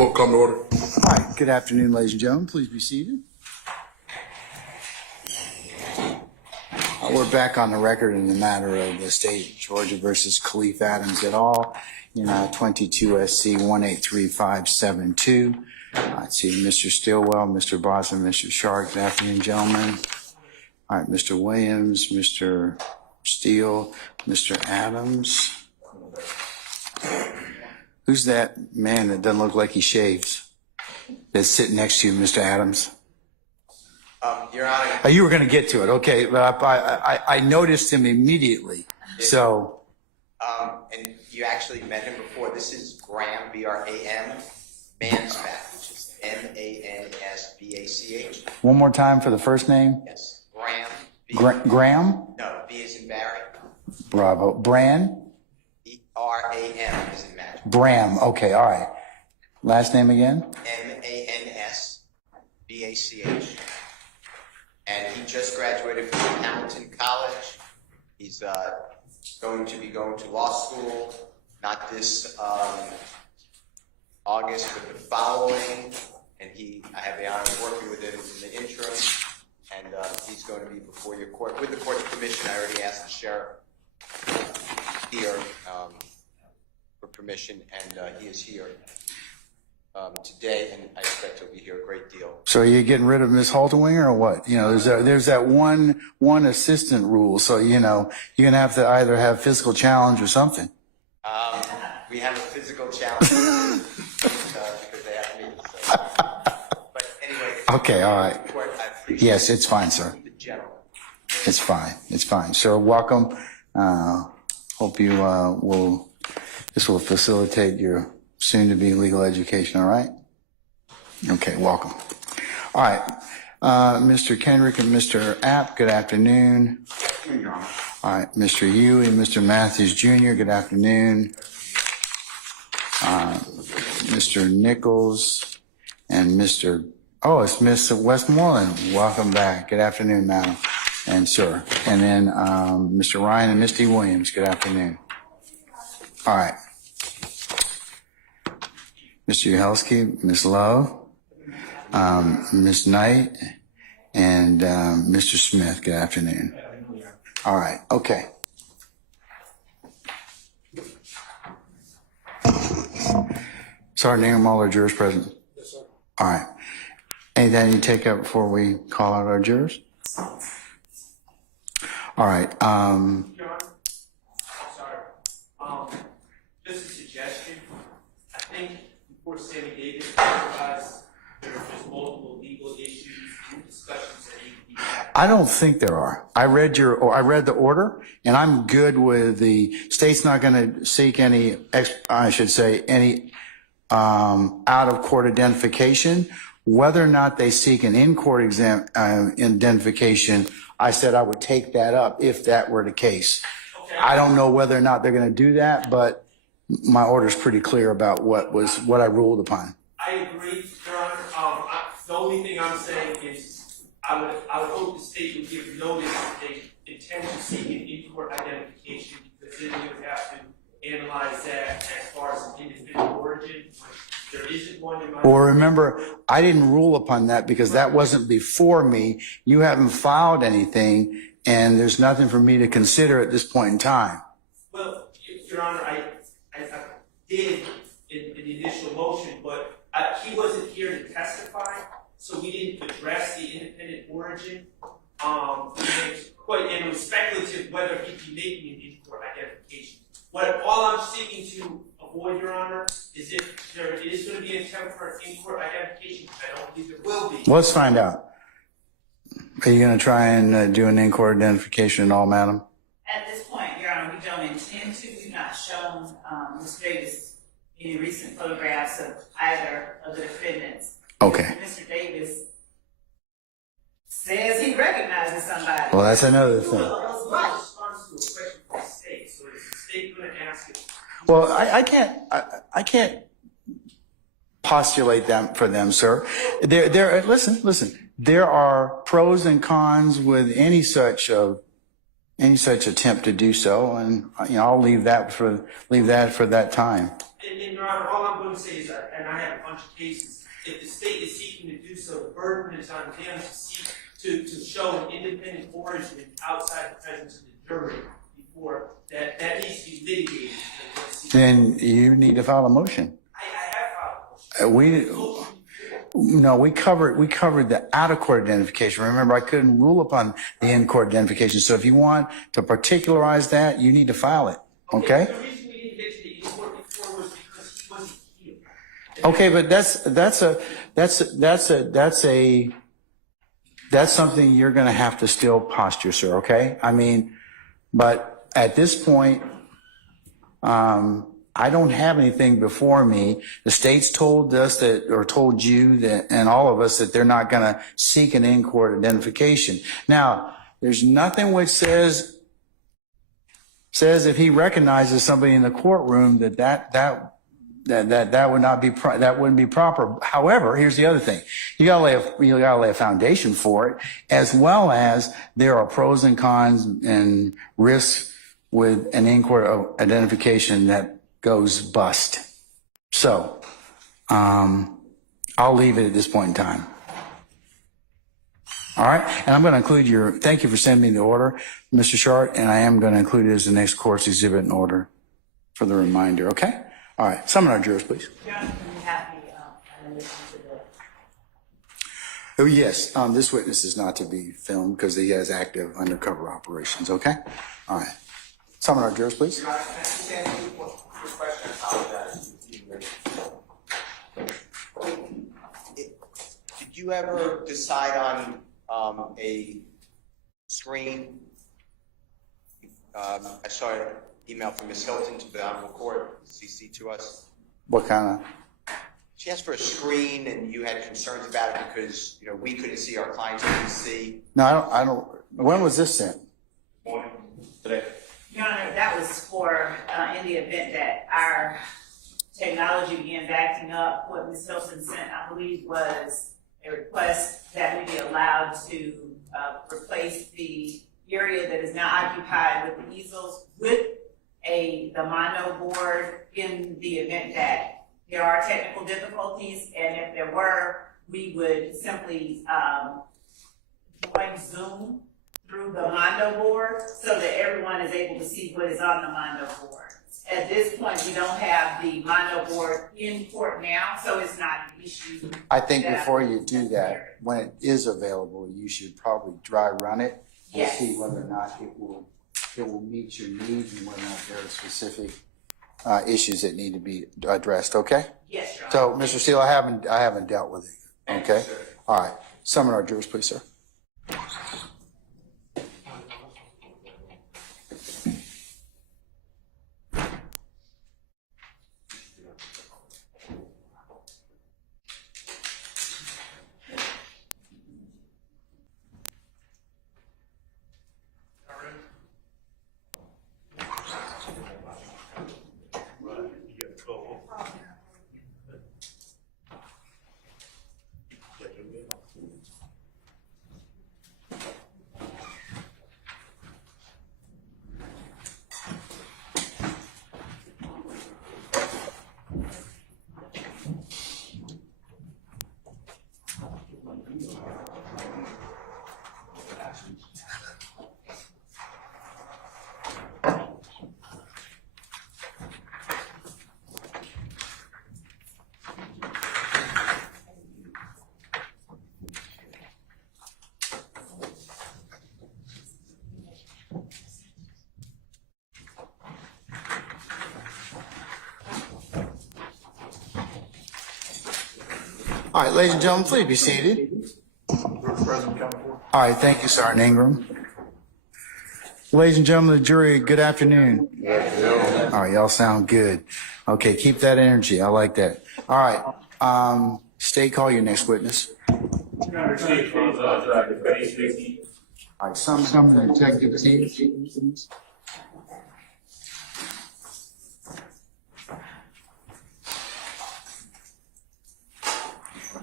Court come to order. All right, good afternoon, ladies and gentlemen. Please be seated. We're back on the record in the matter of the state of Georgia versus Khalif Adams et al. 22 SC 183572. I see Mr. Stillwell, Mr. Boston, Mr. Shark. Good afternoon, gentlemen. All right, Mr. Williams, Mr. Steele, Mr. Adams. Who's that man that doesn't look like he shaves? That's sitting next to you, Mr. Adams. Your Honor. You were going to get to it, okay? But I noticed him immediately. So. And you actually met him before. This is Graham, B-R-A-M, Mansbach, which is M-A-N-S-B-A-C-H. One more time for the first name. Yes, Graham. Graham? No, B is in Barry. Bravo. Bran? E-R-A-M is in Magic. Bram. Okay, all right. Last name again? M-A-N-S-B-A-C-H. And he just graduated from Hamilton College. He's going to be going to law school, not this August, but the following. And I have the honor of working with him in the interim. And he's going to be before your court. With the court's permission, I already asked the sheriff here for permission, and he is here today, and I expect he'll be here a great deal. So you're getting rid of Miss Halterwinger or what? There's that one assistant rule. So, you're going to have to either have physical challenge or something. We have a physical challenge because they have me. So. But anyway. Okay, all right. Court, I appreciate yes, it's fine, sir. The gentleman. It's fine. It's fine. Sir, welcome. Hope you this will facilitate your soon-to-be legal education, all right? Okay, welcome. All right, Mr. Kendrick and Mr. App, good afternoon. All right, Mr. Huey and Mr. Matthews Jr., good afternoon. Mr. Nichols and it's Miss Westmoreland. Welcome back. Good afternoon, madam and sir. And then Mr. Ryan and Misty Williams, good afternoon. All right. Mr. Uhelski, Ms. Love, Ms. Knight, and Mr. Smith, good afternoon. All right, okay. Sergeant Ingram, all our jurors present? Yes, sir. All right. Anything you take up before we call out our jurors? All right. John, sorry. Just a suggestion. I think before Sammy Davis testifies, there are just multiple legal issues and discussions that need to be had. I don't think there are. I read the order, and I'm good with the state's not going to seek any out of court identification. Whether or not they seek an in-court identification, I said I would take that up if that were the case. Okay. I don't know whether or not they're going to do that, but my order's pretty clear about what I ruled upon. I agree, Your Honor. The only thing I'm saying is I would hope the state would give notice that they intend to seek an in-court identification, because then you would have to analyze that as far as an independent origin. There isn't one in my. Well, remember, I didn't rule upon that because that wasn't before me. You haven't filed anything, and there's nothing for me to consider at this point in time. Well, Your Honor, I did in the initial motion, but he wasn't here to testify, so we didn't address the independent origin. And it was speculative whether he'd be making an in-court identification. All I'm seeking to avoid, Your Honor, is if there is going to be an attempt for an in-court identification, I don't believe there will be. Let's find out. Are you going to try and do an in-court identification at all, madam? At this point, Your Honor, we don't intend to. We've not shown Mr. Davis any recent photographs of either of the defendants. Okay. Mr. Davis says he recognizes somebody. Well, that's another thing. Well, response to a question from the state, so is the state going to ask it? Well, I can't postulate that for them, sir. Listen. There are pros and cons with any such any such attempt to do so, and I'll leave that for that time. And Your Honor, all I'm going to say is, and I have a bunch of cases, if the state is seeking to do so, the burden is on them to seek to show an independent origin outside the presence of the jury before that needs to be litigated. Then you need to file a motion. I have filed a motion. We covered the out-of-court identification. Remember, I couldn't rule upon the in-court identification. So if you want to particularize that, you need to file it. Okay? The reason we didn't get to the in-court before was because he wasn't here. Okay, but that's something you're going to have to still posture, sir. Okay? I mean, but at this point, I don't have anything before me. The state's told us that, or told you that, and all of us that they're not going to seek an in-court identification. Now, there's nothing which says if he recognizes somebody in the courtroom that would not be that wouldn't be proper. However, here's the other thing: you gotta lay a foundation for it, as well as there are pros and cons and risks with an in-court identification that goes bust. So, I'll leave it at this point in time. All right, and I'm going to include thank you for sending me the order, Mr. Short, and I am going to include it as the next court's exhibit in order for the reminder, okay? All right, summon our jurors, please. Jonathan, you have the, listen to the. Oh, yes, this witness is not to be filmed because he has active undercover operations, okay? All right, summon our jurors, please. Your Honor, can I just ask you one quick question? I apologize. Did you ever decide on a screen? I saw an email from Ms. Hilton to the Honorable Court, CC to us. What kind of? She asked for a screen, and you had concerns about it because we couldn't see, our clients couldn't see. No, I don't. When was this sent? Morning today. Your Honor, that was for, in the event that our technology began backing up, what Ms. Hilton sent, I believe, was a request that we be allowed to replace the area that is now occupied with the easels with the mono board in the event that there are technical difficulties, and if there were, we would simply join Zoom through the Mondo board so that everyone is able to see what is on the Mondo board. At this point, we don't have the Mondo board in court now, so it's not an issue. I think before you do that, when it is available, you should probably dry run it and Yes. see whether or not it will meet your needs and whether or not there are specific issues that need to be addressed. Okay. Yes, Your Honor. So, Mr. Steele, I haven't dealt with it. Okay. All right. Summon our jurors, please, sir. All right, ladies and gentlemen, please be seated. All right, thank you, Sergeant Ingram. Ladies and gentlemen of the jury, good afternoon. All right, y'all sound good. Okay, keep that energy. I like that. All right, State, call your next witness. All right, summon the detective team.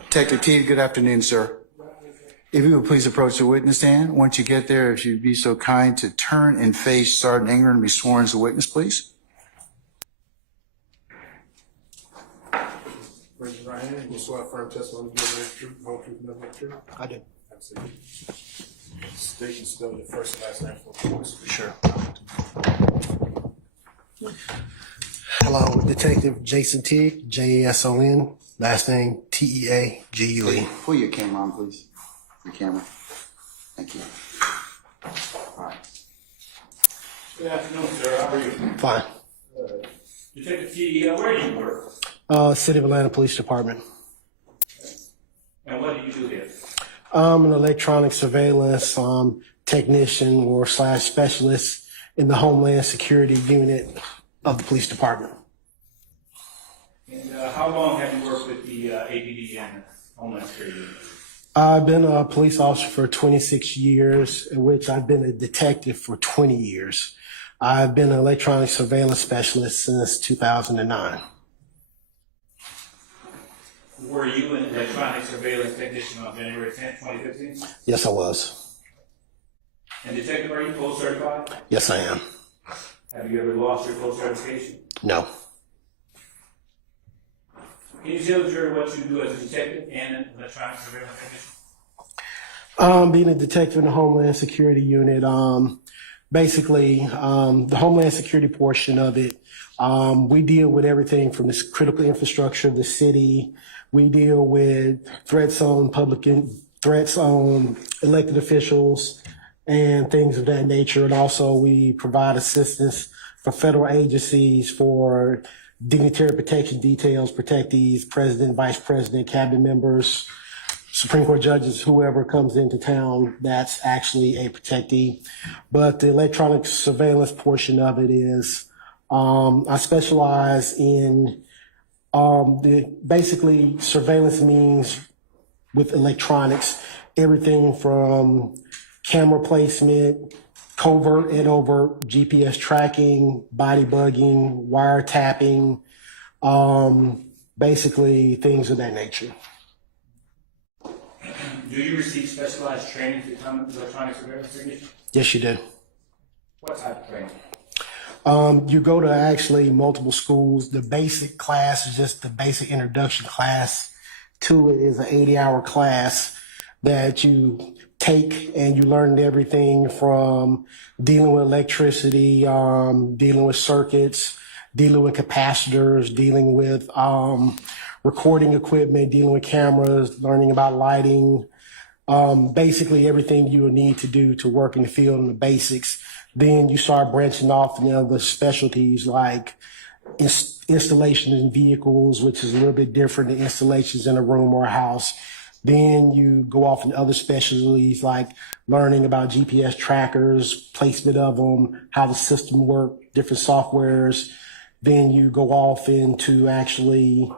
Detective Teague, good afternoon, sir. If you would please approach the witness stand. Once you get there, if you'd be so kind to turn and face Sergeant Ingram and be sworn as a witness, please. Raise your right hand and you swear firm testimony to give the truth, whole truth, nothing but the truth. I do. Absolutely. State and spell your first and last name for the voice. Sure. Hello, Detective Jason Teague, Jason, last name Teague. Pull your camera on, please. Your camera. Thank you. All right. Good afternoon, sir. How are you? Fine. Detective T, where do you work? City of Atlanta Police Department. And what do you do there? I'm an electronic surveillance technician or / specialist in the Homeland Security Unit of the police department. And how long have you worked with the APD and Homeland Security? I've been a police officer for 26 years, in which I've been a detective for 20 years. I've been an electronic surveillance specialist since 2009. Were you an electronic surveillance technician on January 10th, 2015? Yes, I was. And Detective, are you post certified? Yes, I am. Have you ever lost your post certification? No. Can you tell the jury what you do as a detective and an electronic surveillance technician? Being a detective in the Homeland Security Unit, basically, the Homeland Security portion of it, we deal with everything from this critical infrastructure of the city. We deal with threats on threats on elected officials and things of that nature. And also we provide assistance for federal agencies for dignitary protection details, protectees, president, vice president, cabinet members, Supreme Court judges, whoever comes into town, that's actually a protectee. But the electronic surveillance portion of it is, I specialize in, basically surveillance means with electronics, everything from camera placement, covert and overt GPS tracking, body bugging, wiretapping, basically things of that nature. Do you receive specialized training to become an electronic surveillance technician? Yes, you do. What type of training? You go to actually multiple schools. The basic class is just the basic introduction class to it is an 80-hour class that you take and you learn everything from dealing with electricity, dealing with circuits, dealing with capacitors, dealing with recording equipment, dealing with cameras, learning about lighting, basically everything you will need to do to work in the field and the basics. Then you start branching off into other specialties like installations in vehicles, which is a little bit different than installations in a room or a house. Then you go off in other specialties like learning about GPS trackers, placement of them, how the system works, different softwares. Then you go off into actually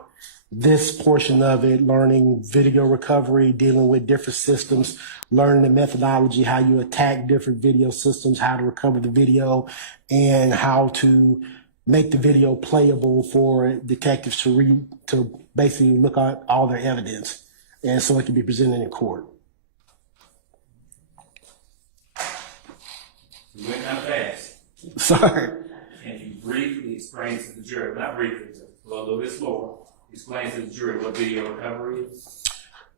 this portion of it, learning video recovery, dealing with different systems, learning the methodology, how you attack different video systems, how to recover the video, and how to make the video playable for detectives to basically look at all their evidence, and so it can be presented in court. You went kind of fast. Sorry. And you briefly explain to the jury, not briefly, just a little bit slower, explain to the jury what video recovery is.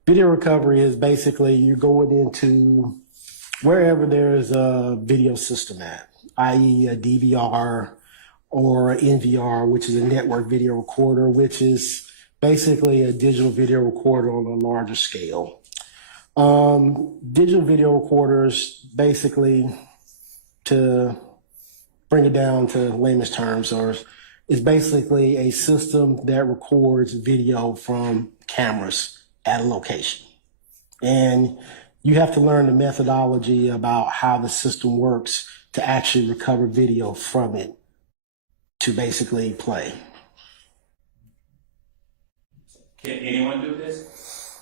Video recovery is basically you're going into wherever there's a video system at, i.e. a DVR or NVR, which is a network video recorder, which is basically a digital video recorder on a larger scale. Digital video recorders, basically, to bring it down to layman's terms, is basically a system that records video from cameras at a location. And you have to learn the methodology about how the system works to actually recover video from it to basically play. Can anyone do this?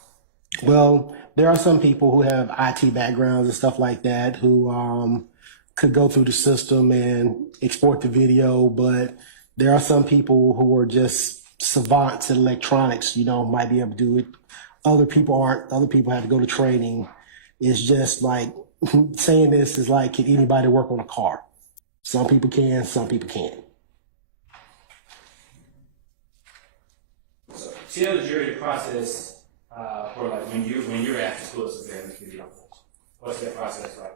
Well, there are some people who have IT backgrounds and stuff like that who could go through the system and export the video, but there are some people who are just savants in electronics, might be able to do it. Other people aren't. Other people have to go to training It's just like saying this is like, can anybody work on a car? Some people can, some people can't. So tell the jury the process for like when you're asked to pull a surveillance video. What's that process like?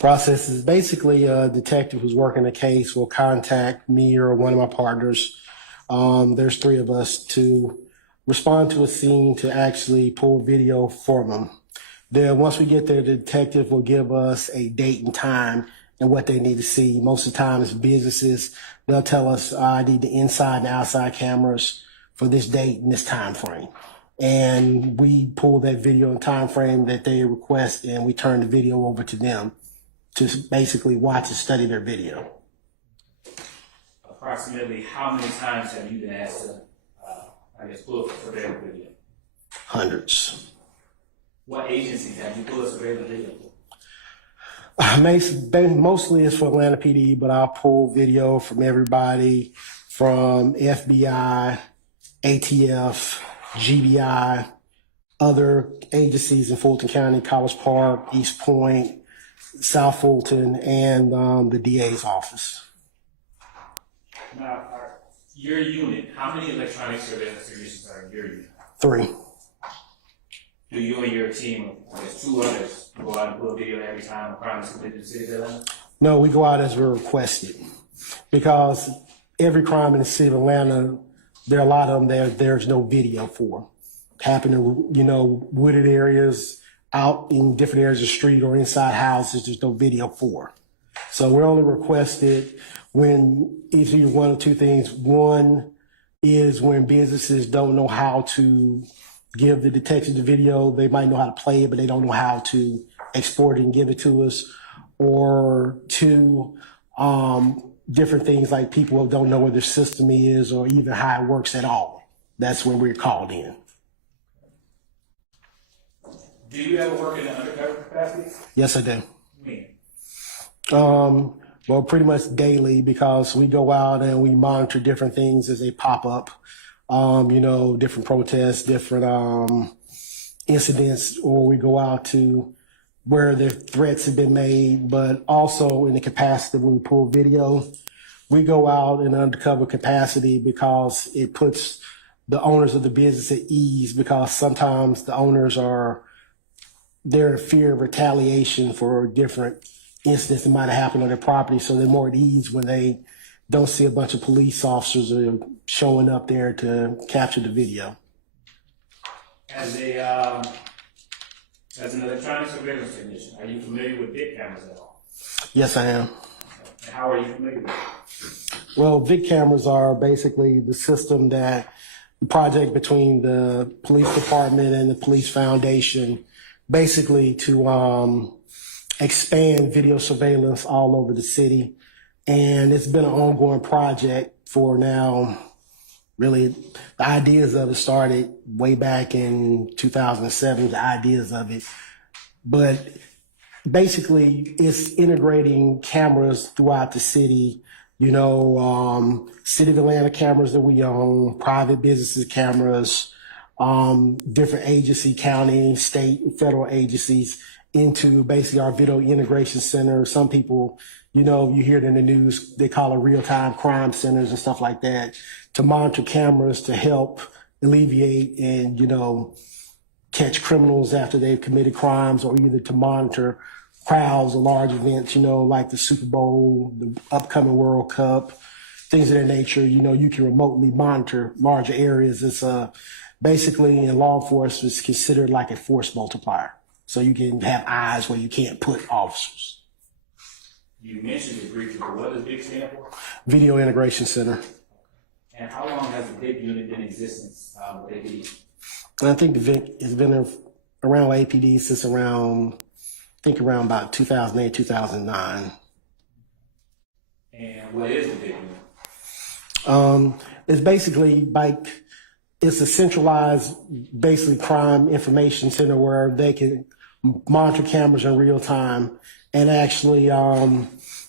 Process is basically a detective who's working the case will contact me or one of my partners. There's 3 of us to respond to a scene to actually pull video for them. Then once we get there, the detective will give us a date and time and what they need to see. Most of the time it's businesses. They'll tell us, I need the inside and outside cameras for this date and this time frame. And we pull that video and time frame that they request, and we turn the video over to them to basically watch and study their video. Approximately how many times have you been asked to, pull a surveillance video? Hundreds. What agencies have you pulled a surveillance video for? Mostly it's for Atlanta PD, but I'll pull video from everybody from FBI, ATF, GBI, other agencies in Fulton County, College Park, East Point, South Fulton, and the DA's office. Now, your unit, how many electronic surveillance technicians are in your unit? 3. Do you and your team, I guess 2 others, go out and pull a video every time a crime is committed in the city of Atlanta? No, we go out as we're requested, because every crime in the city of Atlanta, there are a lot of them there's no video for. Happen in, wooded areas, out in different areas of the street or inside houses, there's no video for. So we're only requested when either one of 2 things. One is when businesses don't know how to give the detectives the video. They might know how to play it, but they don't know how to export it and give it to us. Or 2, different things like people don't know where their system is or even how it works at all. That's when we're called in. Do you ever work in an undercover capacity? Yes, I do. When? Well, pretty much daily, because we go out and we monitor different things as they pop up. Different protests, different incidents, or we go out to where the threats have been made, but also in the capacity when we pull video, we go out in undercover capacity because it puts the owners of the business at ease, because sometimes the owners they're in fear of retaliation for different incidents that might have happened on their property. So they're more at ease when they don't see a bunch of police officers showing up there to capture the video. As an electronic surveillance technician, are you familiar with big cameras at all? Yes, I am. And how are you familiar with it? Well, VIC cameras are basically the system the project between the police department and the police foundation, basically to expand video surveillance all over the city. And it's been an ongoing project for now. Really, the ideas of it started way back in 2007, the ideas of it. But basically, it's integrating cameras throughout the city, City of Atlanta cameras that we own, private businesses cameras, different agency, county, state, and federal agencies into basically our video integration center. Some people, you hear it in the news, they call it real-time crime centers and stuff like that, to monitor cameras to help alleviate and, catch criminals after they've committed crimes, or either to monitor crowds or large events, like the Super Bowl, the upcoming World Cup, things of that nature. You can remotely monitor larger areas. It's basically in law enforcement, it's considered like a force multiplier. So you can have eyes where you can't put officers. You mentioned it briefly, but what does VIC stand for? Video Integration Center. And how long has the VIC unit been in existence with APD? And I think the VIC has been around APD since around about 2008, 2009. And what is the VIC unit? It's basically it's a centralized, basically crime information center where they can monitor cameras in real time, and actually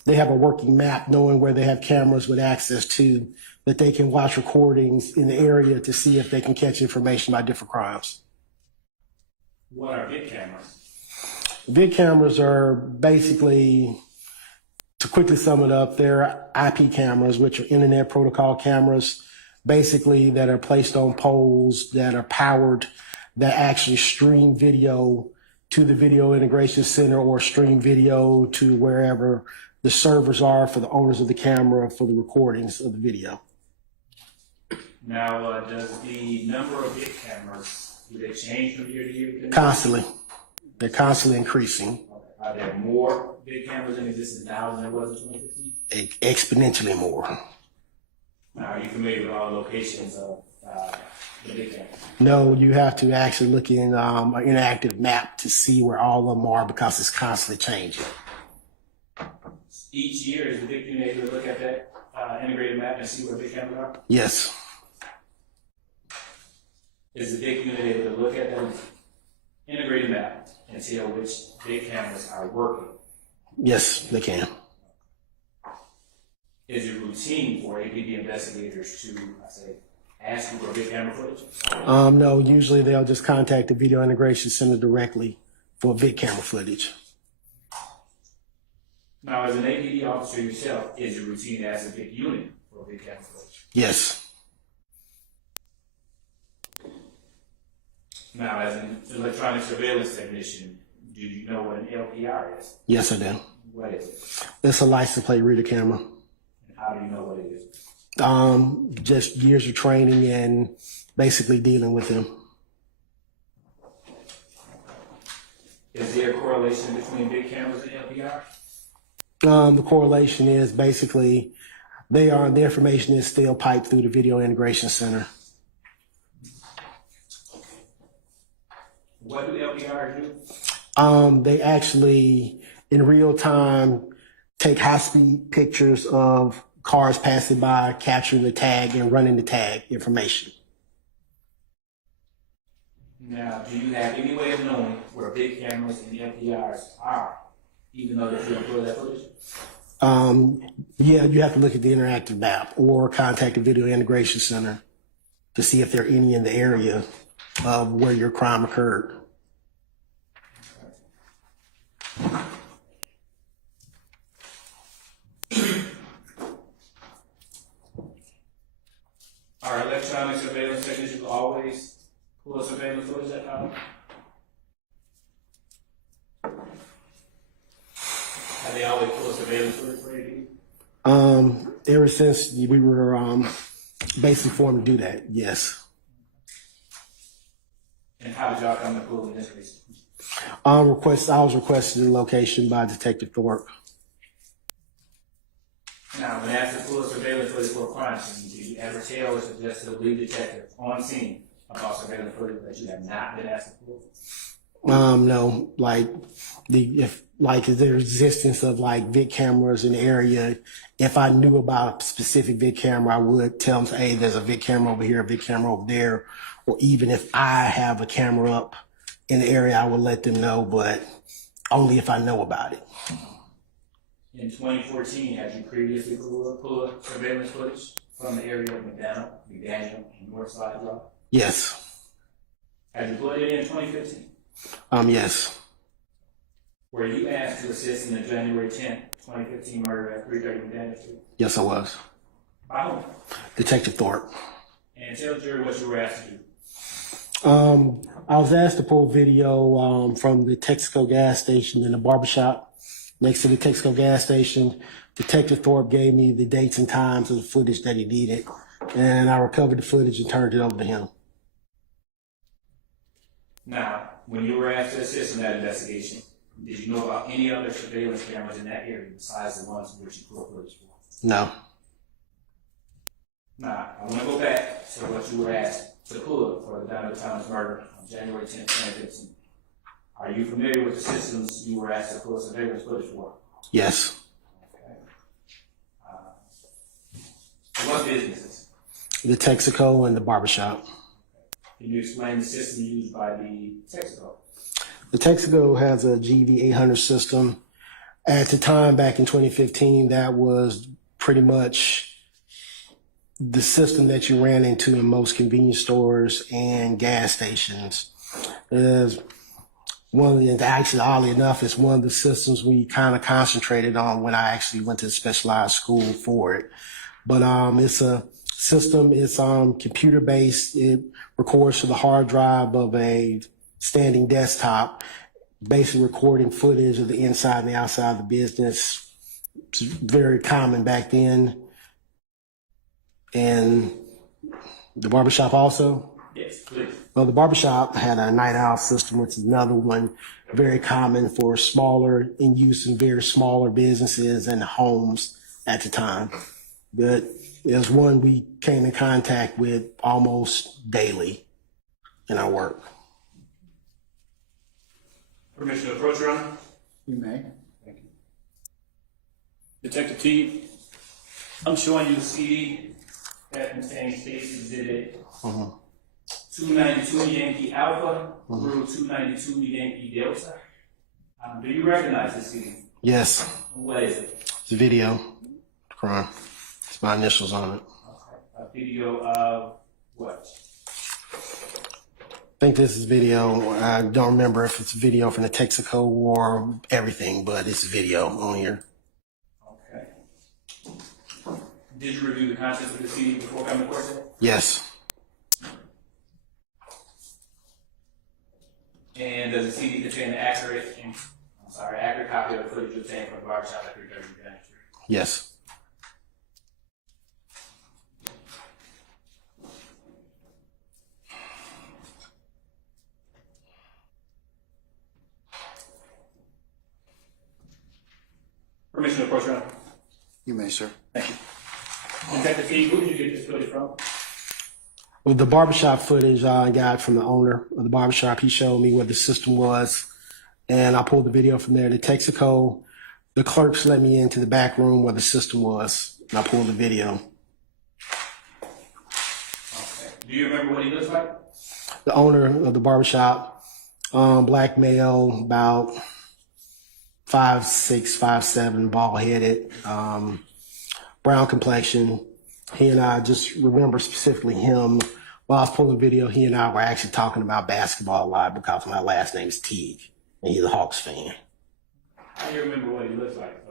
they have a working map knowing where they have cameras with access to, that they can watch recordings in the area to see if they can catch information about different crimes. What are VIC cameras? Vid cameras are basically, to quickly sum it up, they're IP cameras, which are internet protocol cameras, basically that are placed on poles that are powered, that actually stream video to the video integration center or stream video to wherever the servers are for the owners of the camera for the recordings of the video. Now, does the number of big cameras, do they change from year to year? Constantly. They're constantly increasing. Are there more big cameras in existence now than there was in 2015? Exponentially more. Now, are you familiar with all the locations of the big cameras? No, you have to actually look in an interactive map to see where all of them are because it's constantly changing. Each year, is the big unit able to look at that integrated map and see where big cameras are? Yes. Is the big unit able to look at that integrated map and tell which big cameras are working? Yes, they can. Is it routine for APD investigators to, ask you for big camera footage? No, usually they'll just contact the video integration center directly for vid camera footage. Now, as an APD officer yourself, is it routine to ask a big unit for big camera footage? Yes. Now, as an electronic surveillance technician, do you know what an LPR is? Yes, I do. What is it? It's a license plate reader camera. And how do you know what it is? Just years of training and basically dealing with them. Is there a correlation between big cameras and LPR? The correlation is basically the information is still piped through the video integration center. What do LPRs do? They actually, in real time, take high-speed pictures of cars passing by, capturing the tag, and running the tag information. Now, do you have any way of knowing where big cameras and LPRs are, even though that you upload that footage? Yeah, you have to look at the interactive map or contact the video integration center to see if there are any in the area of where your crime occurred. Are electronic surveillance technicians always pull surveillance footage at time? Have they always pulled surveillance footage for APD? Ever since we were basically formed to do that, yes. And how did y'all come to pull in this case? I was requested the location by Detective Thorpe. Now, when asked to pull surveillance footage for a crime scene, did you ever tell or suggest to the lead detective on scene about surveillance footage that you have not been asked to pull? No, if the existence of vid cameras in the area, if I knew about a specific vid camera, I would tell them, hey, there's a vid camera over here, a vid camera over there. Or even if I have a camera up in the area, I would let them know, but only if I know about it. In 2014, had you previously pulled surveillance footage from the area of McDaniel and Northside Drive? Yes. Had you pulled it in 2015? Yes. Were you asked to assist in the January 10th, 2015 murder at 330 McDaniel Street? Yes, I was. By whom? Detective Thorpe. And tell the jury what you were asked to do. I was asked to pull video from the Texaco gas station in the barbershop next to the Texaco gas station. Detective Thorpe gave me the dates and times of the footage that he needed, and I recovered the footage and turned it over to him. Now, when you were asked to assist in that investigation, did you know about any other surveillance cameras in that area besides the ones which you pulled footage for? No. Now, I want to go back to what you were asked to pull for the Donovan Thomas murder on January 10th, 2015. Are you familiar with the systems you were asked to pull surveillance footage for? Yes. Okay. What businesses? The Texaco and the barbershop. Can you explain the system used by the Texaco? The Texaco has a GV800 system. At the time, back in 2015, that was pretty much the system that you ran into in most convenience stores and gas stations. actually, oddly enough, it's one of the systems we kind of concentrated on when I actually went to specialized school for it. But it's a system. It's computer based. It records to the hard drive of a standing desktop, basically recording footage of the inside and the outside of the business. It's very common back then. And the barbershop also. Yes, please. Well, the barbershop had a night owl system, which is another one very common for smaller, in use in very smaller businesses and homes at the time. But it was one we came in contact with almost daily in our work. Permission to approach, Your Honor? You may. Detective T, I'm showing you the CD that contains case exhibit 292 Yankee Alpha through 292 Yankee Delta. Do you recognize this CD? Yes, What is it? it's a video crime. It's my initials on it. Okay. A video of what? I think this is video. I don't remember if it's video from the Texaco or everything, but it's video on here. Okay. Did you review the contents of the CD before coming to court today? Yes. And does the CD contain an accurate copy of the footage obtained from the barbershop at 330 Greenwich Street? Yes. Permission to approach, Your Honor. You may, sir. Thank you. Detective T, who did you get this footage from? With the barbershop footage I got from the owner of the barbershop, he showed me what the system was, and I pulled the video from there. The Texaco, the clerks let me into the back room where the system was, and I pulled the video. Okay. Do you remember what he looks like? The owner of the barbershop, black male, about 5'6", 5'7", bald-headed, brown complexion. He and I just remember specifically him. While I was pulling the video, he and I were actually talking about basketball a lot because my last name is Teague, and he's a Hawks fan. How do you remember what he looks like?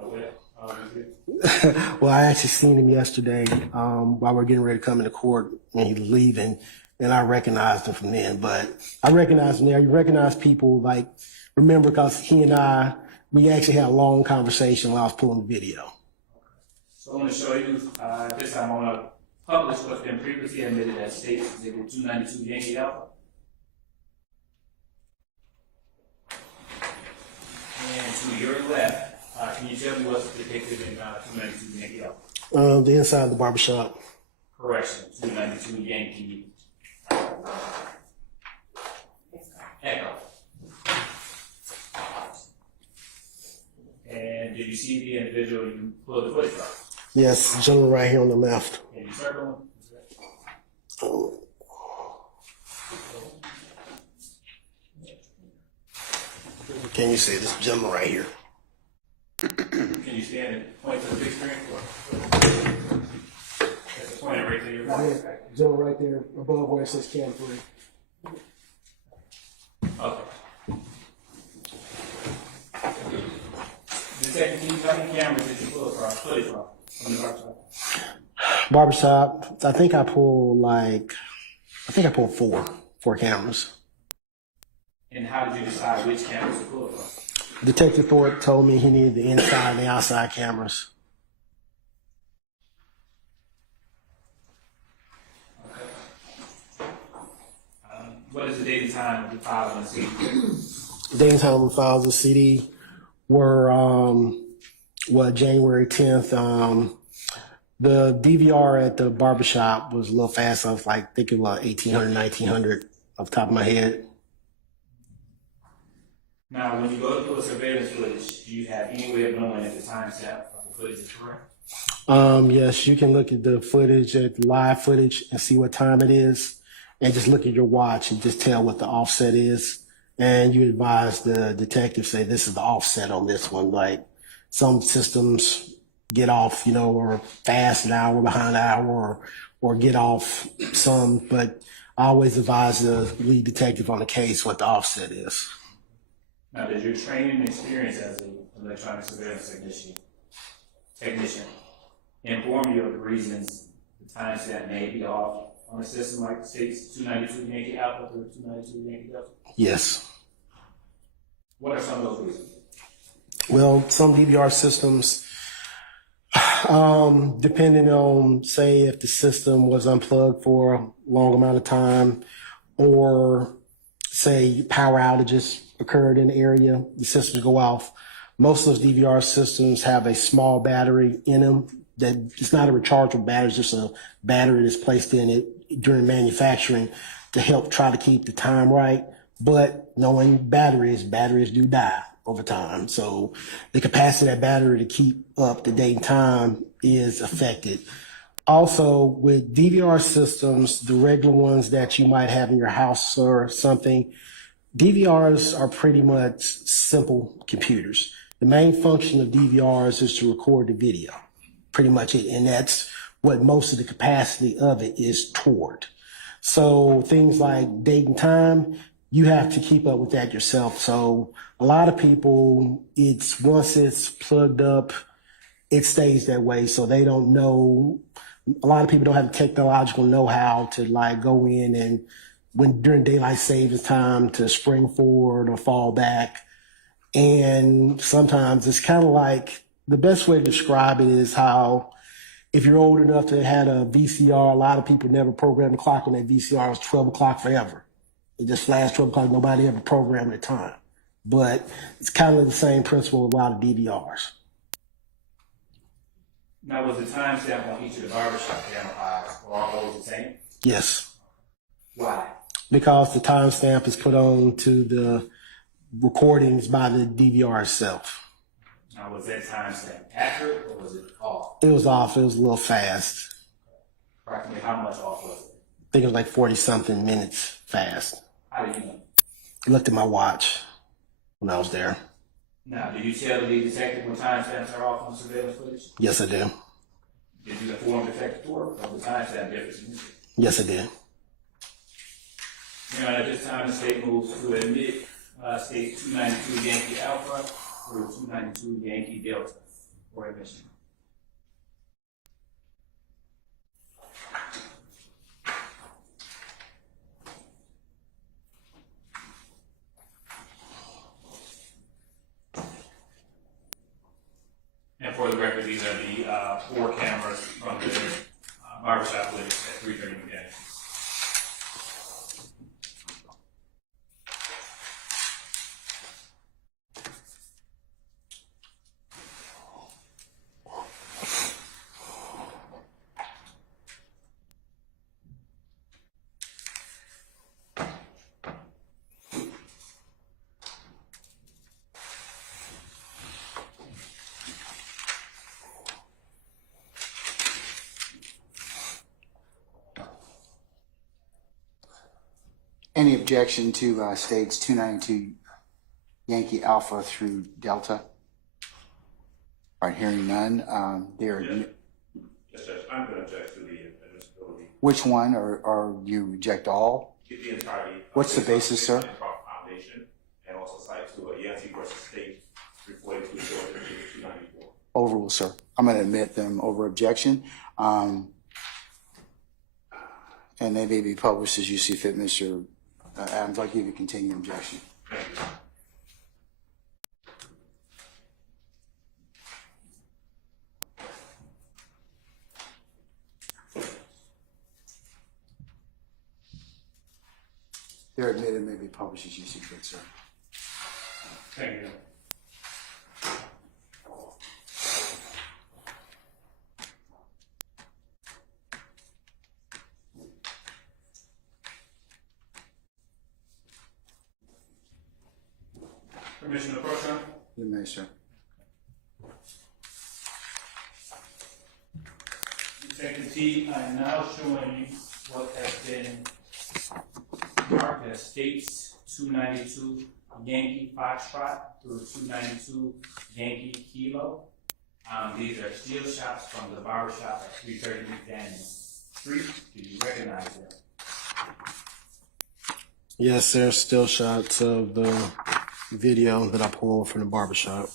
Well, I actually seen him yesterday while we are getting ready to come into court, and he's leaving, and I recognized him from then. But I recognized him there. You recognize people, like, remember, because he and I, we actually had a long conversation while I was pulling the video. So I'm going to show you, this time I'm going to publish what's been previously admitted as State's Exhibit 292 Yankee Alpha. And to your left, can you tell me what's depicted in 292 Yankee Alpha? The inside of the barbershop. Correction, 292 Yankee Echo. And did you see the individual you pulled the footage from? Yes, the gentleman right here on the left. Can you circle him? Can you see this gentleman right here? Can you stand and point to the big screen? That's the point right there. Right here. Gentleman right there above where it says Cam 3. Okay. Detective, can you tell me cameras that you pulled from, footage from the barbershop? Barbershop, I think I pulled four cameras. And how did you decide which cameras to pull from? Detective Thorpe told me he needed the inside and the outside cameras. Okay. What is the date and time of the files on the CD? Date and time we filed the CD were January 10th. The DVR at the barbershop was a little fast. I was like thinking about 1800, 1900 off the top of my head. Now, when you go to pull a surveillance footage, do you have any way of knowing if the timestamp of the footage is correct? Yes, you can look at the footage, at the live footage, and see what time it is, and just look at your watch and just tell what the offset is. And you advise the detective, say this is the offset on this one. Like some systems get off, or fast an hour behind an hour, or get off some. But I always advise the lead detective on the case what the offset is. Now, does your training and experience as an electronic surveillance technician inform you of the reasons the timestamp may be off on a system like states 292 Yankee Alpha through 292 Yankee Delta? Yes. What are some of those reasons? Well, some DVR systems, depending on, say, if the system was unplugged for a long amount of time, or say power outages occurred in the area, the systems go off. Most of those DVR systems have a small battery in them that it's not a rechargeable battery, it's just a battery that's placed in it during manufacturing to help try to keep the time right. But knowing batteries do die over time. So the capacity of that battery to keep up the date and time is affected. Also, with DVR systems, the regular ones that you might have in your house or something, DVRs are pretty much simple computers. The main function of DVRs is to record the video, pretty much it, and that's what most of the capacity of it is toward. So things like date and time, you have to keep up with that yourself. So a lot of people, once it's plugged up, it stays that way. So they don't know. A lot of people don't have the technological know-how to like go in and during daylight savings time to spring forward or fall back. And sometimes it's kind of like, the best way to describe it is how if you're old enough to have had a VCR, a lot of people never programmed the clock on that VCR. It was 12 o'clock forever. It just flashed 12 o'clock. Nobody ever programmed the time. But it's kind of the same principle with a lot of DVRs. Now, was the timestamp on each of the barbershop camera or all those the same? Yes. Why? Because the timestamp is put on to the recordings by the DVR itself. Now, was that timestamp accurate or was it off? It was off. It was a little fast. Approximately how much off was it? I think it was like 40-something minutes fast. How did you know? I looked at my watch when I was there. Now, did you tell the detective when timestamps are off on surveillance footage? Yes, I did. Did you inform Detective Thorpe of the timestamp difference? Yes, I did. Now, at this time, the state moves to admit state 292 Yankee Alpha through 292 Yankee Delta for admission. And for the record, these are the 4 cameras from the barbershop footage at 3:30 p.m. Any objection to states 292 Yankee Alpha through Delta? All right, hearing none. Yes, Judge, I'm going to object to the admissibility. Which one, or you reject all? The entirety. What's the basis, sir? Improper foundation, and also cite to Yancey versus State 342 294. Overruled, sir. I'm going to admit them over objection. And they may be published as you see fit, Mr. Adams. I'll give you continuing objection. Thank you. They're admitted, may be published as you see fit, sir. Thank you. Permission to approach, Your Honor? You may, sir. Detective T, I am now showing you what has been marked as states 292 Yankee Foxtrot through 292 Yankee Kilo. These are steel shots from the barbershop at 330 McDaniel Street. Do you recognize them? Yes, there's still shots of the video that I pulled from the barbershop.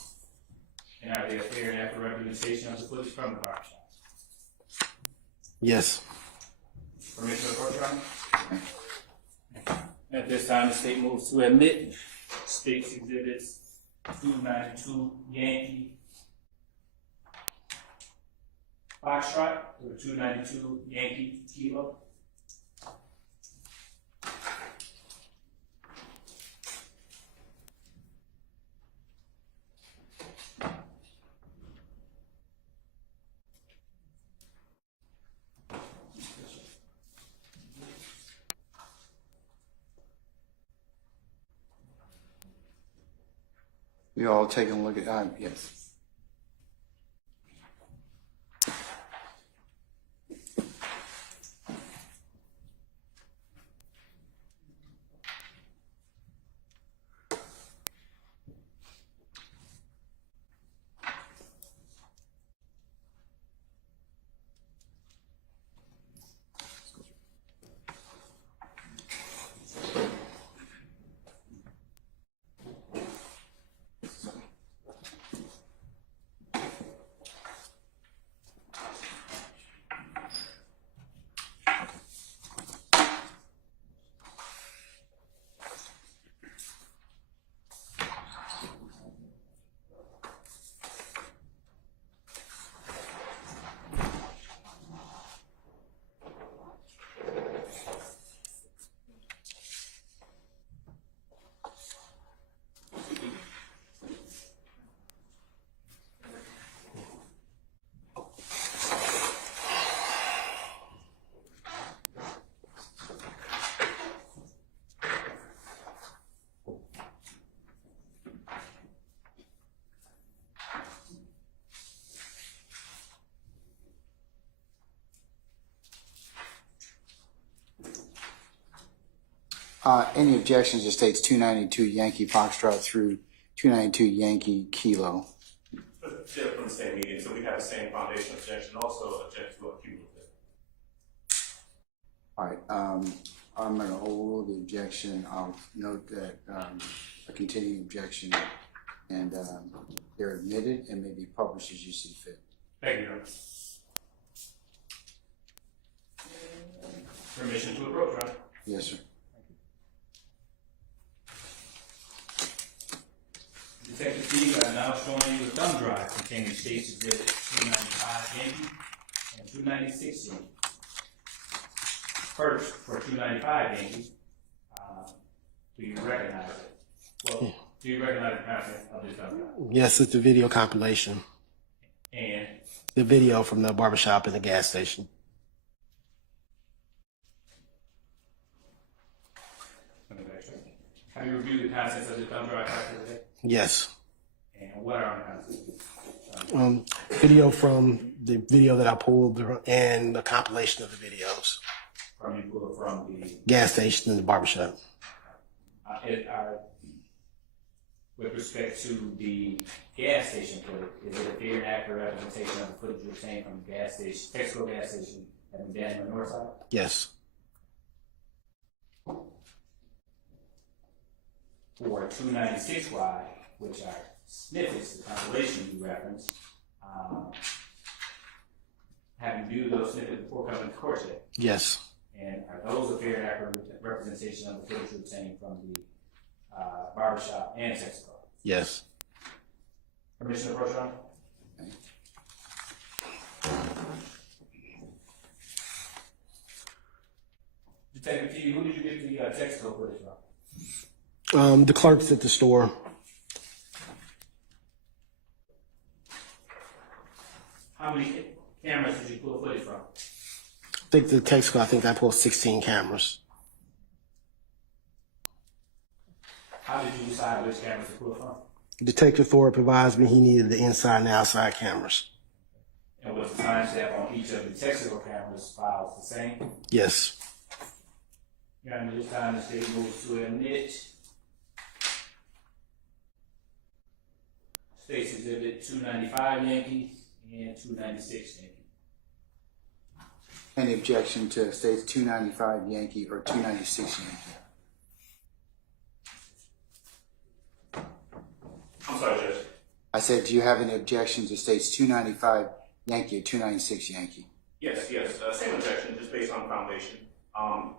And are they a fair and accurate representation of the footage from the barbershop? Yes. Permission to approach, Your Honor? At this time, the state moves to admit state's exhibits 292 Yankee Foxtrot or 292 Yankee Kilo. We all taking a look at, yes. Any objections to states 292 Yankee Foxtrot through 292 Yankee Kilo? They're from the same meeting, so we have the same foundation objection, also object to a cumulative. All right, I'm going to overrule the objection. I'll note that a continuing objection, and they're admitted and may be published as you see fit. Thank you, Your Honor. Permission to approach, Your Honor. Yes, sir. Detective T, I now showing you a thumb drive containing states exhibit 295 Yankee and 296 Yankee. First, for 295 Yankee, do you recognize it? Well, do you recognize the content of this thumb drive? Yes, it's the video compilation. And The video from the barbershop and the gas station. let me backtrack. Have you reviewed the contents of the thumb drive prior to today? Yes. And what are the contents? Video from the video that I pulled and the compilation of the videos. From you pulled from the Gas station and the barbershop. with respect to the gas station footage, is it a fair and accurate representation of the footage you obtained from the gas station, Texaco gas station at the Daniel North side? Yes. For 296Y, which are snippets, the compilation you referenced, have you viewed those snippets before coming to court yet? Yes. And are those a fair and accurate representation of the footage you obtained from the barbershop and Texaco? Yes. Permission to approach, Your Honor? Detective T, who did you get the Texaco footage from? The clerks at the store. How many cameras did you pull footage from? I think the Texaco, I think I pulled 16 cameras. How did you decide which cameras to pull from? Detective Thorpe advised me he needed the inside and outside cameras. And was the timestamp on each of the Texaco cameras files the same? Yes. Your Honor, this time the state moves to admit States Exhibit 295 Yankee and 296 Yankee. Any objection to states 295 Yankee or 296 Yankee? I said, do you have any objections to states 295 Yankee or 296 Yankee? Yes, same objection, just based on foundation.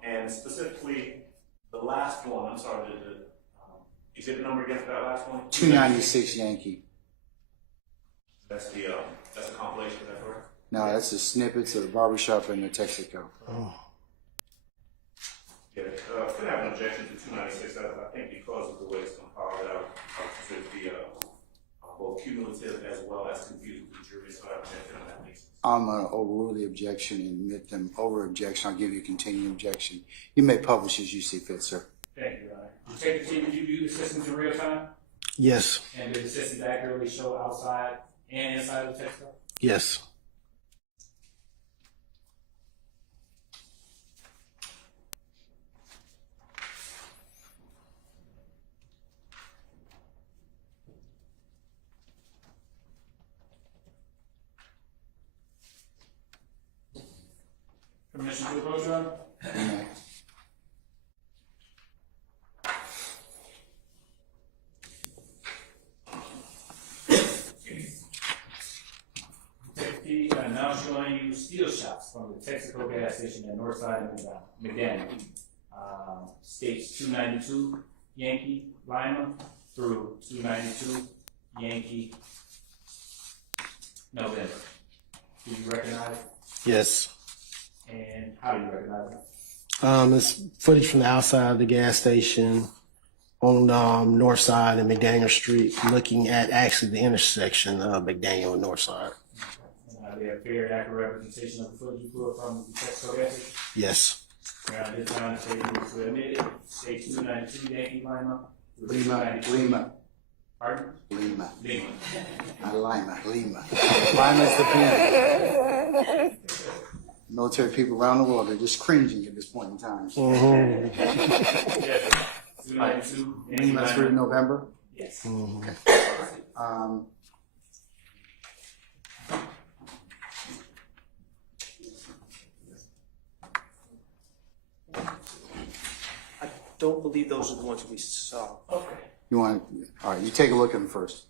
And specifically, the last one, I'm sorry, the exhibit number again for that last one? 296 Yankee. That's the compilation, is that correct? No, that's the snippets of the barbershop and the Texaco. Yeah, could have an objection to 296, I think because of the way it's compiled, I would consider it to be both cumulative as well as confusing to the jury, so I object on that basis. I'm going to overrule the objection and admit them over objection. I'll give you a continuing objection. You may publish as you see fit, sir. Thank you, Your Honor. Detective T, did you view the systems in real time? Yes. And did the systems accurately show outside and inside of the Texaco? Yes. Permission to approach, Your Honor? You may. Detective T, now showing you steel shots from the Texaco gas station at Northside and McDaniel. States 292 Yankee Lima through 292 Yankee November. Do you recognize? Yes. And how do you recognize it? It's footage from the outside of the gas station on north side of McDaniel Street, looking at actually the intersection of McDaniel and North Side. And they have fair and accurate representation of the footage you pulled from the Texaco gas station? Yes. Around this time, the state moves to admit it. State 292 Yankee Lima. Lima. Pardon? Lima. Lima. Not Lima. Lima. Lima's the pen. Military people around the world are just cringing at this point in time. Yes. 292 Yankee Lima through Lima. November? Yes. Okay. I don't believe those are the ones we saw. Okay. You want, all right, you take a look at them first.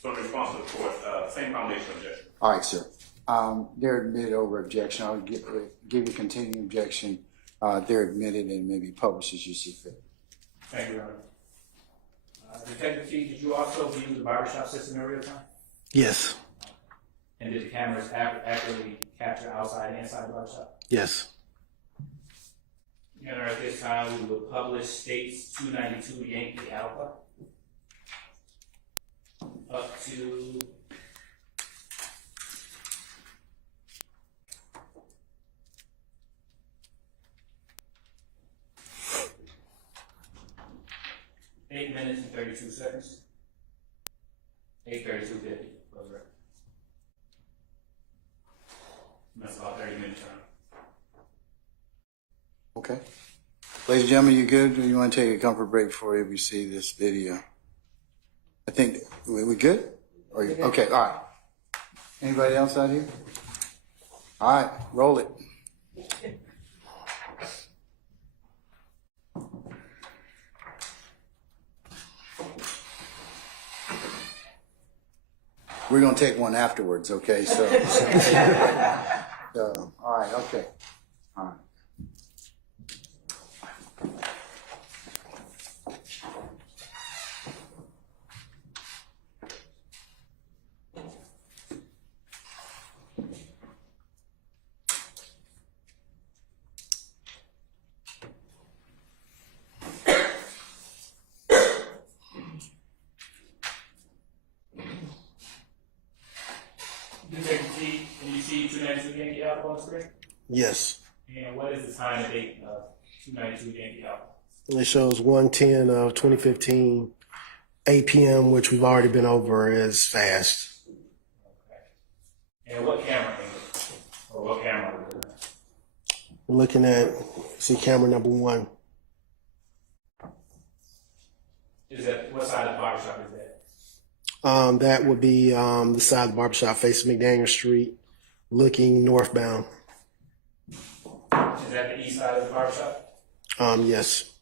So in response to the court, same foundation objection. All right, sir. They're admitted over objection. I'll give you continuing objection. They're admitted and maybe published as you see fit. Thank you, Your Honor. Detective T, did you also view the barbershop system in real time? Yes. And did the cameras accurately capture outside and inside the barbershop? Yes. Your Honor, at this time, we will publish states 292 Yankee Alpha up to eight minutes and 32 seconds. 8:32:50. That's about 30 minutes, Your Honor. Okay. Ladies and gentlemen, you good? Or you want to take a comfort break before we see this video? I think, we good? Okay, all right. Anybody else out here? All right, roll it. We're going to take one afterwards, okay? So, all right, okay. All right. Detective T, can you see 292 Yankee Alpha on the screen? Yes. And what is the time and date of 292 Yankee Out. It shows 110 of 2015, 8 p.m., which we've already been over as fast. Okay. And what camera angle? Or what camera? We're looking at, see camera number 1. Is that, what side of the barbershop is that? That would be the side of the barbershop facing McDaniel Street, looking northbound. Is that the east side of the barbershop? Yes.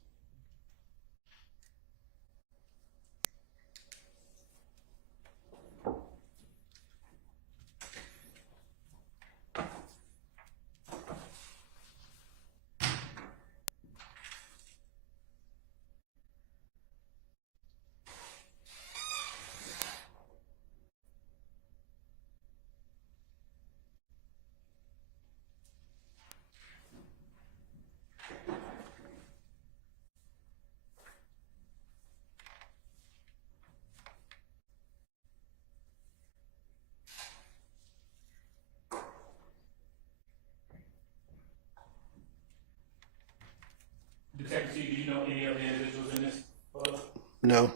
Detective T, do you know any of the individuals in this photo? No.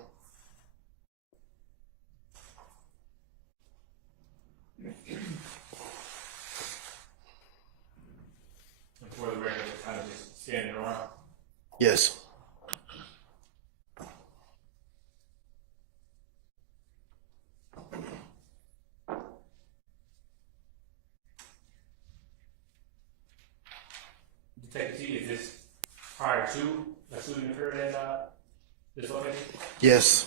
And for the record, they're kind of just standing around. Yes. Detective T, is this prior to the shooting occurred at this location? Yes.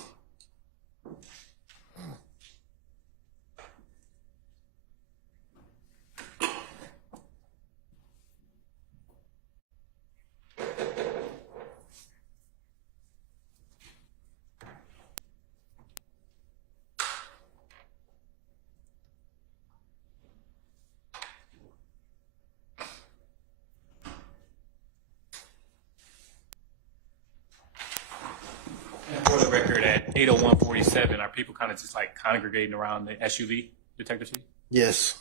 And for the record, at 8:01:47, are people kind of just like congregating around the SUV, Detective T? Yes.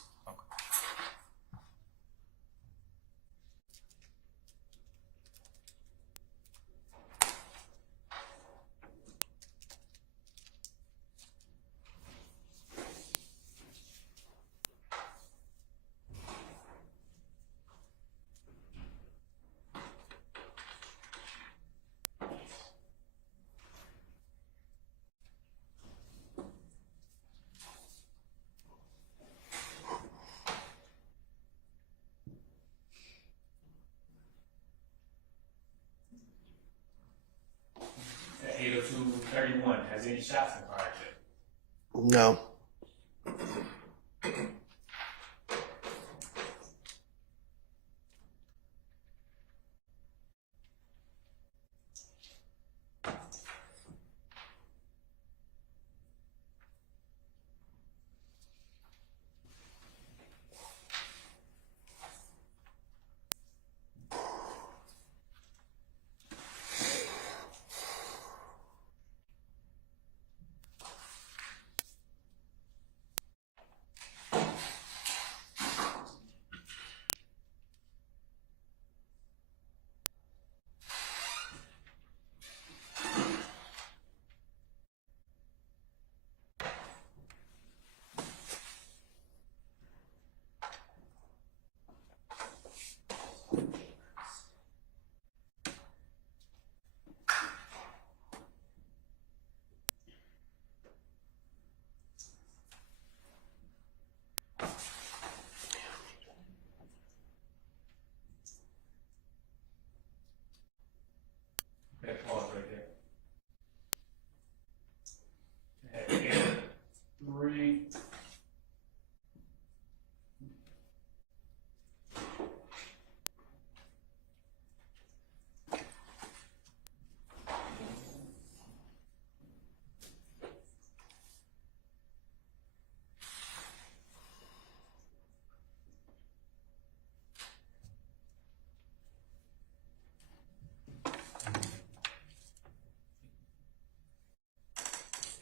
At 8:02:31, has any shots been fired yet? No. Okay, pause right there. At 8:03.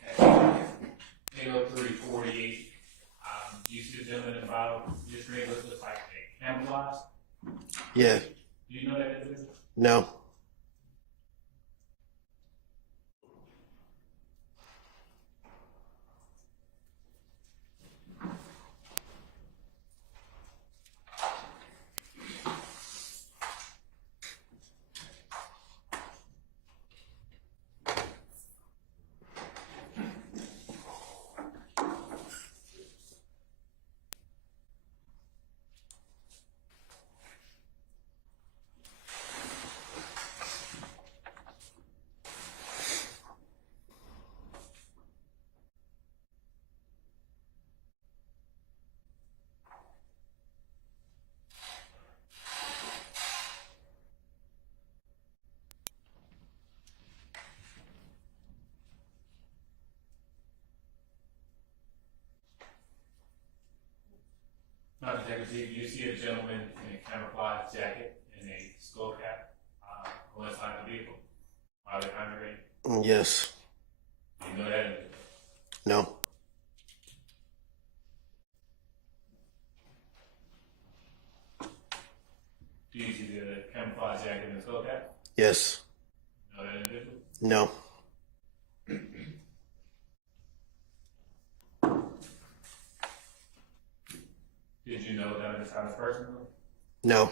At 8:03:48, you see the gentleman in the bottom, this ring looks like a camouflage. Yeah. Do you know that individual? No. Not Detective T, you see a gentleman in a camouflage jacket and a skull cap, go inside the vehicle while they're congregating. Yes. Do you know that individual? No. Do you see the camouflage jacket and the skull cap? Yes. Know that individual? No. Did you know Donovan Thomas personally? No.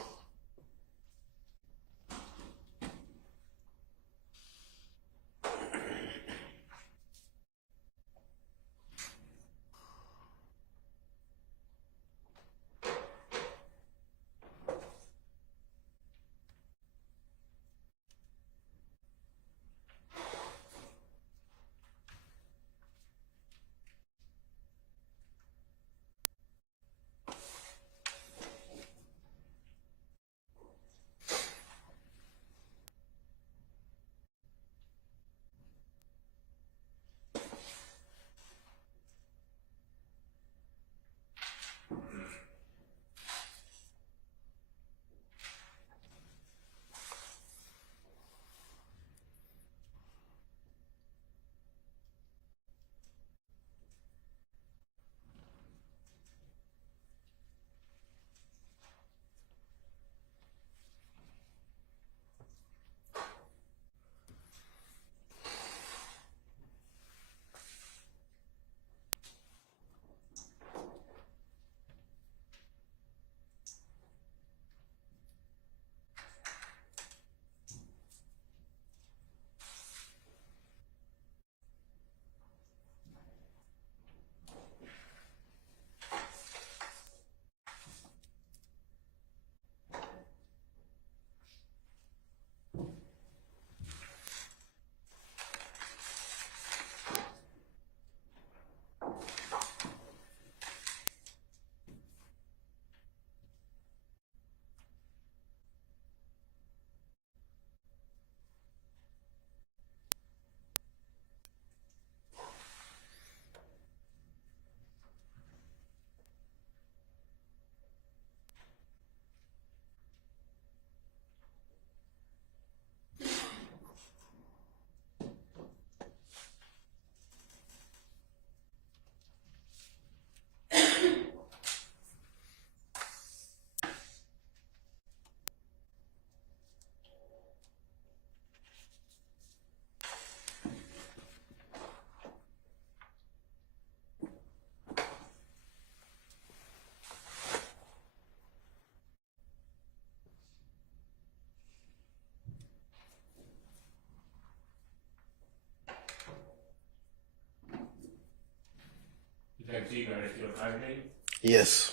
Detective T, are they still congregating? Yes.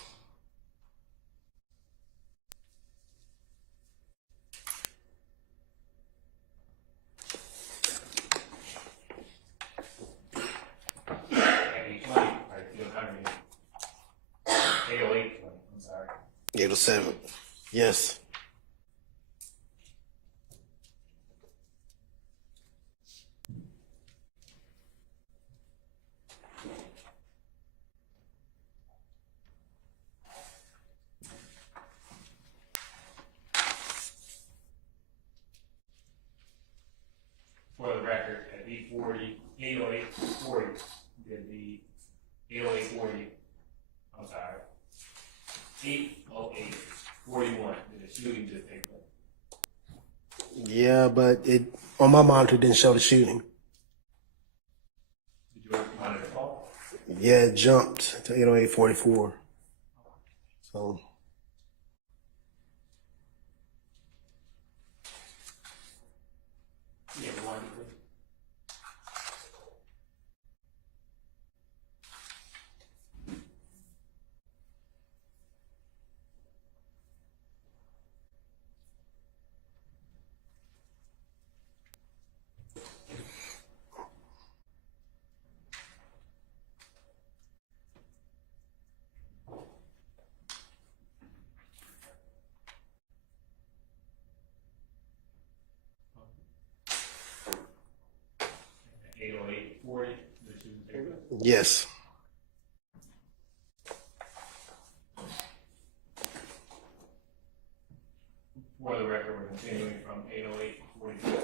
At 8:20, are they still congregating? 8:08, I'm sorry. 807. Yes. For the record, at 8:40, 8:08:40, did the 8:08:40, I'm sorry, 8:08:41, did the shooting just take place? Yeah, but it on my monitor didn't show the shooting. Did you ever monitor the call? Yeah, it jumped to 808:44. So Yeah, one, please. Eight oh eight 40, the two there. yes. For the record, we're continuing from 808 to 44.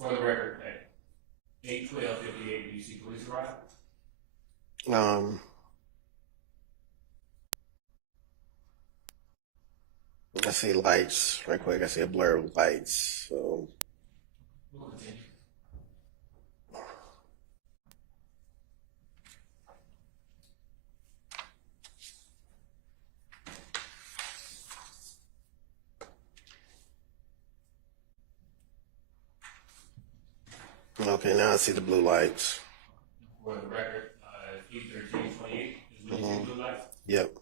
For the record, at 8:12:58, do you see police arrive? I see lights right quick. I see a blur of lights. So We'll continue. okay, now I see the blue lights. For the record, 8:13:28 is when you see blue lights. Yep.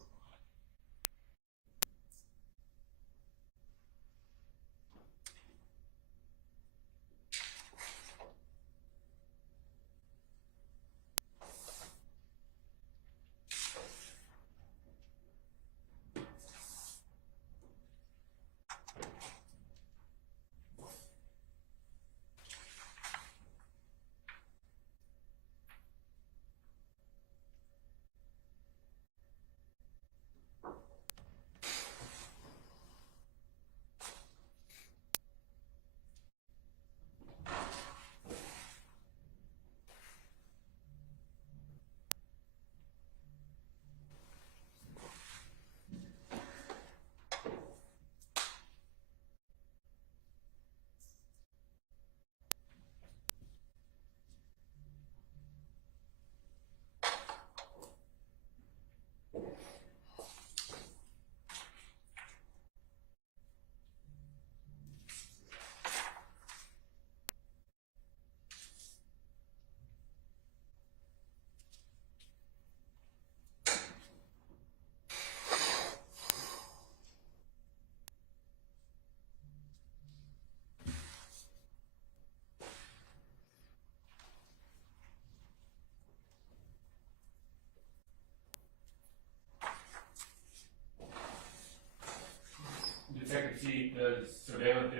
Detective T, does surveillance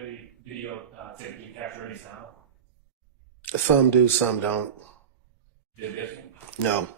video typically capture any sound? Some do, some don't. Did this one? No.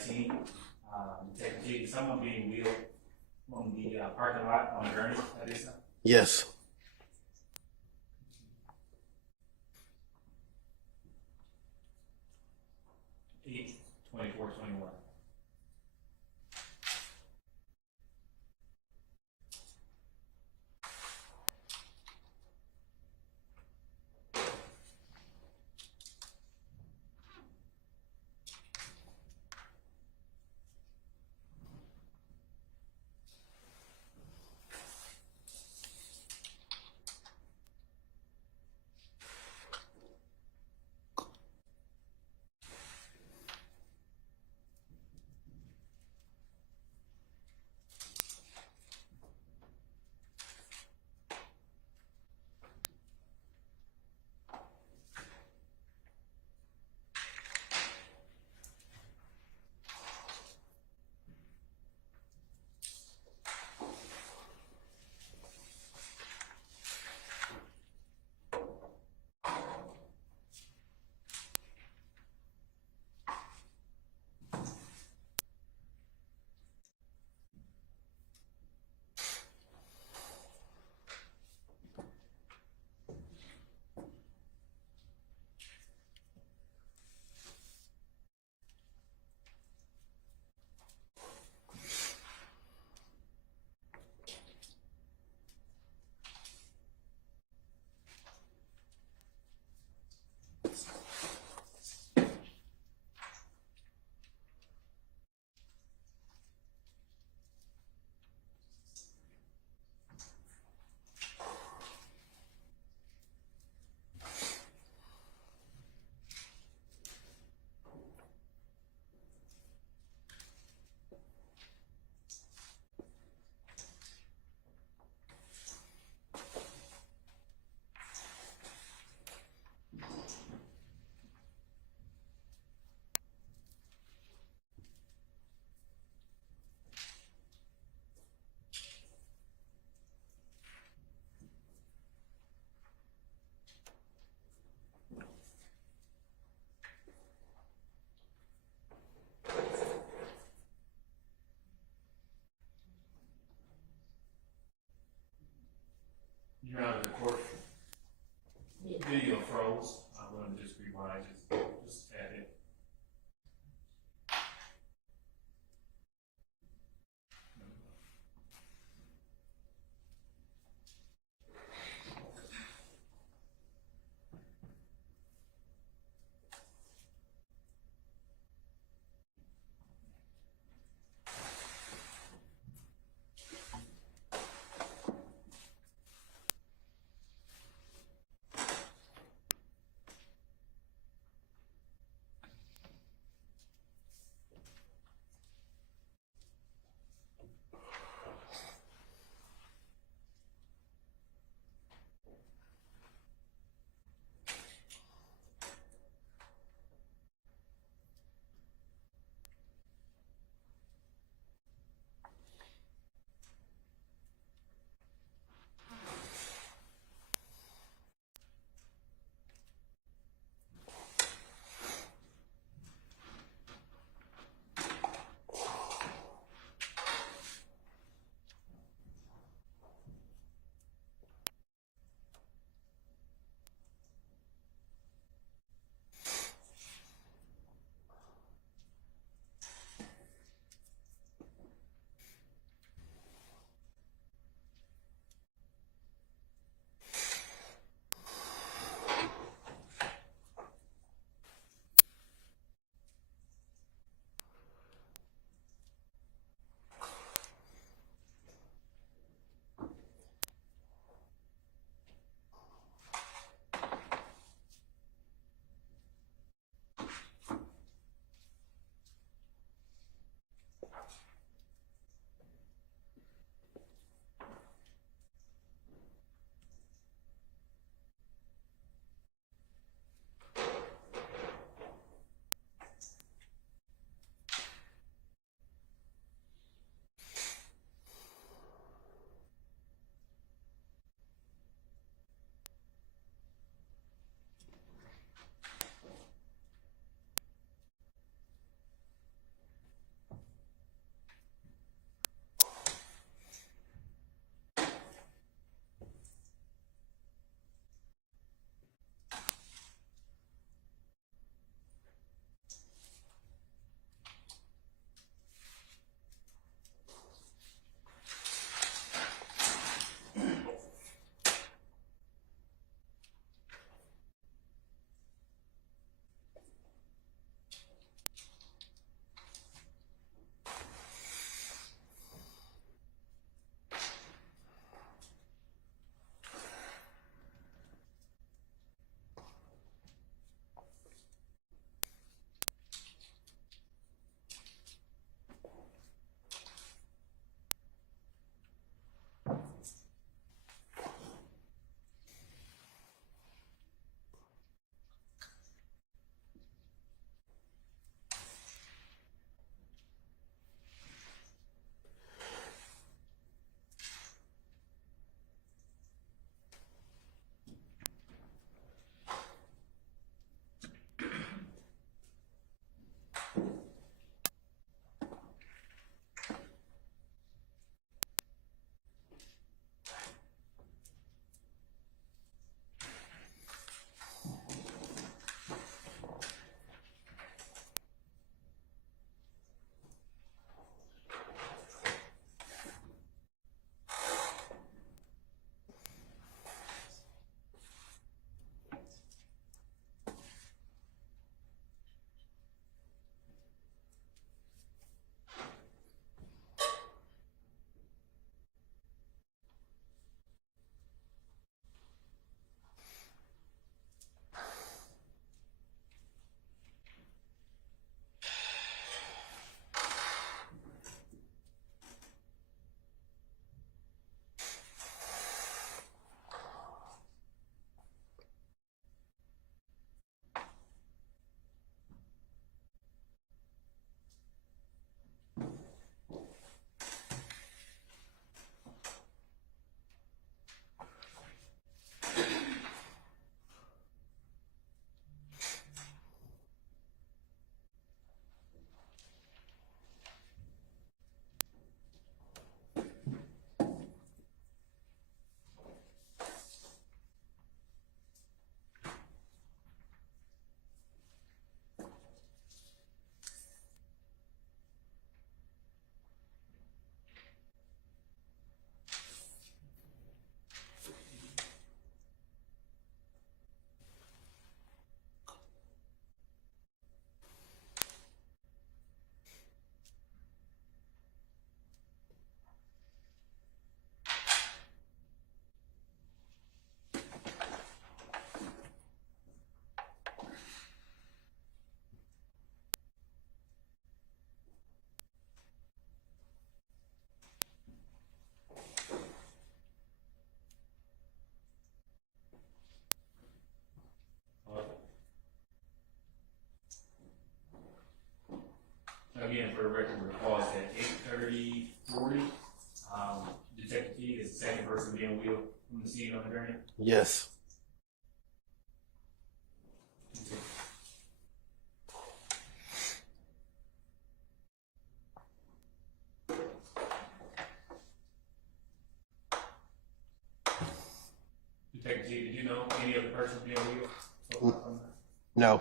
2019. Technically, someone being wheeled on the parking lot on a gurney at this time. Yes. Eight, 24, 21. again, for the record, we're paused at 8:40. Detective T is the second person being wheeled from the scene on the gurney. Yes. Detective T, did you know any of the persons being wheeled? So far from that? No.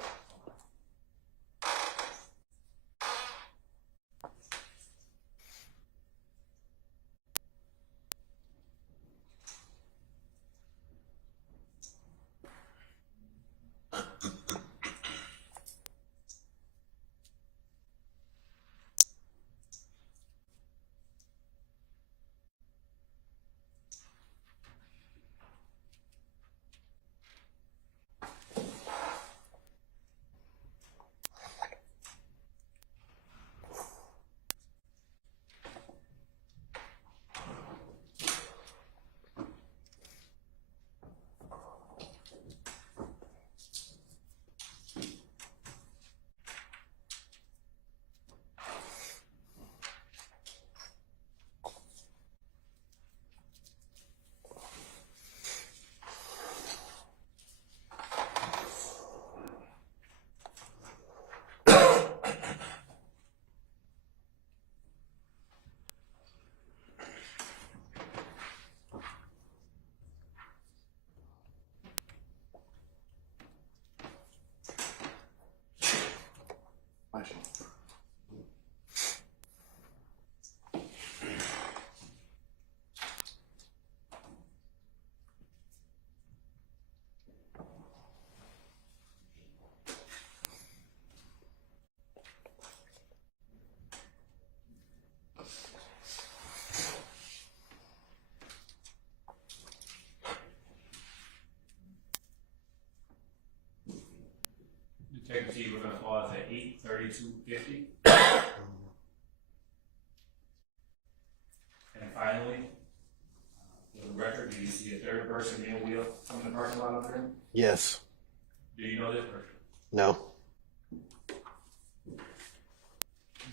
Detective T, we're gonna pause at 8:32:50. And finally, for the record, do you see a third person being wheeled from the parking lot up there? Yes. Do you know this person? No.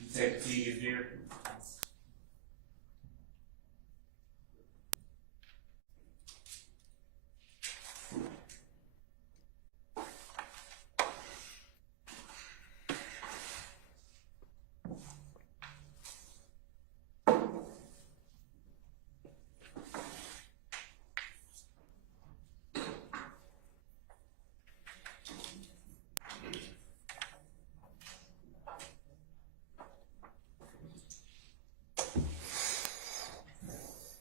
Detective T is here.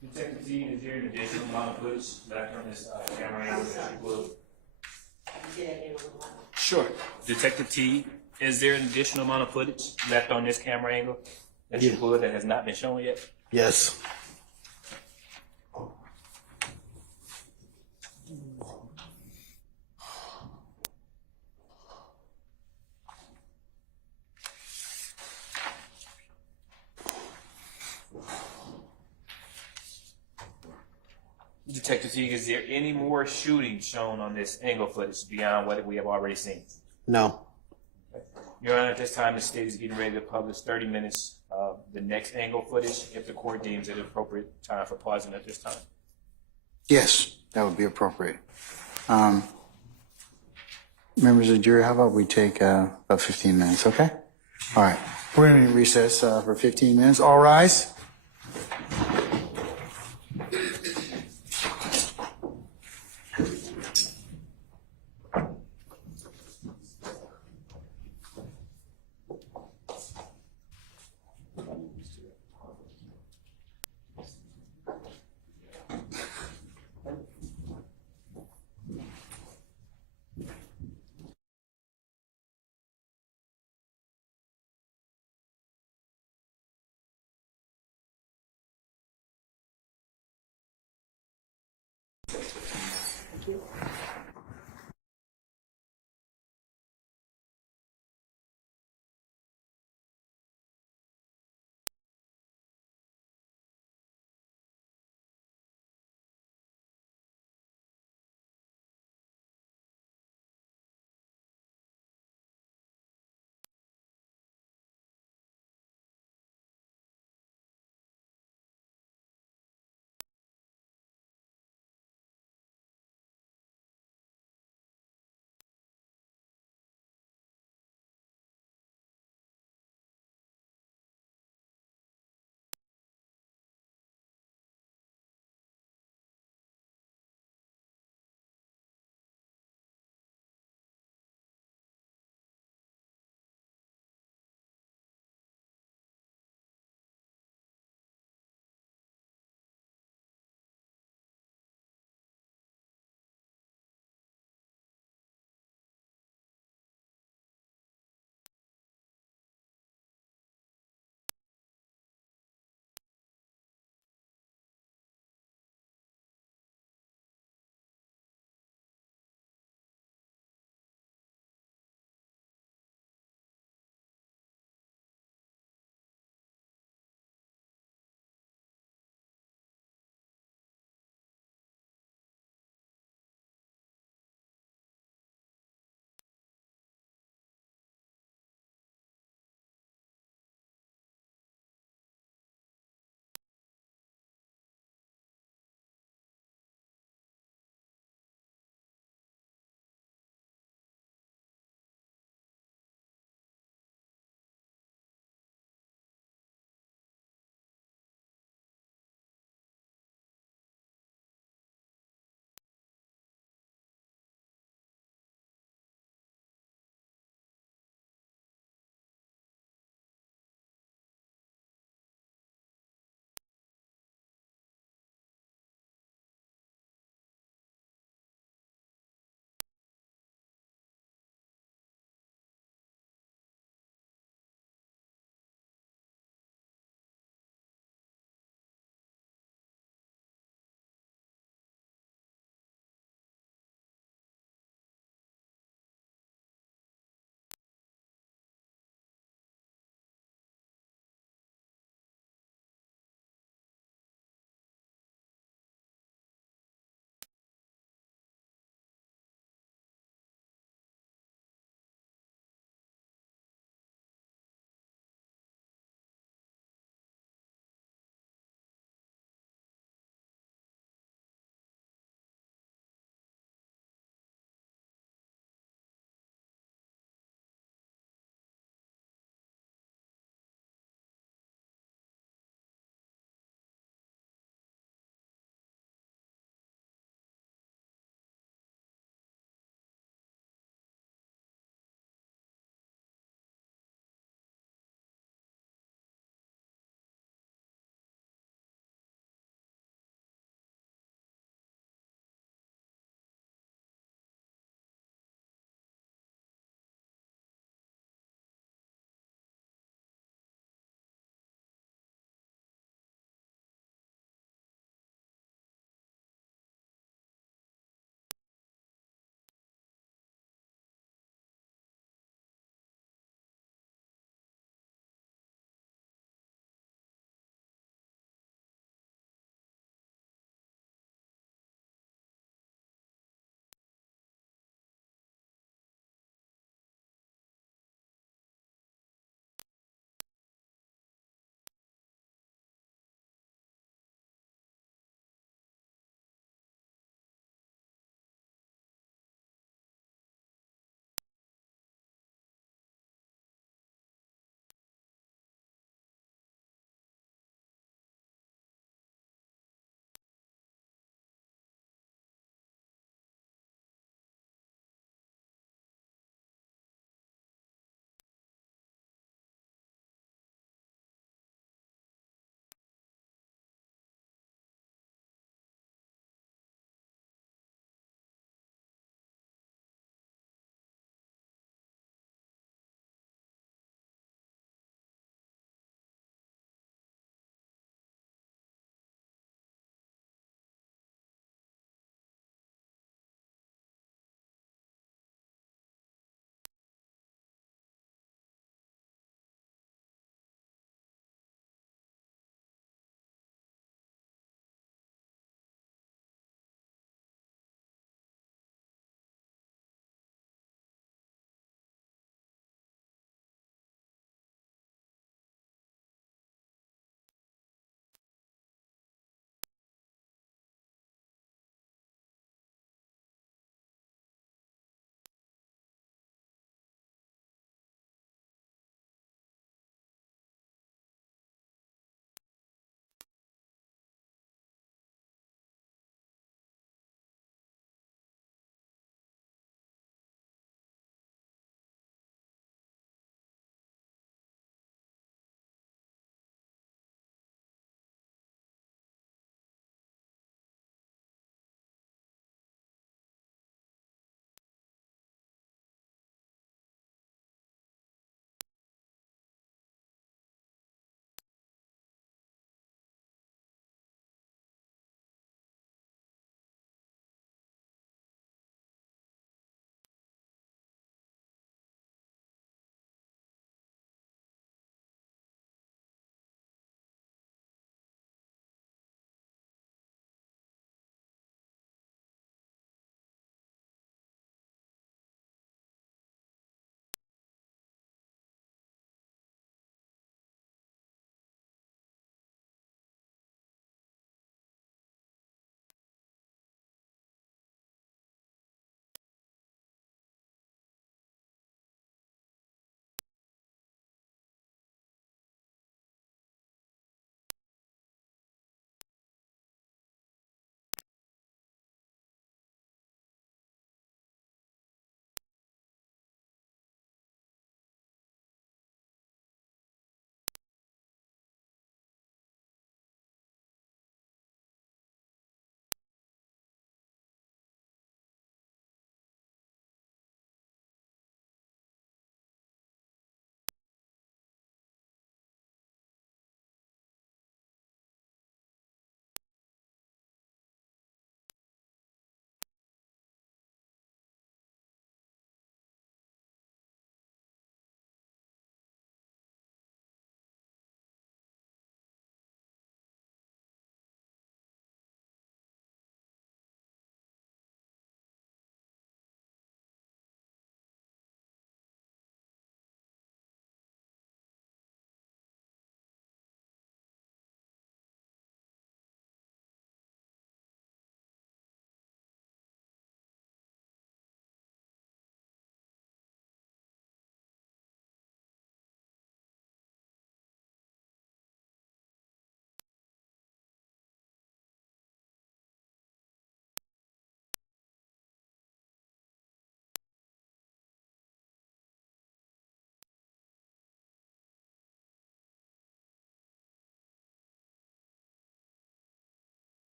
Detective T, is there an additional amount of footage left on this camera angle that you will? Sure. Detective T, is there an additional amount of footage left on this camera angle that you would that has not been shown yet? Yes. Detective T, is there any more shooting shown on this angle footage beyond what we have already seen? No. Your Honor, at this time, the state is getting ready to publish 30 minutes of the next angle footage if the court deems it an appropriate time for pausing at this time. Yes, that would be appropriate. Members of the jury, how about we take about 15 minutes, okay? All right. We're going to recess for 15 minutes. All rise.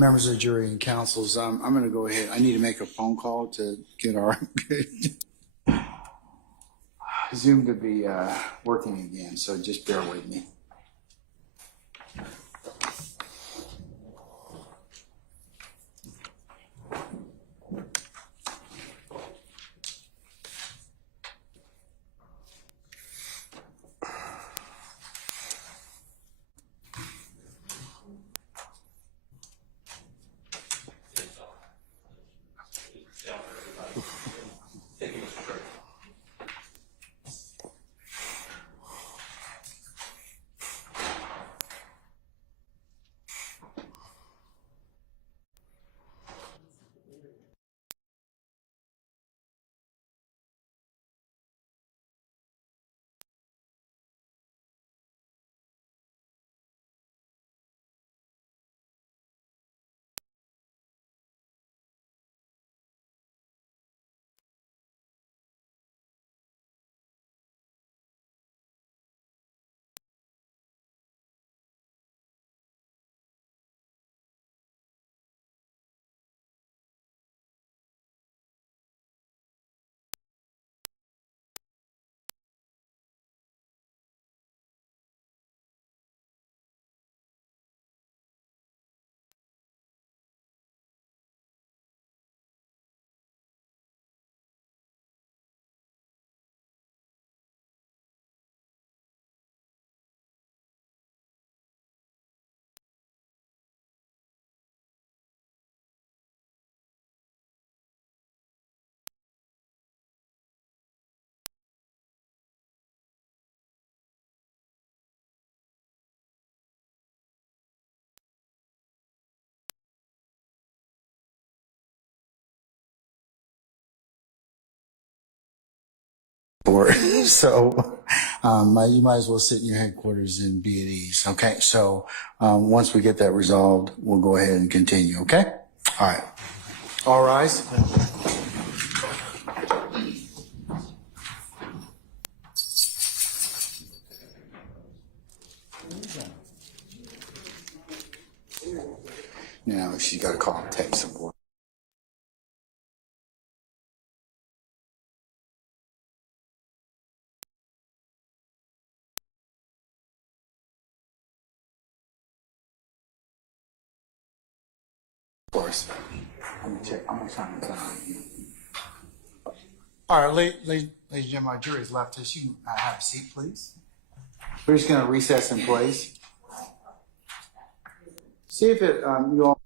Members of the jury and counsels, I'm going to go ahead. I need to make a phone call to get our Zoom to be working again, so just bear with me. So you might as well sit in your headquarters and be at ease. Okay, so once we get that resolved, we'll go ahead and continue. Okay, all right. All rise. Now she's got to call tech support. Of course. Let me check. I'm gonna time the time. All right, ladies and gentlemen, our jury has left us. You can have a seat, please. We're just gonna recess in place. See if it you all.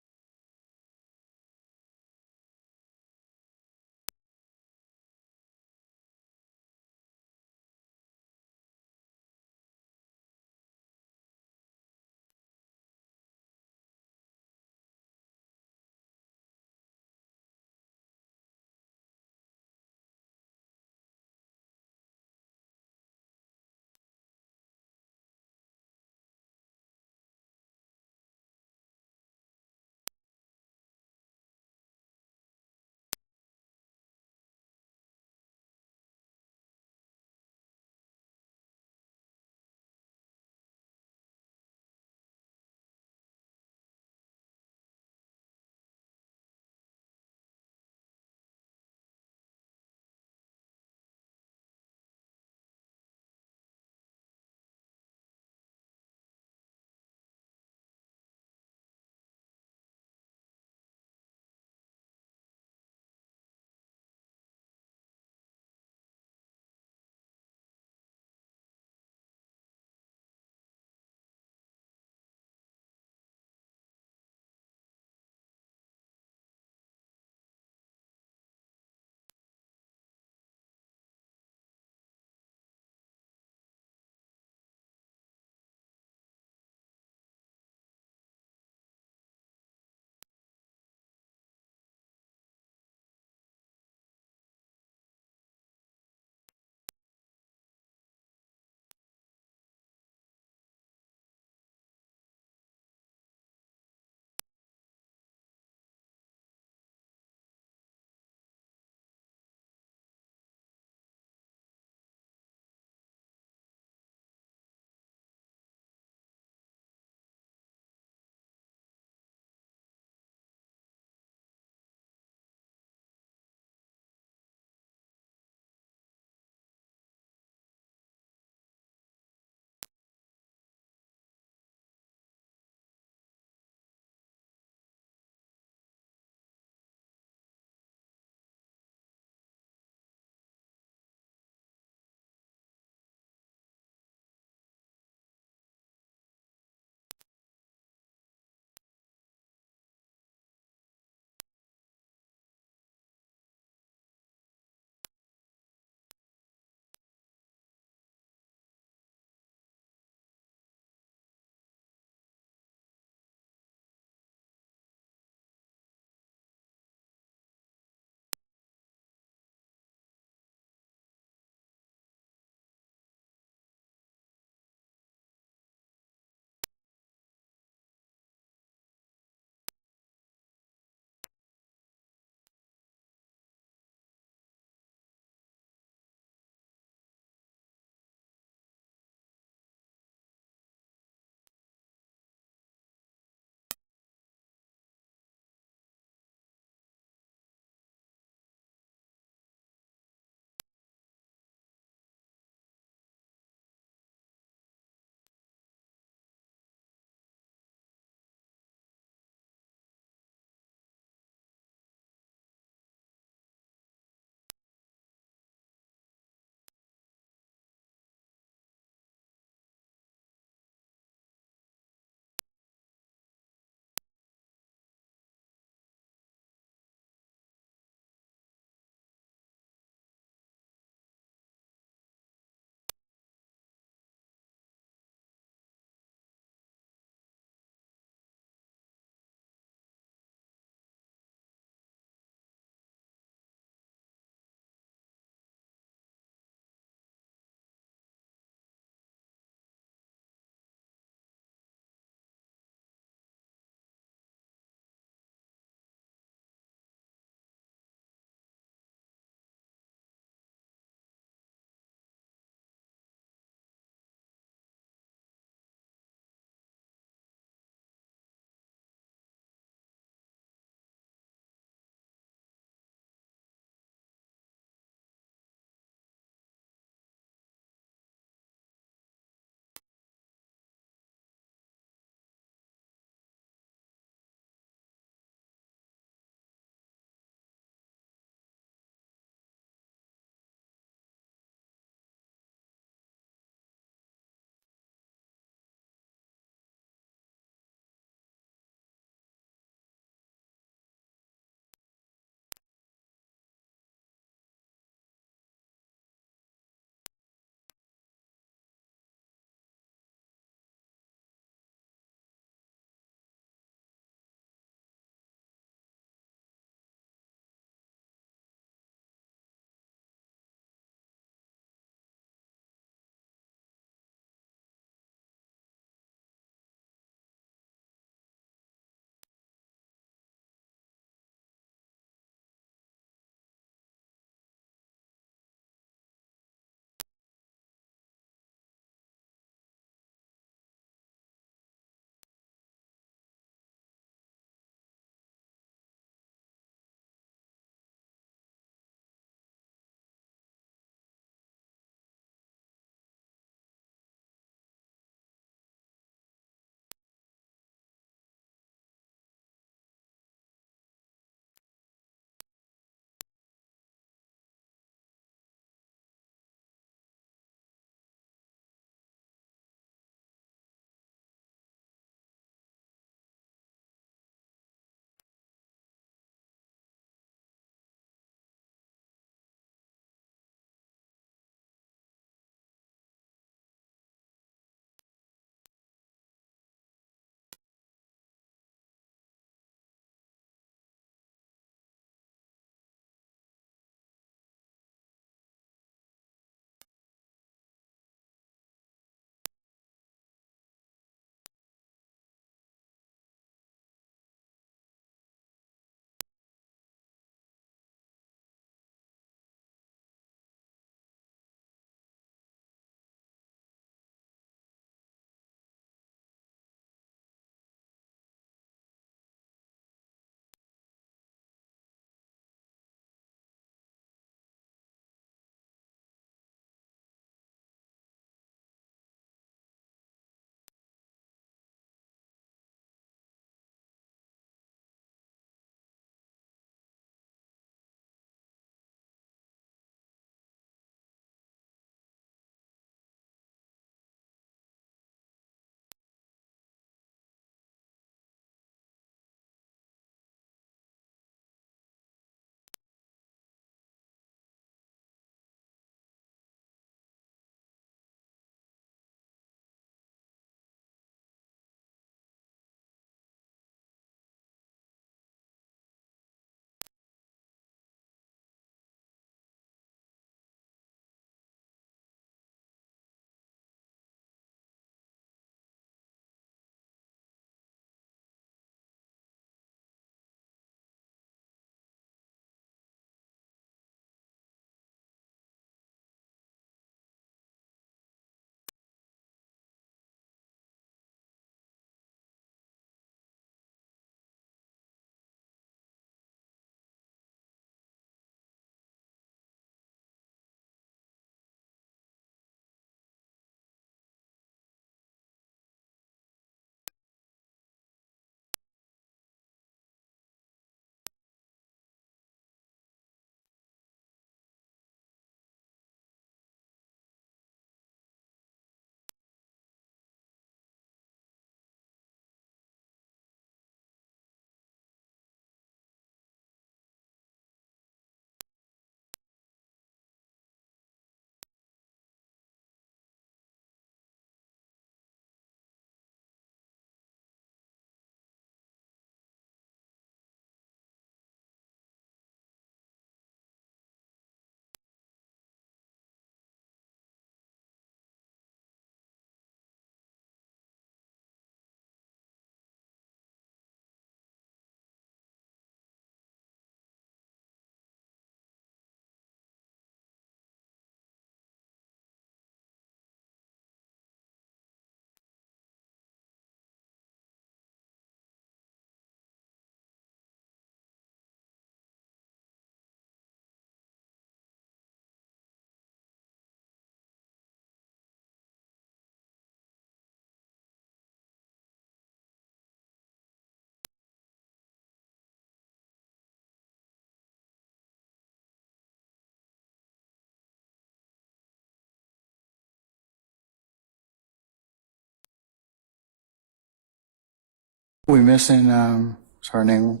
We missing, what's her name?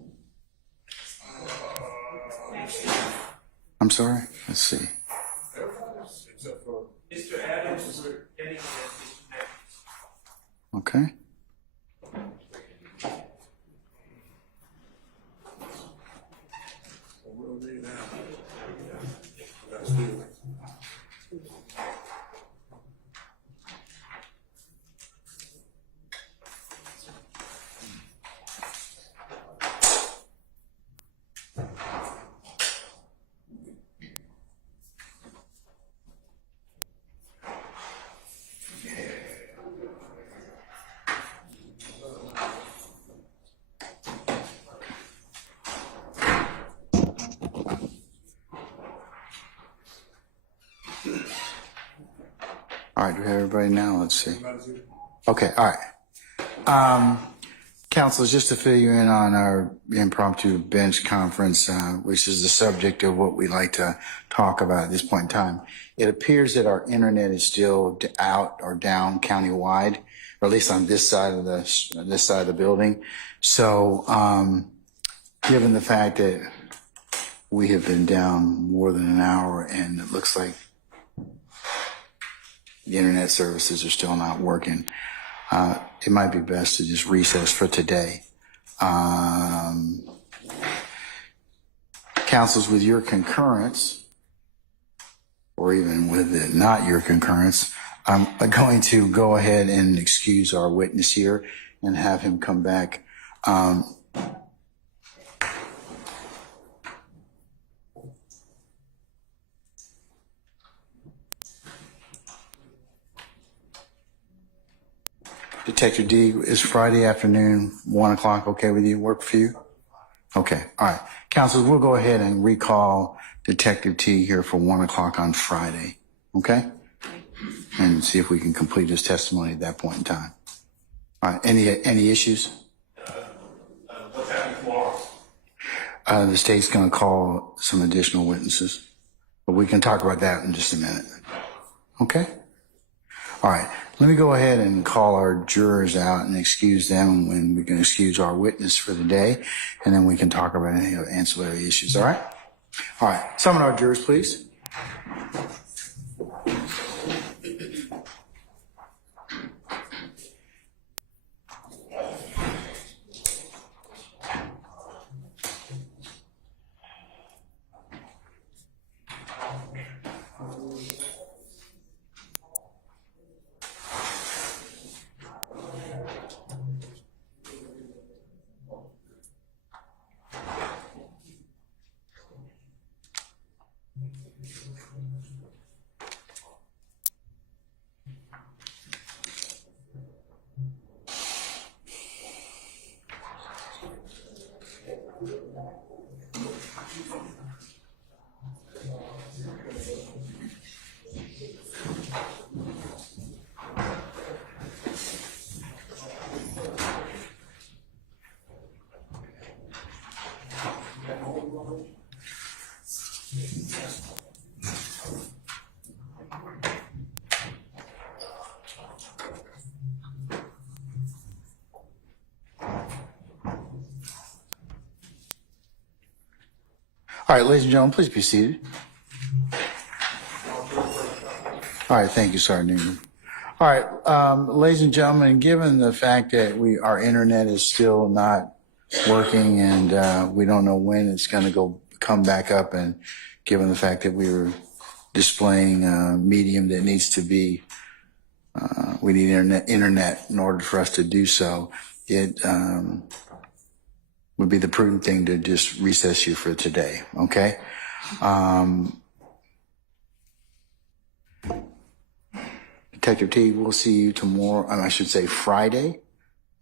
I'm sorry, let's see. Mr. Adams, we're getting against Mr. Matthews. Okay. All right, do we have everybody now? Let's see. Okay, all right. Councilors, just to fill you in on our impromptu bench conference, which is the subject of what we like to talk about at this point in time. It appears that our internet is still out or down countywide, or at least on this side of the building. So, given the fact that we have been down more than an hour and it looks like the internet services are still not working, it might be best to just recess for today. Councils, with your concurrence, or even with it not your concurrence, I'm going to go ahead and excuse our witness here and have him come back. Detective D, is Friday afternoon, 1 o'clock okay with you? Work for you? Okay, all right. Council, we'll go ahead and recall Detective T here for 1 o'clock on Friday, okay? And see if we can complete his testimony at that point in time. All right, any issues? What's happening tomorrow? The state's gonna call some additional witnesses, but we can talk about that in just a minute. Okay? All right, let me go ahead and call our jurors out and excuse them, and we can excuse our witness for the day, and then we can talk about any ancillary issues, all right? All right, summon our jurors, please. All right, ladies and gentlemen, please be seated. All right, thank you, Sergeant Newman. All right, ladies and gentlemen, given the fact that our internet is still not working and we don't know when it's going to come back up, and given the fact that we were displaying a medium that needs to be, we need internet in order for us to do so, it would be the prudent thing to just recess you for today, okay? Detective T, we'll see you tomorrow, I should say Friday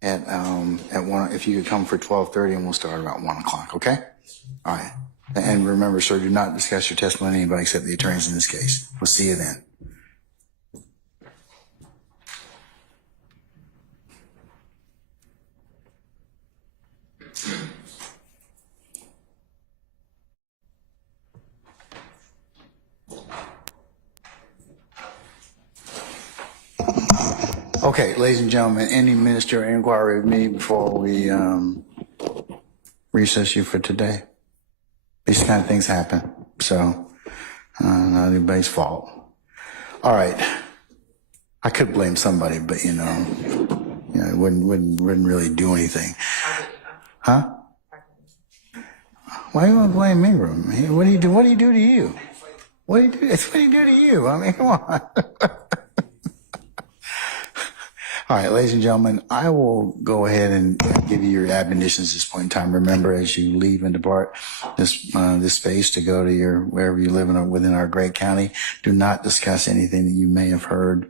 at 1, if you could come for 12:30, and we'll start about 1 o'clock, okay? All right. And remember, sir, do not discuss your testimony with anybody except the attorneys in this case. We'll see you then. Okay, ladies and gentlemen, any ministerial inquiry with me before we recess you for today? These kind of things happen, so not anybody's fault. All right, I could blame somebody, but it wouldn't really do anything, huh? Why do you want to blame me, Rum? What do you do? What do you do to you? What do you do? It's what do you do to you? I mean, come on. All right, ladies and gentlemen, I will go ahead and give you your admonitions at this point in time. Remember, as you leave and depart this space to go to wherever you live within our great county, do not discuss anything that you may have heard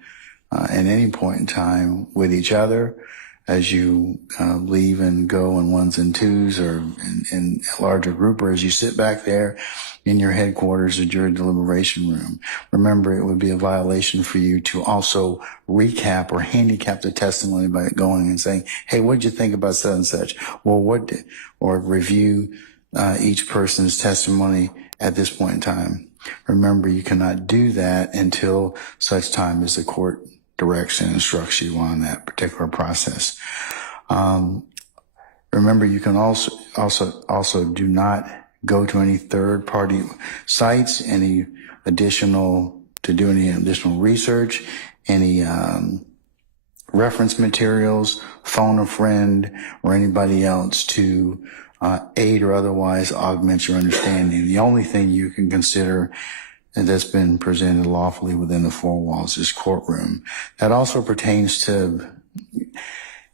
at any point in time with each other as you leave and go in ones and twos or in a larger group, or as you sit back there in your headquarters at your deliberation room. Remember, it would be a violation for you to also recap or handicap the testimony by going and saying, hey, what did you think about such and such? Or or review each person's testimony at this point in time. Remember, you cannot do that until such time as the court directs and instructs you on that particular process. Remember, you can also do not go to any third-party sites, to do any additional research, any reference materials, phone a friend, or anybody else to aid or otherwise augment your understanding. The only thing you can consider that's been presented lawfully within the four walls of this courtroom. That also pertains to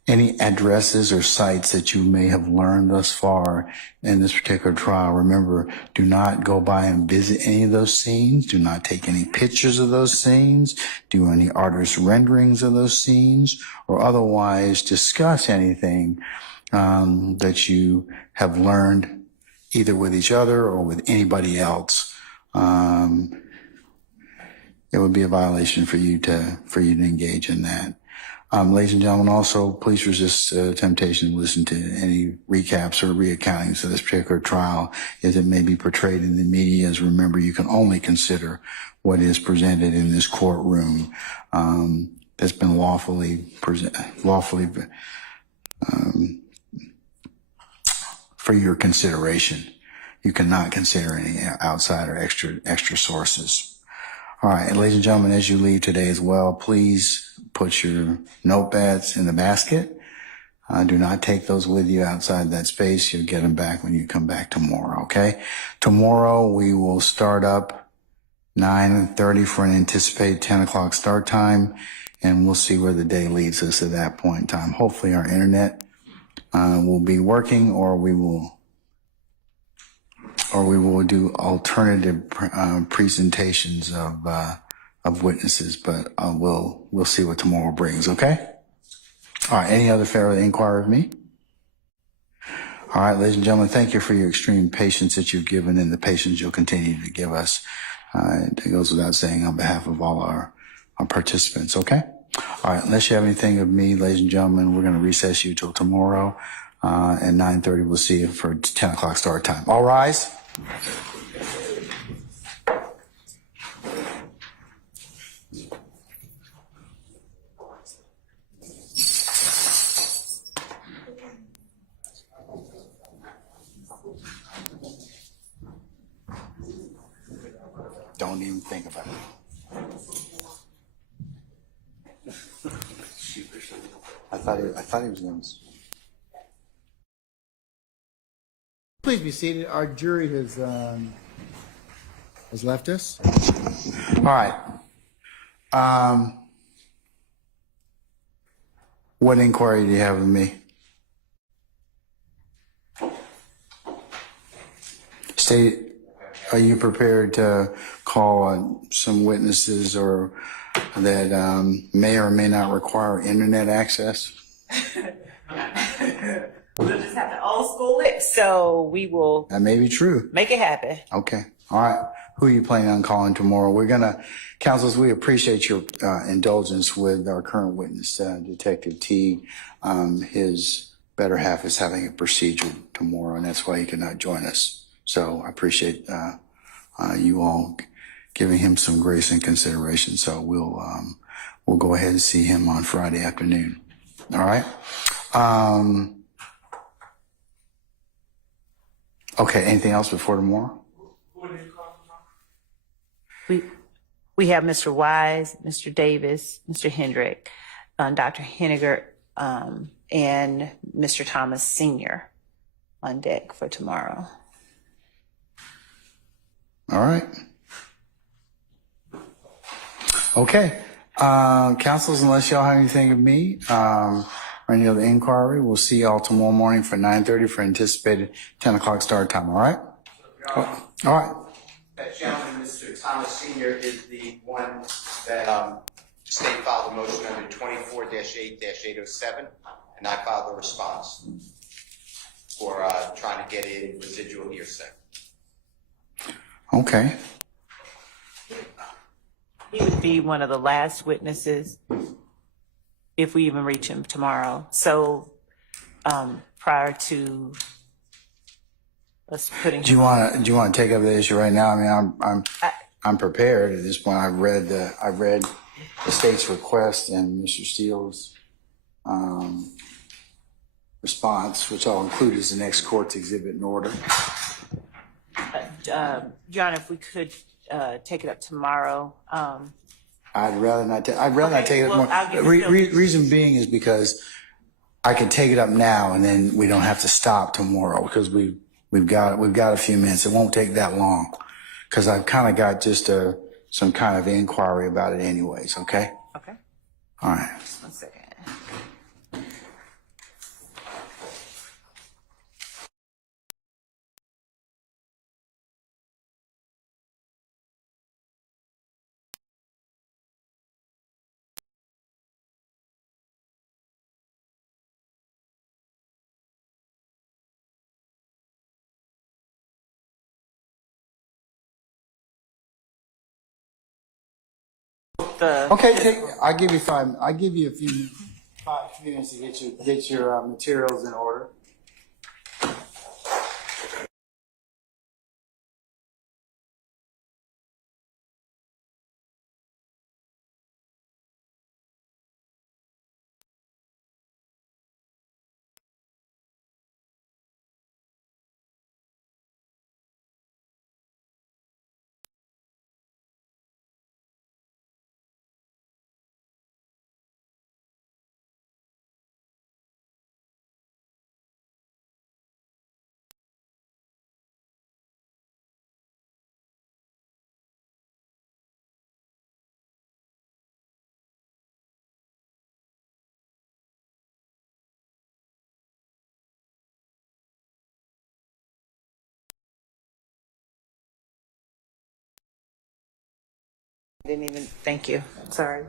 any addresses or sites that you may have learned thus far in this particular trial. Remember, do not go by and visit any of those scenes. Do not take any pictures of those scenes. Do any artist renderings of those scenes, or otherwise discuss anything that you have learned either with each other or with anybody else. It would be a violation for you to engage in that. Ladies and gentlemen, also please resist temptation to listen to any recaps or reaccountings of this particular trial as it may be portrayed in the media. As remember, you can only consider what is presented in this courtroom that's been lawfully for your consideration. You cannot consider any outside or extra sources. All right, and ladies and gentlemen, as you leave today as well, please put your notepads in the basket. Do not take those with you outside that space. You'll get them back when you come back tomorrow, okay? Tomorrow we will start up 9:30 for an anticipated 10 o'clock start time, and we'll see where the day leads us at that point in time. Hopefully our internet will be working, or we will do alternative presentations of witnesses, but we'll see what tomorrow brings, okay? All right, any other further inquiry of me? All right, ladies and gentlemen, thank you for your extreme patience that you've given and the patience you'll continue to give us. It goes without saying on behalf of all our participants, okay? All right, unless you have anything of me, ladies and gentlemen, we're going to recess you till tomorrow at 9:30. We'll see you for 10 o'clock start time. All rise. Don't even think about it. I thought he was going to. Please be seated. Our jury has left us. All right. What inquiry do you have of me? Are you prepared to call on some witnesses or that may or may not require internet access? We'll just have to old school it, so we will That may be true. make it happen. Okay. All right. Who are you planning on calling tomorrow? Counsels, we appreciate your indulgence with our current witness, Detective Teague. His better half is having a procedure tomorrow, and that's why he cannot join us. So I appreciate you all giving him some grace and consideration. So we'll we'll go ahead and see him on Friday afternoon. All right. Okay. Anything else before tomorrow? We have Mr. Wise, Mr. Davis, Mr. Hendrick, Dr. Henniger, and Mr. Thomas Sr. on deck for tomorrow. All right. Okay. Councilors, unless y'all have anything of me, or any other inquiry, we'll see y'all tomorrow morning for 9:30 for anticipated 10 o'clock start time. All right? All right. That gentleman, Mr. Thomas Senior, is the one that state filed a motion under 24-8-807, and I filed a response for trying to get in residual hearsay. Okay. He would be one of the last witnesses if we even reach him tomorrow. So prior to us putting Do you want to take up the issue right now? I mean, I'm prepared at this point. I've read the state's request and Mr. Steele's response, which I'll include as the next court's exhibit in order. Your Honor, if we could take it up tomorrow. I'd rather not take it up well, tomorrow. I'll give you Reason being is because I can take it up now and then we don't have to stop tomorrow because we've got a few minutes. It won't take that long because I've kind of got just some kind of inquiry about it anyways. Okay. Okay. All right. Just 1 second. Okay. I'll give you a few minutes to get your materials in order. Didn't even, thank you. Sorry.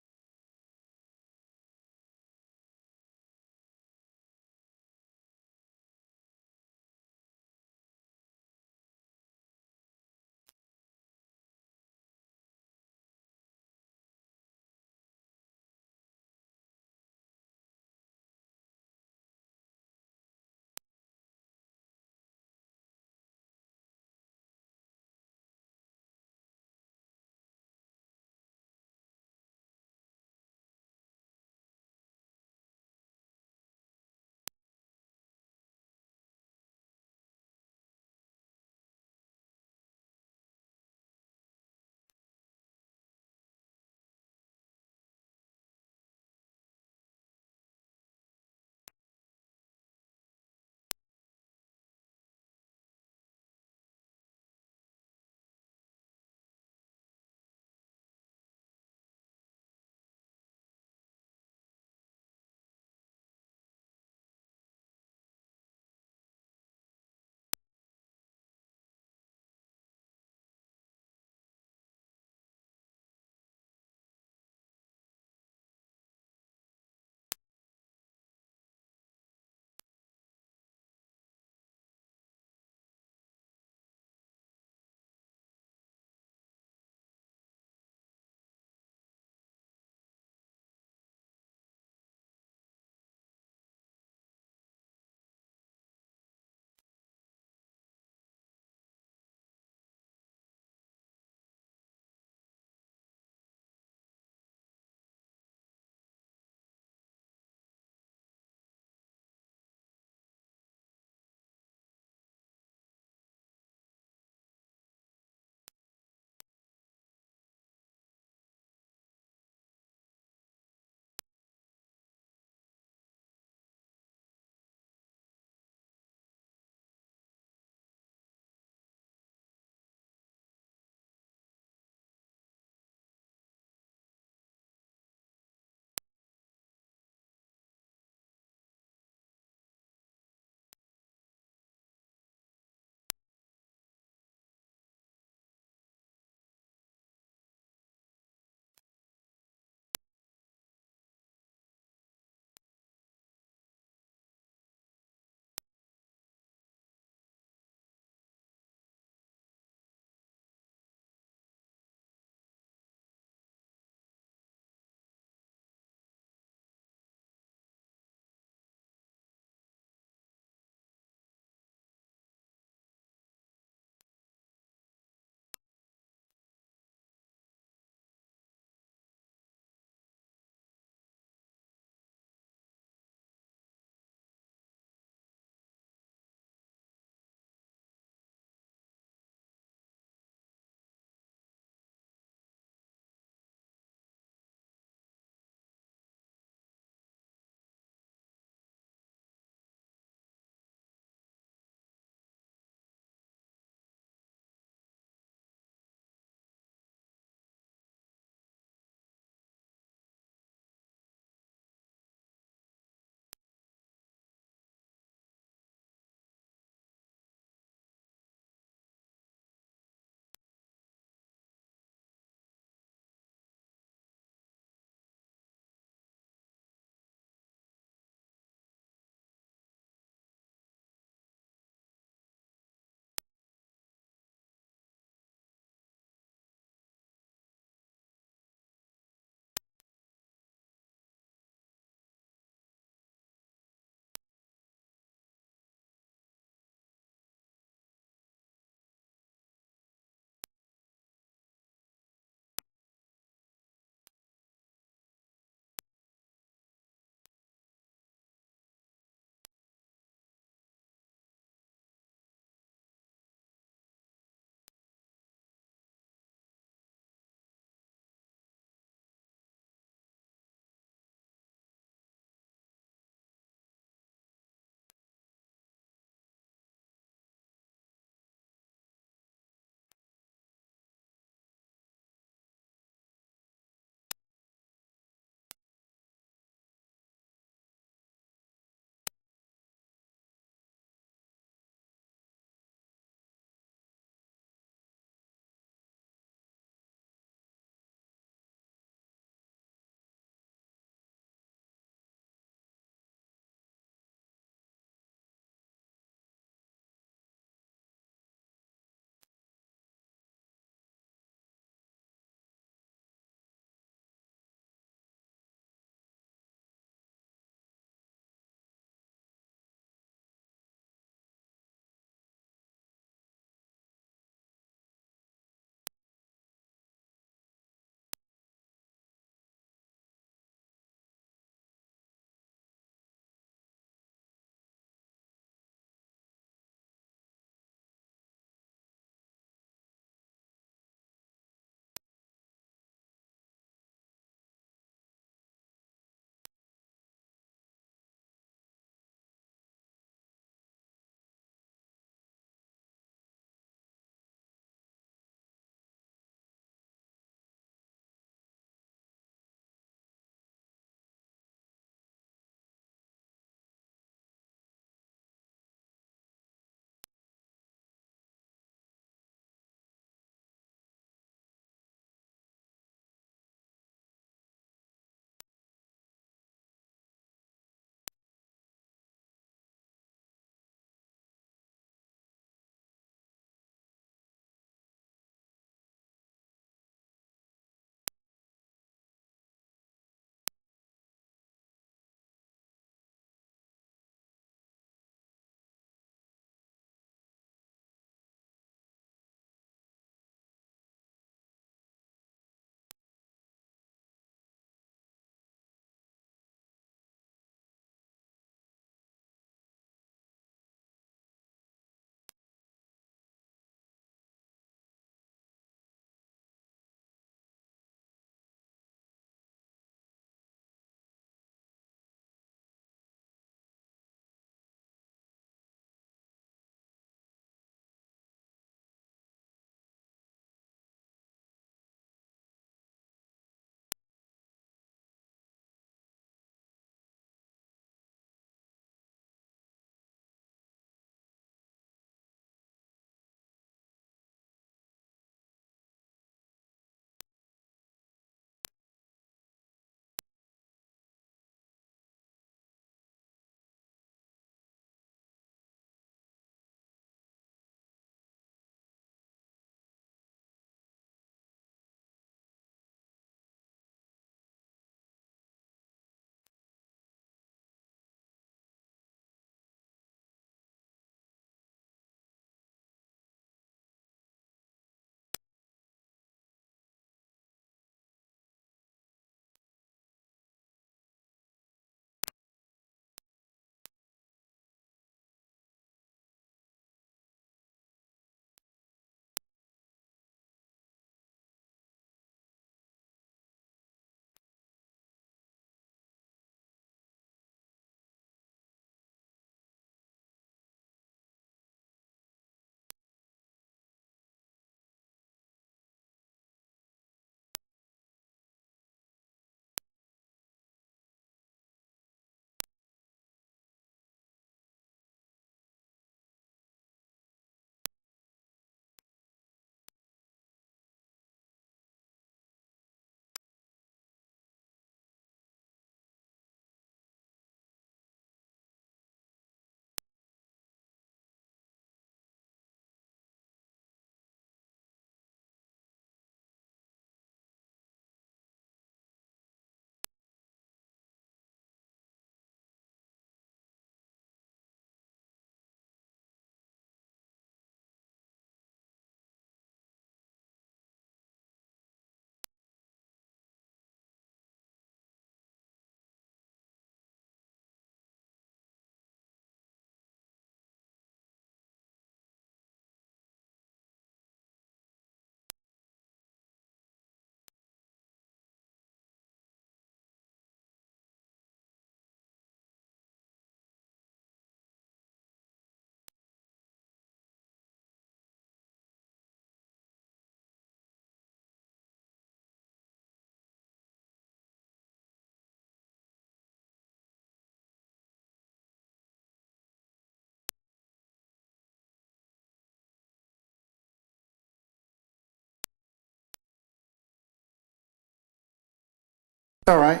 All right.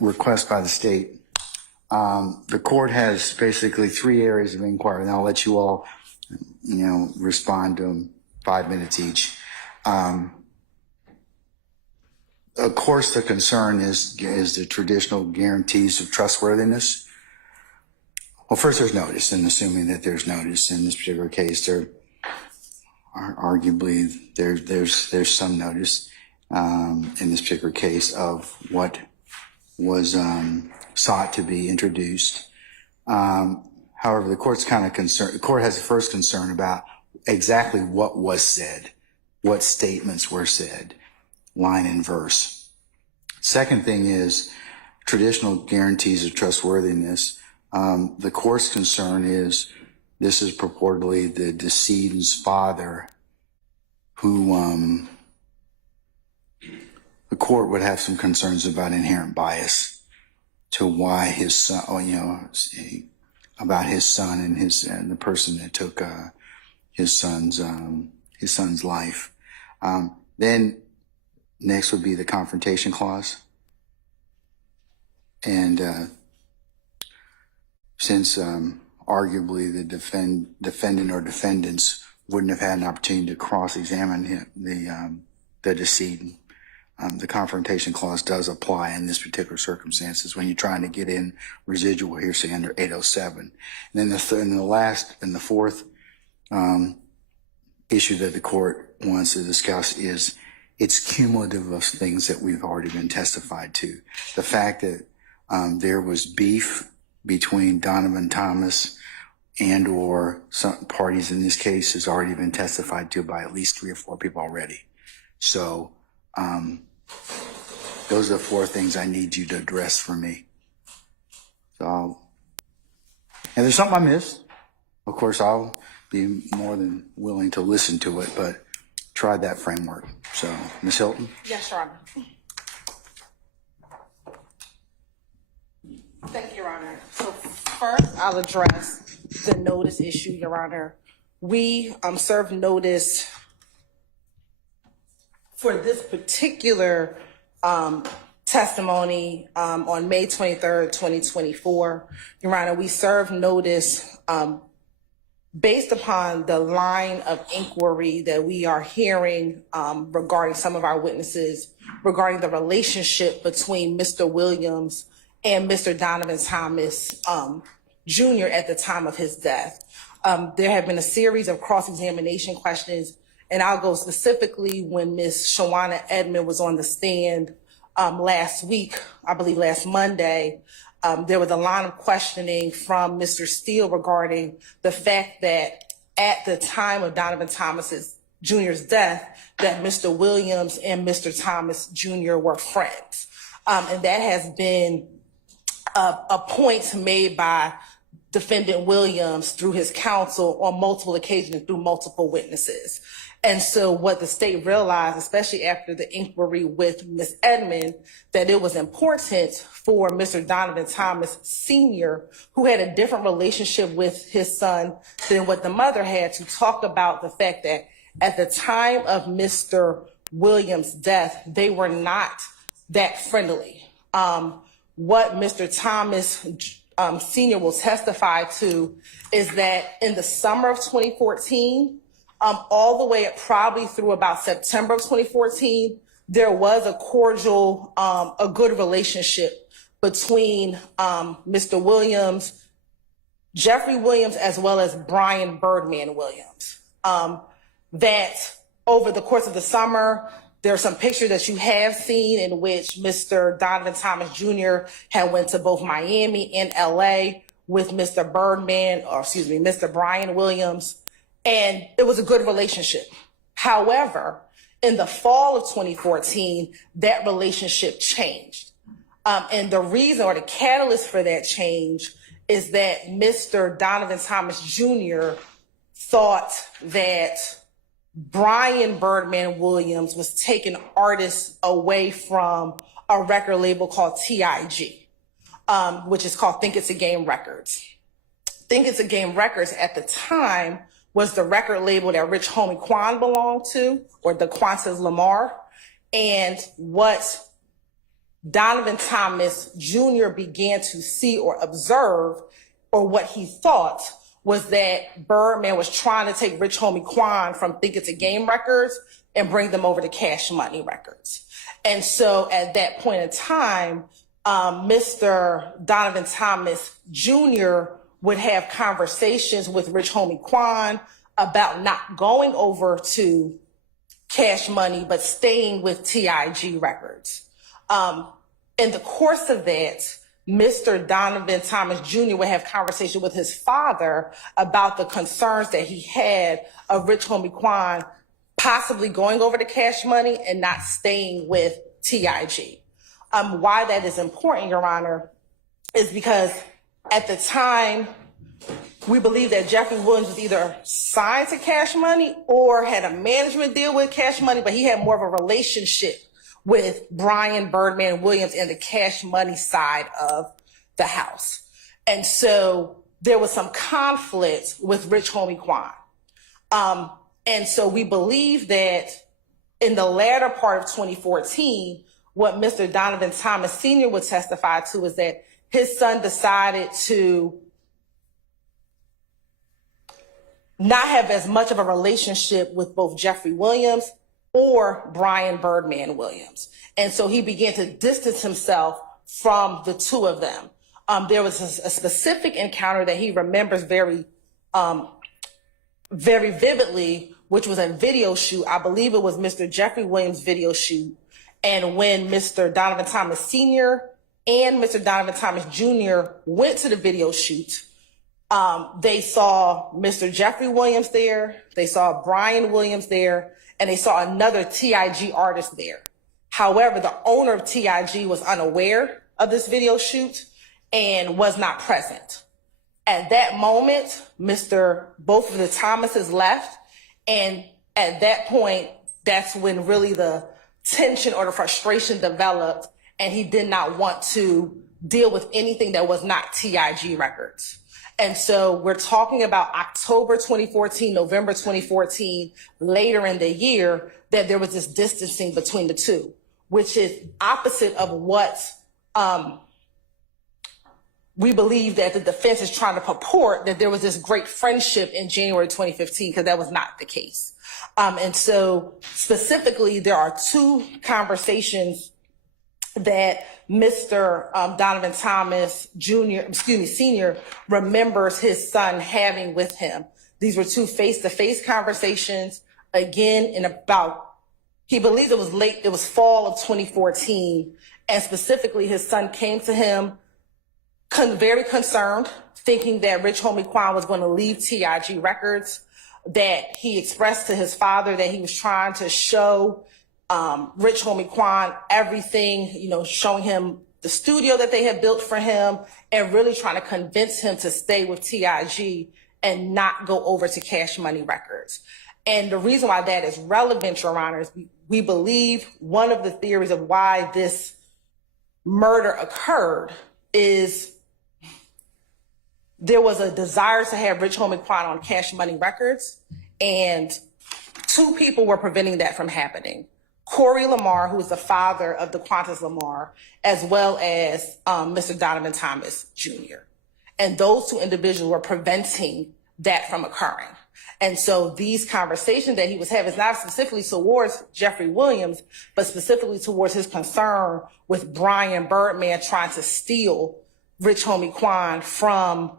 Request by the state. The court has basically 3 areas of inquiry, and I'll let you all, respond to them 5 minutes each. Of course, the concern is the traditional guarantees of trustworthiness. Well, first there's notice, and assuming that there's notice in this particular case, there arguably there's some notice in this particular case of what was sought to be introduced. However, the court's kind of concerned. The court has the first concern about exactly what was said, what statements were said, line and verse. Second thing is traditional guarantees of trustworthiness. The court's concern is this is purportedly the decedent's father who the court would have some concerns about inherent bias to why his son, about his son and the person that took his son's life. Then next would be the confrontation clause. And since arguably the defendant or defendants wouldn't have had an opportunity to cross-examine him, the decedent, the confrontation clause does apply in this particular circumstances when you're trying to get in residual hearsay under 807. And then the fourth issue that the court wants to discuss is it's cumulative of things that we've already been testified to. The fact that there was beef between Donovan Thomas and or some parties in this case has already been testified to by at least 3 or 4 people already. So those are the 4 things I need you to address for me. So, and there's something I missed. Of course, I'll be more than willing to listen to it, but try that framework. So, Ms. Hilton? Yes, Your Honor. Thank you, Your Honor. So first, I'll address the notice issue, Your Honor. We served notice for this particular testimony on May 23rd, 2024. Your Honor, we served notice based upon the line of inquiry that we are hearing regarding some of our witnesses regarding the relationship between Mr. Williams and Mr. Donovan Thomas Jr. at the time of his death. There have been a series of cross-examination questions, and I'll go specifically when Ms. Shawana Edmond was on the stand last week, I believe last Monday. There was a line of questioning from Mr. Steele regarding the fact that at the time of Donovan Thomas Jr.'s death, that Mr. Williams and Mr. Thomas Jr. were friends. And that has been a point made by Defendant Williams through his counsel on multiple occasions through multiple witnesses. And so what the state realized, especially after the inquiry with Ms. Edmond, that it was important for Mr. Donovan Thomas Sr., who had a different relationship with his son than what the mother had, to talk about the fact that at the time of Mr. Williams' death, they were not that friendly. What Mr. Thomas Sr. will testify to is that in the summer of 2014, all the way up probably through about September of 2014, there was a cordial, a good relationship between Mr. Williams, Jeffrey Williams, as well as Brian Birdman Williams. That over the course of the summer, there are some pictures that you have seen in which Mr. Donovan Thomas Jr. had went to both Miami and LA with Mr. Brian Williams, and it was a good relationship. However, in the fall of 2014, that relationship changed. And the reason or the catalyst for that change is that Mr. Donovan Thomas Jr. thought that Brian Birdman Williams was taking artists away from a record label called TIG, which is called Think It's a Game Records. Think It's a Game Records at the time was the record label that Rich Homie Quan belonged to, or the Quantas Lamar. And what Donovan Thomas Jr. began to see or observe, or what he thought, was that Birdman was trying to take Rich Homie Quan from Think It's a Game Records and bring them over to Cash Money Records. And so at that point in time, Mr. Donovan Thomas Jr. would have conversations with Rich Homie Quan about not going over to Cash Money, but staying with TIG Records. In the course of that, Mr. Donovan Thomas Jr. would have conversation with his father about the concerns that he had of Rich Homie Quan possibly going over to Cash Money and not staying with TIG. Why that is important, Your Honor, is because at the time, we believe that Jeffrey Williams was either signed to Cash Money or had a management deal with Cash Money, but he had more of a relationship with Brian Birdman Williams and the Cash Money side of the house. And so there was some conflict with Rich Homie Quan. And so we believe that in the latter part of 2014, what Mr. Donovan Thomas Sr. would testify to is that his son decided to not have as much of a relationship with both Jeffrey Williams or Brian Birdman Williams. And so he began to distance himself from the two of them. There was a specific encounter that he remembers very vividly, which was a video shoot. I believe it was Mr. Jeffrey Williams' video shoot. And when Mr. Donovan Thomas Sr. and Mr. Donovan Thomas Jr. went to the video shoot, they saw Mr. Jeffrey Williams there, they saw Brian Williams there, and they saw another TIG artist there. However, the owner of TIG was unaware of this video shoot and was not present. At that moment, both of the Thomases left, and at that point, that's when really the tension or the frustration developed, and he did not want to deal with anything that was not TIG Records. And so we're talking about October 2014, November 2014, later in the year, that there was this distancing between the two, which is opposite of what we believe that the defense is trying to purport, that there was this great friendship in January 2015, because that was not the case. And so specifically, there are two conversations that Mr. Donovan Thomas Sr. remembers his son having with him. These were two face-to-face conversations, again, in about, he believes it was fall of 2014, and specifically his son came to him very concerned, thinking that Rich Homie Quan was going to leave TIG Records, that he expressed to his father that he was trying to show Rich Homie Quan everything, showing him the studio that they had built for him, and really trying to convince him to stay with TIG and not go over to Cash Money Records. And the reason why that is relevant, Your Honor, is we believe one of the theories of why this murder occurred is there was a desire to have Rich Homie Quan on Cash Money Records, and two people were preventing that from happening. Corey Lamar, who is the father of the Quantas Lamar, as well as Mr. Donovan Thomas Jr. And those two individuals were preventing that from occurring. And so these conversations that he was having is not specifically towards Jeffrey Williams, but specifically towards his concern with Brian Birdman trying to steal Rich Homie Quan from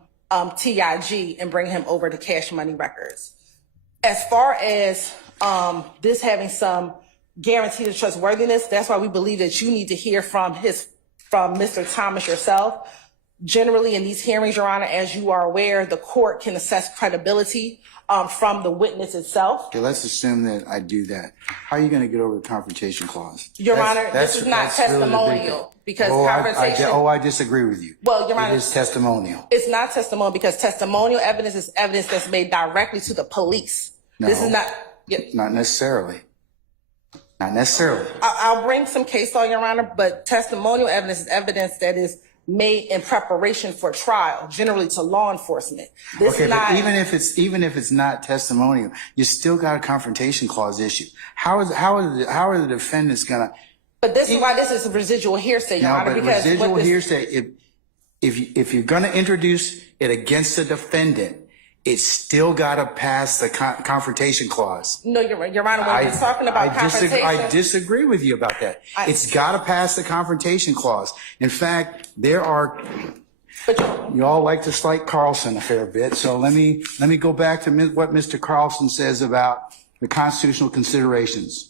TIG and bring him over to Cash Money Records. As far as this having some guarantee of trustworthiness, that's why we believe that you need to hear from Mr. Thomas yourself. Generally, in these hearings, Your Honor, as you are aware, the court can assess credibility from the witness itself. Okay, let's assume that I do that. How are you going to get over the confrontation clause? Your Honor, this is not testimonial because confrontation. I disagree with you. Well, Your Honor, it is testimonial. It's not testimonial because testimonial evidence is evidence that's made directly to the police. No, this is not. Not necessarily. Not necessarily. I'll bring some case law, Your Honor, but testimonial evidence is evidence that is made in preparation for trial, generally to law enforcement. This Okay, is not, but even if it's not testimonial, you still got a confrontation clause issue. How are the defendants gonna? but this is why this is residual hearsay, Your No, Honor, but because residual what this, hearsay. If you're gonna introduce it against the defendant, it's still got to pass the confrontation clause. no, Your Honor, when we're talking about confrontation. I disagree with you about that. It's got to pass the confrontation clause. In fact, there are. You all like to slight Carlson a fair bit, so let me go back to what Mr. Carlson says about the constitutional considerations.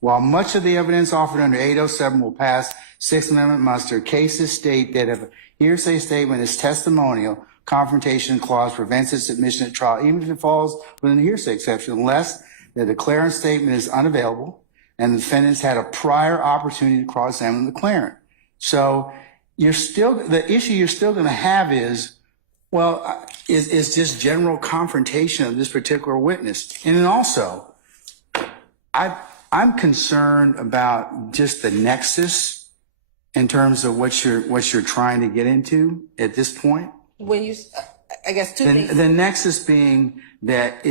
While much of the evidence offered under 807 will pass Sixth Amendment muster, cases state that if a hearsay statement is testimonial, confrontation clause prevents its admission at trial, even if it falls within the hearsay exception, unless the declarant statement is unavailable and the defendants had a prior opportunity to cross-examine the declarant. So the issue you're still going to have is, well, is just general confrontation of this particular witness. And then also, I'm concerned about just the nexus in terms of what you're trying to get into at this point. When you, I guess two things. The nexus being that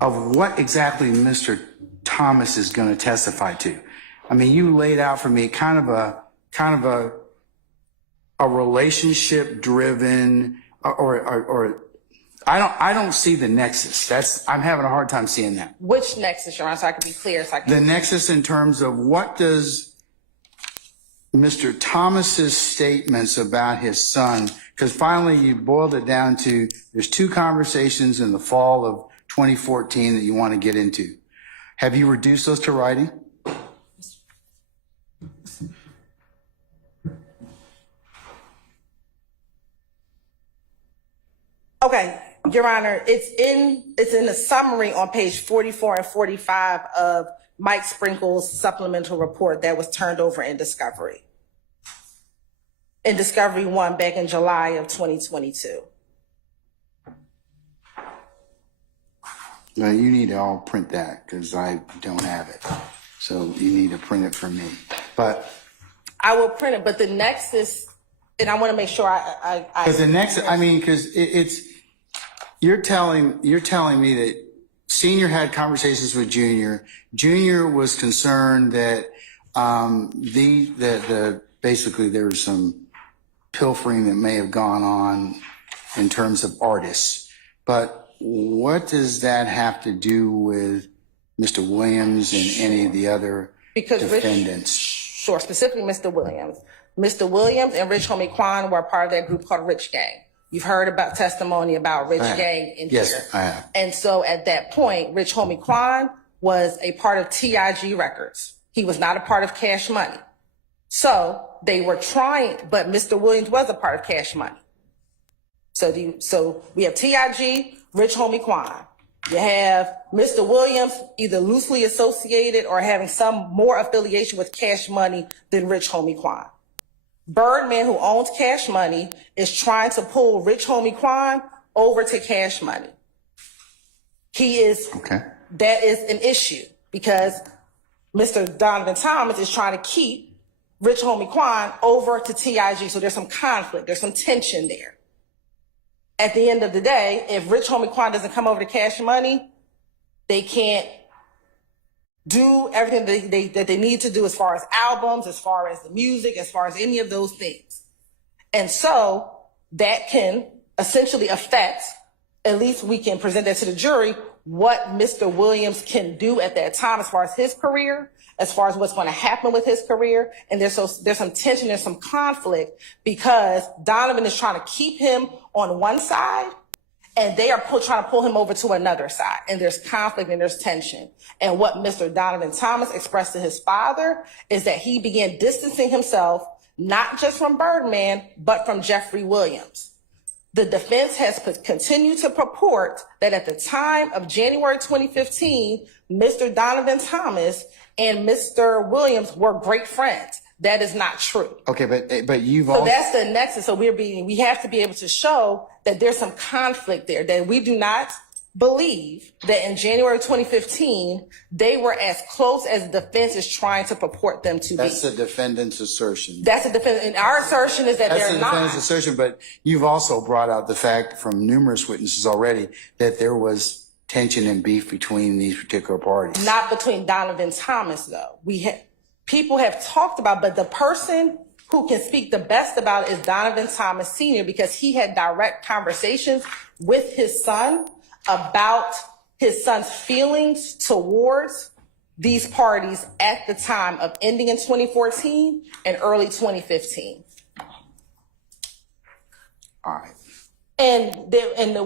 of what exactly Mr. Thomas is going to testify to. I mean, you laid out for me kind of a relationship driven or I don't see the nexus. I'm having a hard time seeing that. Which nexus, Your Honor, so I can be clear. The nexus in terms of what does Mr. Thomas's statements about his son, because finally you boiled it down to there's two conversations in the fall of 2014 that you want to get into. Have you reduced those to writing? Okay, Your Honor, it's in the summary on page 44 and 45 of Mike Sprinkle's supplemental report that was turned over in discovery. In Discovery 1 back in July of 2022. Well, you need to all print that because I don't have it. So you need to print it for me. But I will print it, but the nexus, and I want to make sure because the next, I mean, because it's you're telling me that Senior had conversations with Junior. Junior was concerned that basically there was some pilfering that may have gone on in terms of artists. But what does that have to do with Mr. Williams and any of the other defendants? Sure, specifically Mr. Williams. Mr. Williams and Rich Homie Quan were part of that group called Rich Gang. You've heard about testimony about Rich Gang in here. Yes, I have. And so at that point, Rich Homie Quan was a part of TIG Records. He was not a part of Cash Money. So they were trying, but Mr. Williams was a part of Cash Money. So we have TIG, Rich Homie Quan. You have Mr. Williams either loosely associated or having some more affiliation with Cash Money than Rich Homie Quan. Birdman, who owns Cash Money, is trying to pull Rich Homie Quan over to Cash Money. That is an issue because Mr. Donovan Thomas is trying to keep Rich Homie Quan over to TIG. So there's some conflict, there's some tension there. At the end of the day, if Rich Homie Quan doesn't come over to Cash Money, they can't do everything that they need to do as far as albums, as far as the music, as far as any of those things. And so that can essentially affect, at least we can present that to the jury, what Mr. Williams can do at that time as far as his career, as far as what's going to happen with his career. And there's some tension, there's some conflict because Donovan is trying to keep him on one side and they are trying to pull him over to another side. And there's conflict and there's tension. And what Mr. Donovan Thomas expressed to his father is that he began distancing himself, not just from Birdman, but from Jeffrey Williams. The defense has continued to purport that at the time of January 2015, Mr. Donovan Thomas and Mr. Williams were great friends. That is not true. Okay, but you've also. So that's the nexus. So we have to be able to show that there's some conflict there, that we do not believe that in January 2015, they were as close as the defense is trying to purport them to be. That's the defendant's assertion. That's the defense, and our assertion is that That's they're the not. defendant's assertion, but you've also brought out the fact from numerous witnesses already that there was tension and beef between these particular parties. Not between Donovan Thomas, though. People have talked about, but the person who can speak the best about it is Donovan Thomas Sr. because he had direct conversations with his son about his son's feelings towards these parties at the time of ending in 2014 and early 2015. All right. And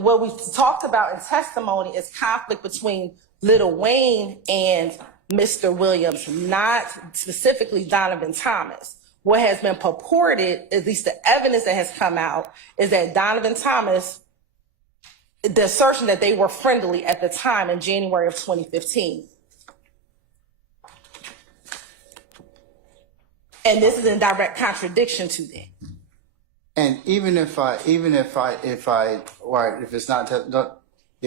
what we talked about in testimony is conflict between Lil Wayne and Mr. Williams, not specifically Donovan Thomas. What has been purported, at least the evidence that has come out, is that Donovan Thomas, the assertion that they were friendly at the time in January of 2015. And this is in direct contradiction to that. And if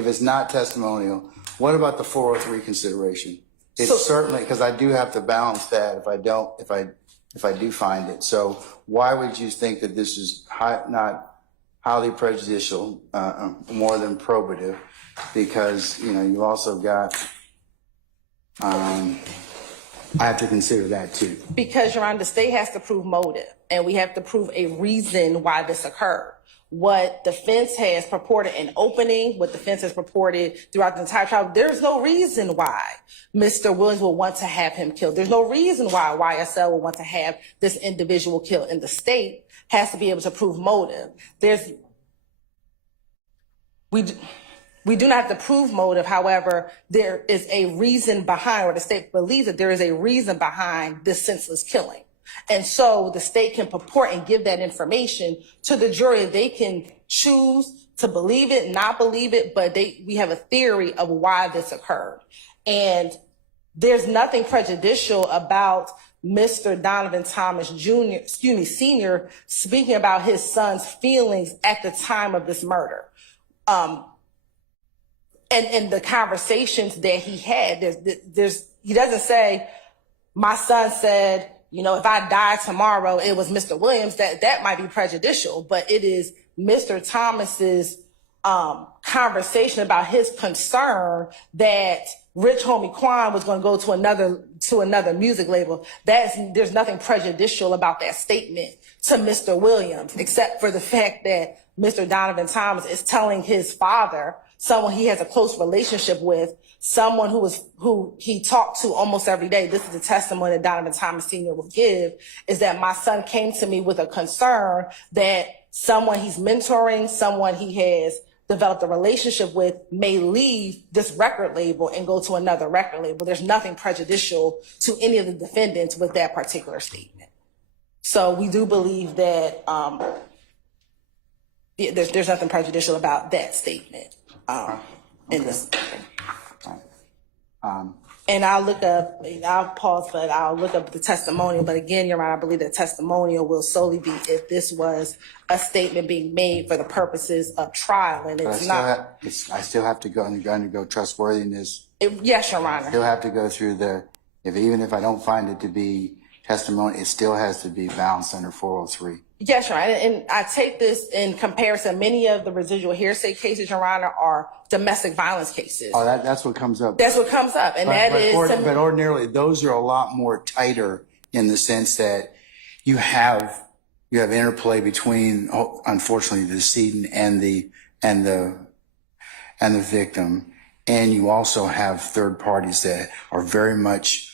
it's not testimonial, what about the 403 consideration? It's certainly, because I do have to balance that if I do find it. So why would you think that this is not highly prejudicial, more than probative? Because, you also got, I have to consider that too. Because, Your Honor, the state has to prove motive, and we have to prove a reason why this occurred. What defense has purported in opening, what defense has purported throughout the entire trial, there's no reason why Mr. Williams will want to have him killed. There's no reason why YSL will want to have this individual killed, and the state has to be able to prove motive. We do not have to prove motive. However, there is a reason behind, or the state believes that there is a reason behind this senseless killing. And so the state can purport and give that information to the jury. They can choose to believe it, not believe it, but we have a theory of why this occurred. And there's nothing prejudicial about Mr. Donovan Thomas Sr. speaking about his son's feelings at the time of this murder. And the conversations that he had, he doesn't say, my son said, if I die tomorrow, it was Mr. Williams. That might be prejudicial, but it is Mr. Thomas's conversation about his concern that Rich Homie Quan was going to go to another music label. There's nothing prejudicial about that statement to Mr. Williams, except for the fact that Mr. Donovan Thomas is telling his father, someone he has a close relationship with, someone who he talked to almost every day. This is the testimony that Donovan Thomas Sr. will give, is that my son came to me with a concern that someone he's mentoring, someone he has developed a relationship with, may leave this record label and go to another record label. There's nothing prejudicial to any of the defendants with that particular statement. So we do believe that there's nothing prejudicial about that statement in this. And I'll pause, but I'll look up the testimonial. But again, Your Honor, I believe that testimonial will solely be if this was a statement being made for the purposes of trial, and it's not. I still have to go undergo trustworthiness. Yes, Your Honor. Still have to go through even if I don't find it to be testimony, it still has to be balanced under 403. Yes, Your Honor, and I take this in comparison. Many of the residual hearsay cases, Your Honor, are domestic violence cases. Oh, that's what comes up. That's what comes up, and but ordinarily, those are a lot more tighter in the sense that you have interplay between, unfortunately, the decedent and the victim, and you also have third parties that are very much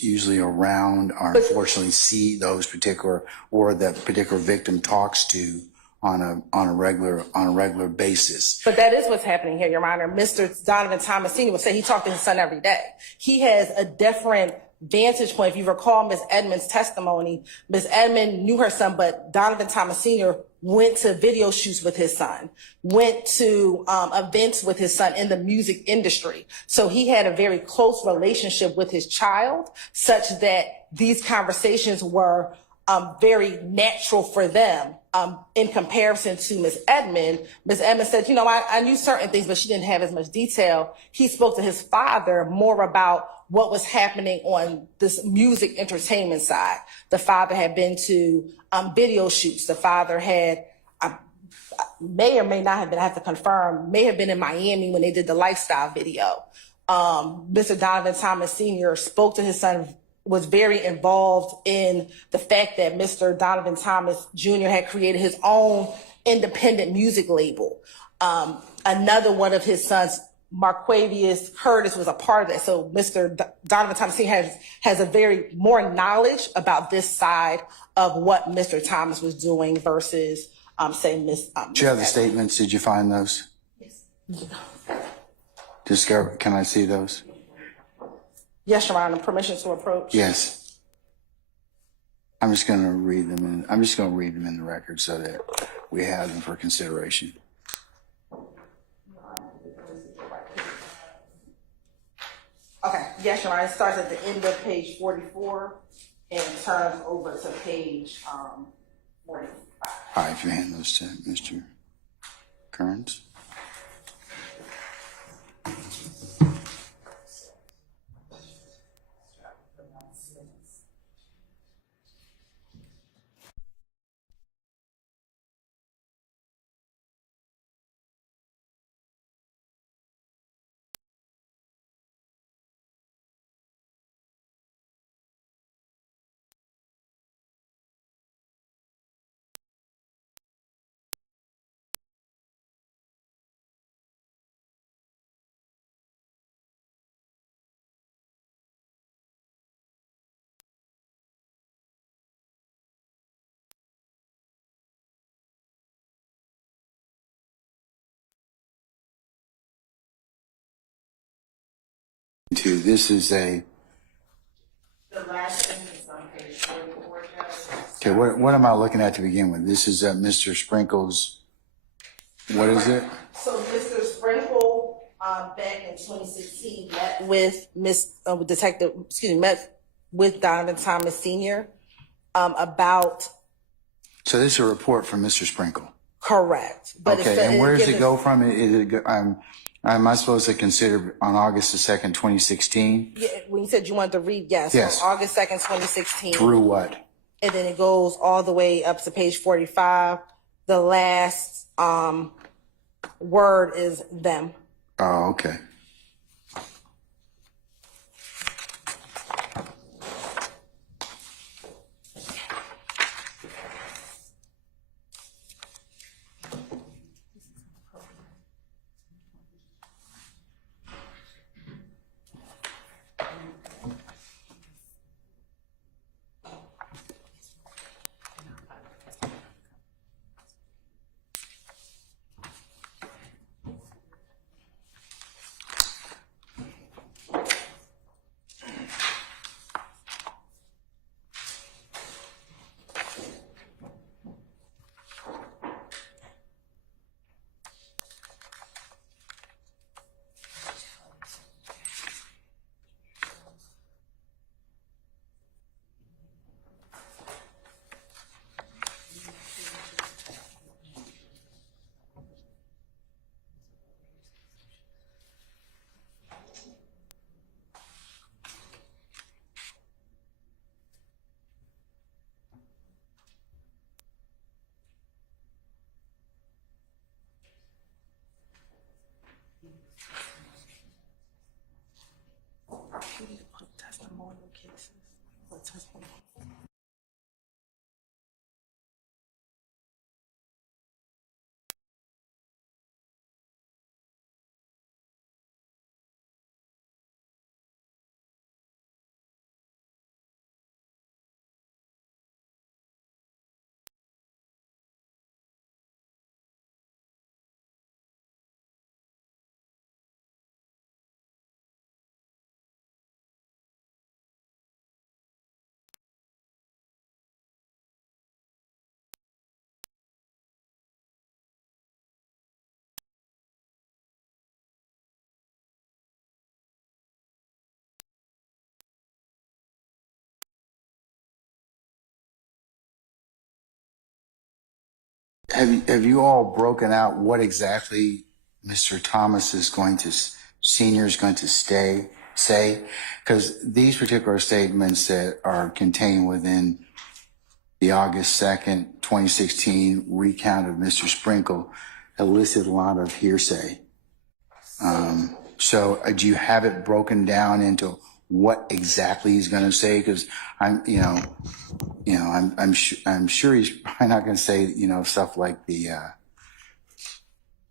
usually around, or unfortunately see those particular, or that particular victim talks to on a regular basis. But that is what's happening here, Your Honor. Mr. Donovan Thomas Sr. would say he talked to his son every day. He has a different vantage point. If you recall Ms. Edmonds' testimony, Ms. Edmonds knew her son, but Donovan Thomas Sr. went to video shoots with his son, went to events with his son in the music industry. So he had a very close relationship with his child, such that these conversations were very natural for them. In comparison to Ms. Edmond said, I knew certain things, but she didn't have as much detail. He spoke to his father more about what was happening on this music entertainment side. The father had been to video shoots. The father had, may or may not have been, I have to confirm, may have been in Miami when they did the lifestyle video. Mr. Donovan Thomas Sr. spoke to his son, was very involved in the fact that Mr. Donovan Thomas Jr. had created his own independent music label. Another one of his sons, Marquavius Curtis, was a part of that. So Mr. Donovan Thomas Sr. has a very more knowledge about this side of what Mr. Thomas was doing versus, say, Miss. Do you have the statements? Did you find those? Yes. Can I see those? Yes, Your Honor. Permission to approach? Yes. I'm just going to read them in the record so that we have them for consideration. Okay. Yes, Your Honor. It starts at the end of page 44 and turns over to page 45. All right, if you hand those to Mr. Kearns. This is a. The last thing is on page 44, Judge. Okay, what am I looking at to begin with? This is Mr. Sprinkle's. What is it? So Mr. Sprinkle, back in 2016, met with met with Donovan Thomas Sr. About. So this is a report from Mr. Sprinkle. Correct. But Okay, and where does it go from? Am I supposed to consider on August the 2nd, 2016? Yeah, when you said you wanted to read, yes. Yes. So August 2nd, 2016. Through what? And then it goes all the way up to page 45. The last word is them. Oh, okay. Testimonial cases. Testimonial. have you all broken out what exactly Mr. Thomas is going to, senior is going to say? Because these particular statements that are contained within the August 2nd, 2016 recount of Mr. Sprinkle elicited a lot of hearsay. So do you have it broken down into what exactly he's going to say? Because I'm sure he's probably not going to say, stuff like there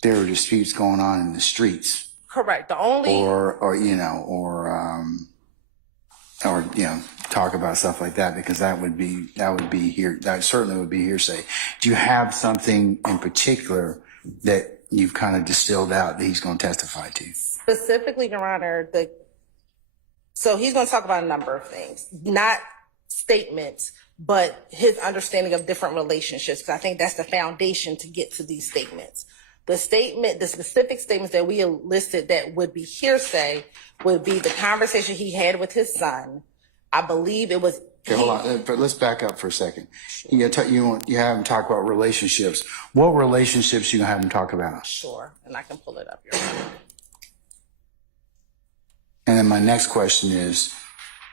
were disputes going on in the streets. Correct. The only talk about stuff like that, because that certainly would be hearsay. Do you have something in particular that you've kind of distilled out that he's going to testify to? specifically, Your Honor, so he's going to talk about a number of things, not statements, but his understanding of different relationships, because I think that's the foundation to get to these statements. The specific statements that we listed that would be hearsay would be the conversation he had with his son. I believe it was. Okay, hold on. But let's back up for a second. You have him talk about relationships. What relationships you gonna have him talk about? Sure, and I can pull it up, Your Honor. And then my next question is,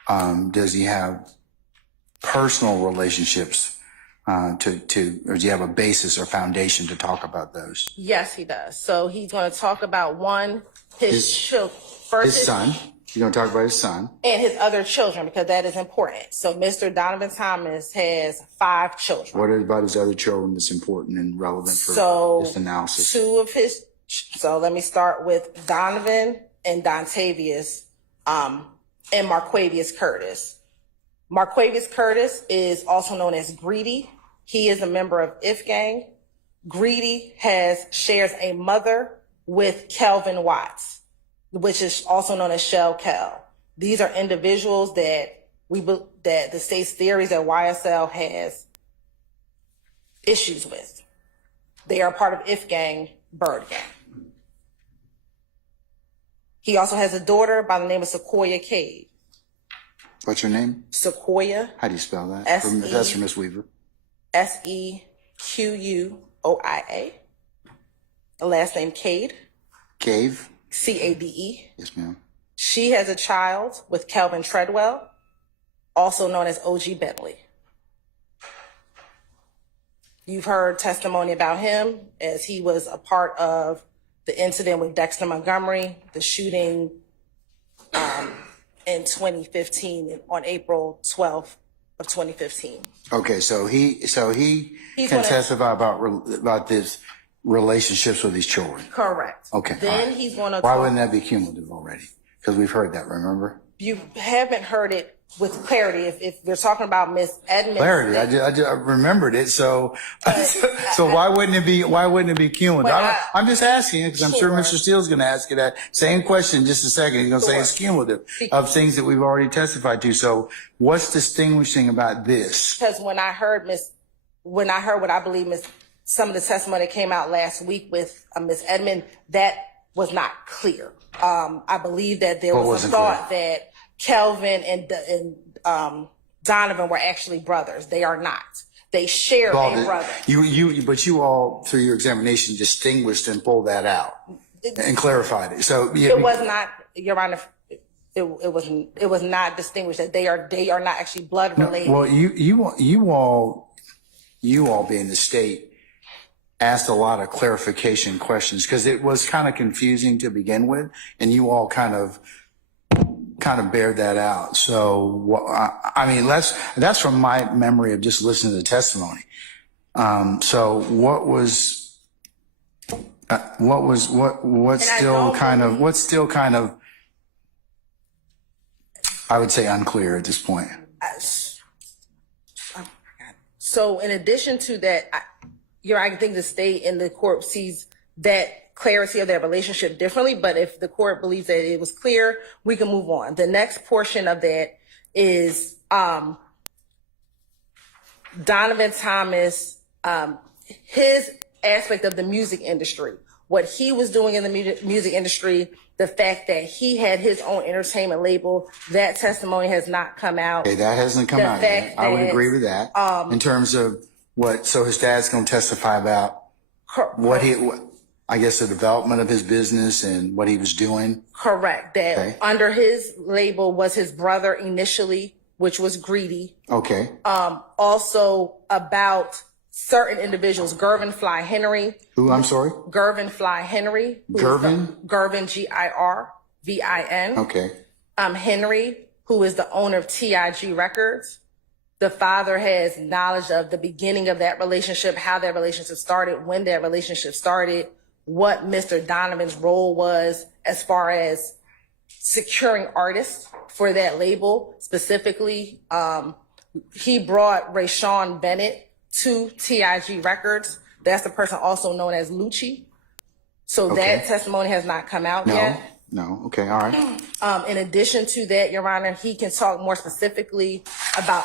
does he have personal relationships or do you have a basis or foundation to talk about those? Yes, he does. So he's going to talk about his son. You're going to talk about his son. And his other children, because that is important. So Mr. Donovan Thomas has 5 children. What about his other children that's important and relevant for this analysis? So let me start with Donovan and Dontavius, and Marquavius Curtis. Marquavius Curtis is also known as Greedy. He is a member of If Gang. Greedy shares a mother with Kelvin Watts, which is also known as Shell Kel. These are individuals that the state's theories that YSL has issues with. They are part of If Gang, Bird Gang. He also has a daughter by the name of Sequoia Cade. What's her name? Sequoia. How do you spell that? S-E- That's from Miss Weaver. Sequoia. The last name Cade. Cave? Cade. Yes, ma'am. She has a child with Kelvin Treadwell, also known as OG Bentley. You've heard testimony about him as he was a part of the incident with Dexter Montgomery, the shooting in 2015, on April 12th of 2015. Okay, so he can testify about this relationships with his children. Correct. Okay. Then right. he's going to Why wouldn't that be cumulative already? Because we've heard that, remember? You haven't heard it with clarity. If we're talking about Miss Edmonds. Clarity. I remembered it. So why wouldn't it be cumulative? I'm just asking because I'm sure Mr. Steele's going to ask you that same question in just a second. He's going to say it's cumulative of things that we've already testified to. So what's distinguishing about this? Because when I heard what I believe some of the testimony that came out last week with Miss Edmond, that was not clear. I believe that there was a thought that Kelvin and Donovan were actually brothers. They are not. They share a brother. But you all, through your examination, distinguished and pulled that out and clarified it. So it was not, Your Honor. It was not distinguished that they are not actually blood related. No, well, you all being the state asked a lot of clarification questions because it was kind of confusing to begin with, and you all kind of bared that out. So, I mean, that's from my memory of just listening to the testimony. So what's still kind of, I would say, unclear at this point. So in addition to that, I think the state and the court sees that clarity of their relationship differently, but if the court believes that it was clear, we can move on. The next portion of that is Donovan Thomas, his aspect of the music industry, what he was doing in the music industry, the fact that he had his own entertainment label, that testimony has not come out. Okay, that hasn't come out yet. I would agree with that. In terms of so his dad's going to testify about I guess the development of his business and what he was doing. Correct. That Okay. under his label was his brother initially, which was Greedy. Okay. Also about certain individuals, Gervin Fly Henry. Who, I'm sorry? Gervin Fly Henry. Gervin? Gervin, Girvin. Okay. Henry, who is the owner of TIG Records. The father has knowledge of the beginning of that relationship, how that relationship started, when that relationship started, what Mr. Donovan's role was as far as securing artists for that label. Specifically, he brought Rayshawn Bennett to TIG Records. That's the person also known as Lucci. So Okay. that testimony has not come out yet. No. Okay. All right. In addition to that, Your Honor, he can talk more specifically about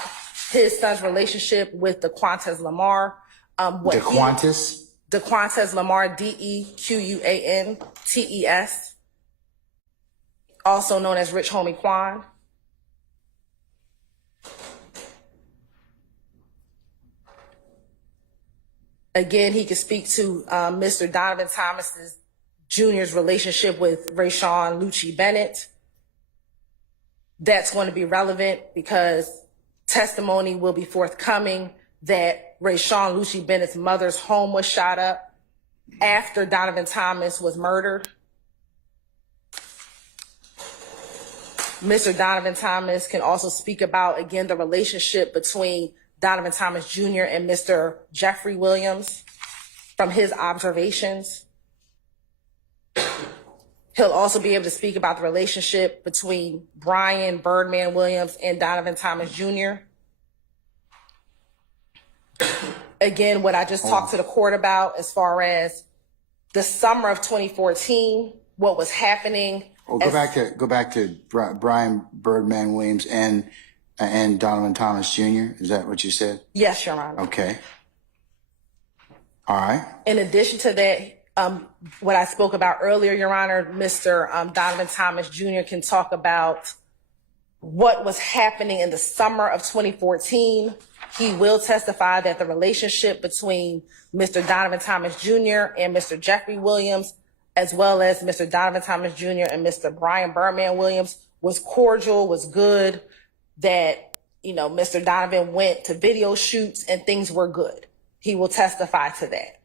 his son's relationship with DeQuantes Lamar. DeQuantes Lamar, DeQuantes, also known as Rich Homie Quan. Again, he can speak to Mr. Donovan Thomas Jr.'s relationship with Rayshawn Lucci Bennett. That's going to be relevant because testimony will be forthcoming that Rayshawn Lucci Bennett's mother's home was shot up after Donovan Thomas was murdered. Mr. Donovan Thomas can also speak about, again, the relationship between Donovan Thomas Jr. and Mr. Jeffrey Williams from his observations. He'll also be able to speak about the relationship between Brian Birdman Williams and Donovan Thomas Jr. Again, what I just talked to the court about as far as the summer of 2014, what was happening. Go back to Brian Birdman Williams and Donovan Thomas Jr. Is that what you said? Yes, Your Honor. Okay. All right. In addition to that, what I spoke about earlier, Your Honor, Mr. Donovan Thomas Jr. can talk about what was happening in the summer of 2014. He will testify that the relationship between Mr. Donovan Thomas Jr. and Mr. Jeffrey Williams, as well as Mr. Donovan Thomas Jr. and Mr. Brian Birdman Williams, was cordial, was good, that, Mr. Donovan went to video shoots and things were good. He will testify to that.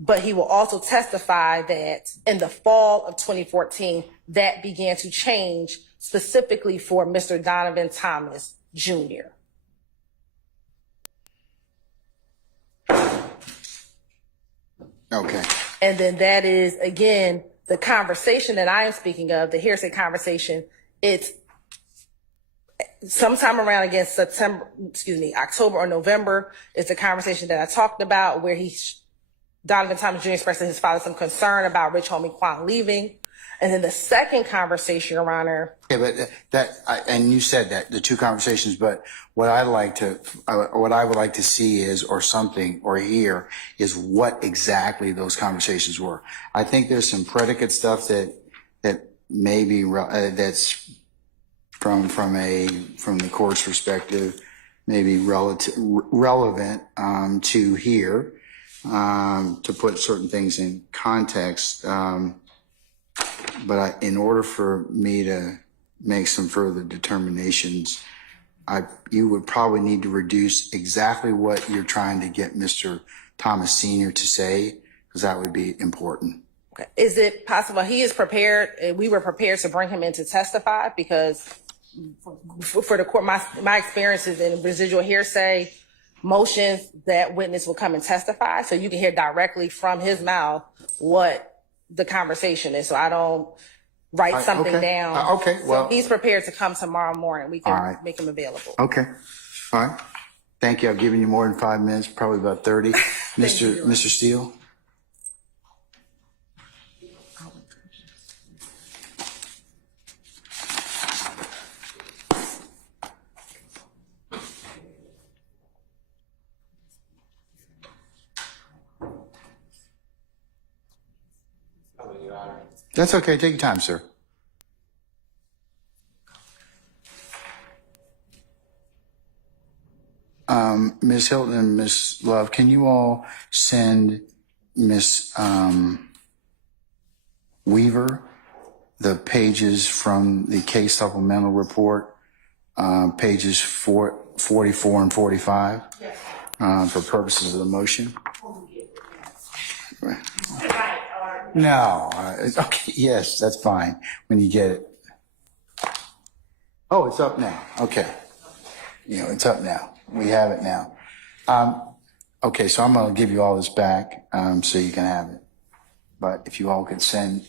But he will also testify that in the fall of 2014, that began to change specifically for Mr. Donovan Thomas Jr. Okay. And then that is, again, the conversation that I am speaking of, the hearsay conversation. It's sometime around, again, October or November. It's the conversation that I talked about where Donovan Thomas Jr. expressed to his father some concern about Rich Homie Quan leaving. And then the second conversation, Your Honor. Yeah, but and you said that, the two conversations, but what I would like to see is, or something, or hear, is what exactly those conversations were. I think there's some predicate stuff that maybe, that's from the court's perspective, maybe relevant, to here, to put certain things in context, but in order for me to make some further determinations, you would probably need to reduce exactly what you're trying to get Mr. Thomas Sr. to say, because that would be important. Okay. Is it possible he is prepared? We were prepared to bring him in to testify because for the court, my experiences in residual hearsay motions, that witness will come and testify, so you can hear directly from his mouth what the conversation is, so I don't write something down. Okay, well. So he's prepared to come tomorrow morning. We can right. make him available. Okay, all right. Thank you. I've given you more than 5 minutes, probably about 30. Mr. Steele? That's okay. Take your time, sir. Ms. Hilton and Ms. Love, can you all send Ms. Weaver the pages from the case supplemental report, pages 44 and 45, for purposes of the motion? No, okay, yes, that's fine, when you get it. Oh, it's up now, okay. It's up now. We have it now. Okay, so I'm going to give you all this back so you can have it. But if you all could send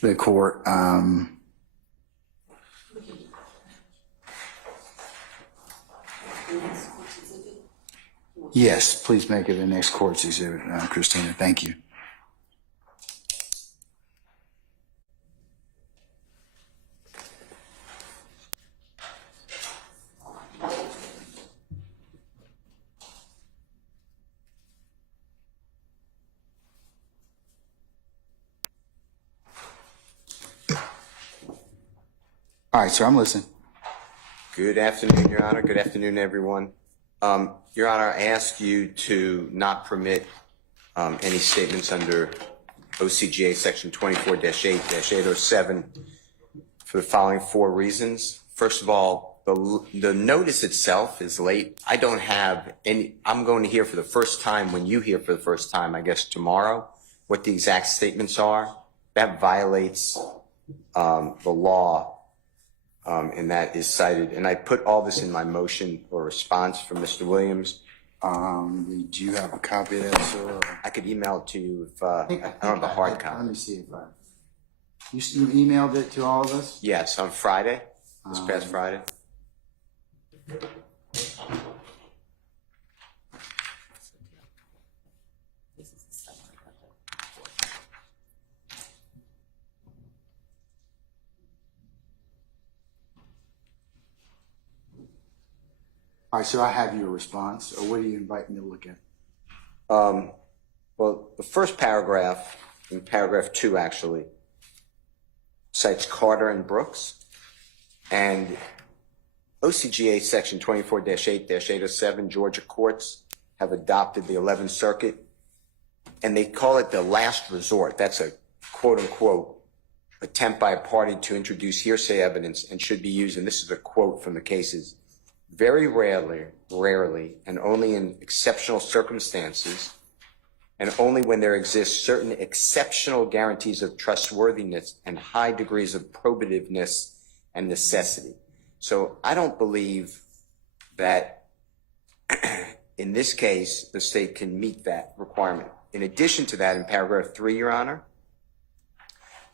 the court. Yes, please make it the next court's exhibit, Christina. Thank you. All right, sir, I'm listening. Good afternoon, Your Honor. Good afternoon, everyone. Your Honor, I ask you to not permit any statements under OCGA Section 24-8-807 for the following 4 reasons. First of all, the notice itself is late. I don't have any. I'm going to hear for the first time, when you hear for the first time, I guess tomorrow, what the exact statements are. That violates the law. And that is cited. And I put all this in my motion or response from Mr. Williams. Do you have a copy of that, sir? I could email it to you if I don't have a hard copy. Let me see if you emailed it to all of us? Yes, on Friday, this past Friday. All right, so I have your response, or what do you invite me to look at? Well, the first paragraph, in paragraph 2 actually, cites Carter and Brooks, and OCGA Section 24-8-807, Georgia courts have adopted the 11th Circuit, and they call it the last resort. That's a quote-unquote attempt by a party to introduce hearsay evidence and should be used, and this is a quote from the cases, very rarely, and only in exceptional circumstances, and only when there exists certain exceptional guarantees of trustworthiness and high degrees of probativeness and necessity. So I don't believe that in this case, the state can meet that requirement. In addition to that, in paragraph 3, Your Honor,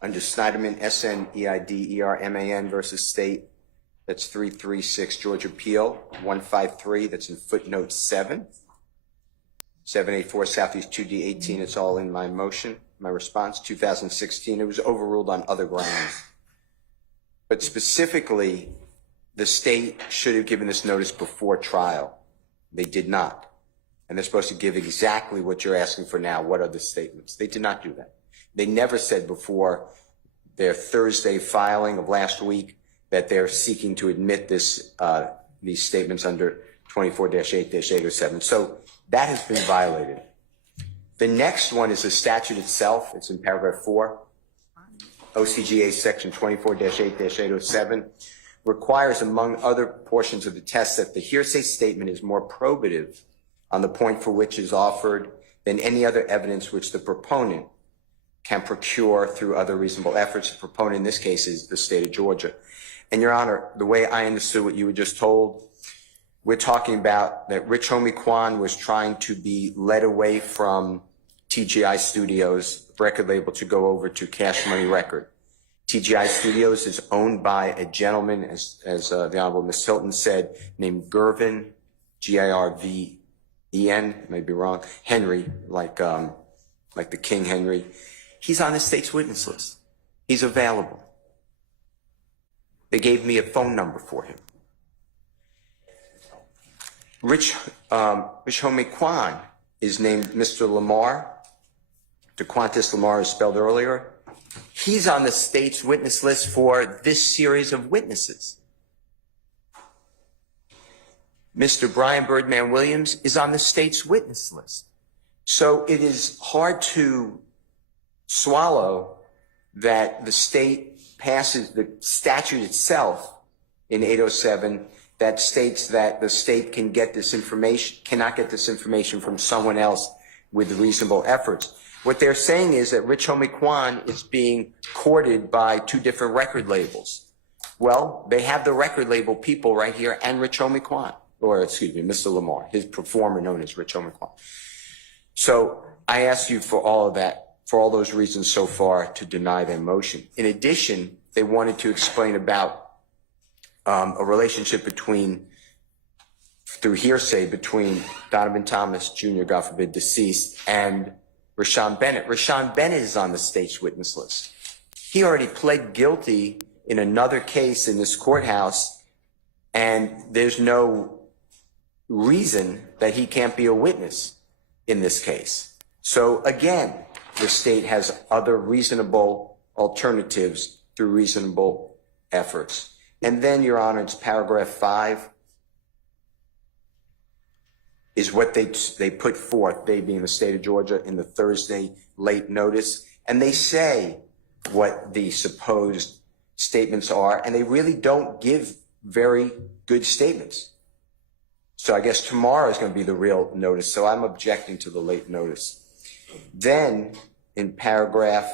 under Snyderman, SNEIDERMAN versus state, that's 336 Georgia Appeal 153. That's in footnote 7. 784 Southeast 2D 18. It's all in my motion, my response. 2016. It was overruled on other grounds. But specifically, the state should have given this notice before trial. They did not. And they're supposed to give exactly what you're asking for now. What are the statements? They did not do that. They never said before their Thursday filing of last week that they're seeking to admit this, these statements under 24-8-807. So that has been violated. The next one is the statute itself. It's in paragraph 4. OCGA section 24-8-807 requires, among other portions of the test, that the hearsay statement is more probative on the point for which is offered than any other evidence which the proponent can procure through other reasonable efforts. The proponent in this case is the state of Georgia. And Your Honor, the way I understood what you were just told, we're talking about that Rich Homie Quan was trying to be led away from TGI Studios record label to go over to Cash Money Record. TGI Studios is owned by a gentleman, as the Honorable Ms. Hilton said, named Girvin, G-I-R-V-E-N, may be wrong, Henry, like the King Henry. He's on the state's witness list. He's available. They gave me a phone number for him. Rich Homie Quan is named Mr. Lamar. DeQuantis Lamar is spelled earlier. He's on the state's witness list for this series of witnesses. Mr. Brian Birdman Williams is on the state's witness list. So it is hard to swallow that the state passes the statute itself in 807 that states that the state can get this information, cannot get this information from someone else with reasonable efforts. What they're saying is that Rich Homie Quan is being courted by two different record labels. Well, they have the record label people right here and Rich Homie Quan, or excuse me, Mr. Lamar, his performer known as Rich Homie Quan. So I ask you for all of that, for all those reasons so far, to deny their motion. In addition, they wanted to explain about a relationship between, through hearsay, between Donovan Thomas Jr., God forbid, deceased, and Rashawn Bennett. Rashawn Bennett is on the state's witness list. He already pled guilty in another case in this courthouse, and there's no reason that he can't be a witness in this case. So again, the state has other reasonable alternatives through reasonable efforts. And then, Your Honor, it's paragraph 5 is what they put forth, they being the state of Georgia, in the Thursday late notice. And they say what the supposed statements are, and they really don't give very good statements. So I guess tomorrow is going to be the real notice. So I'm objecting to the late notice. Then in paragraph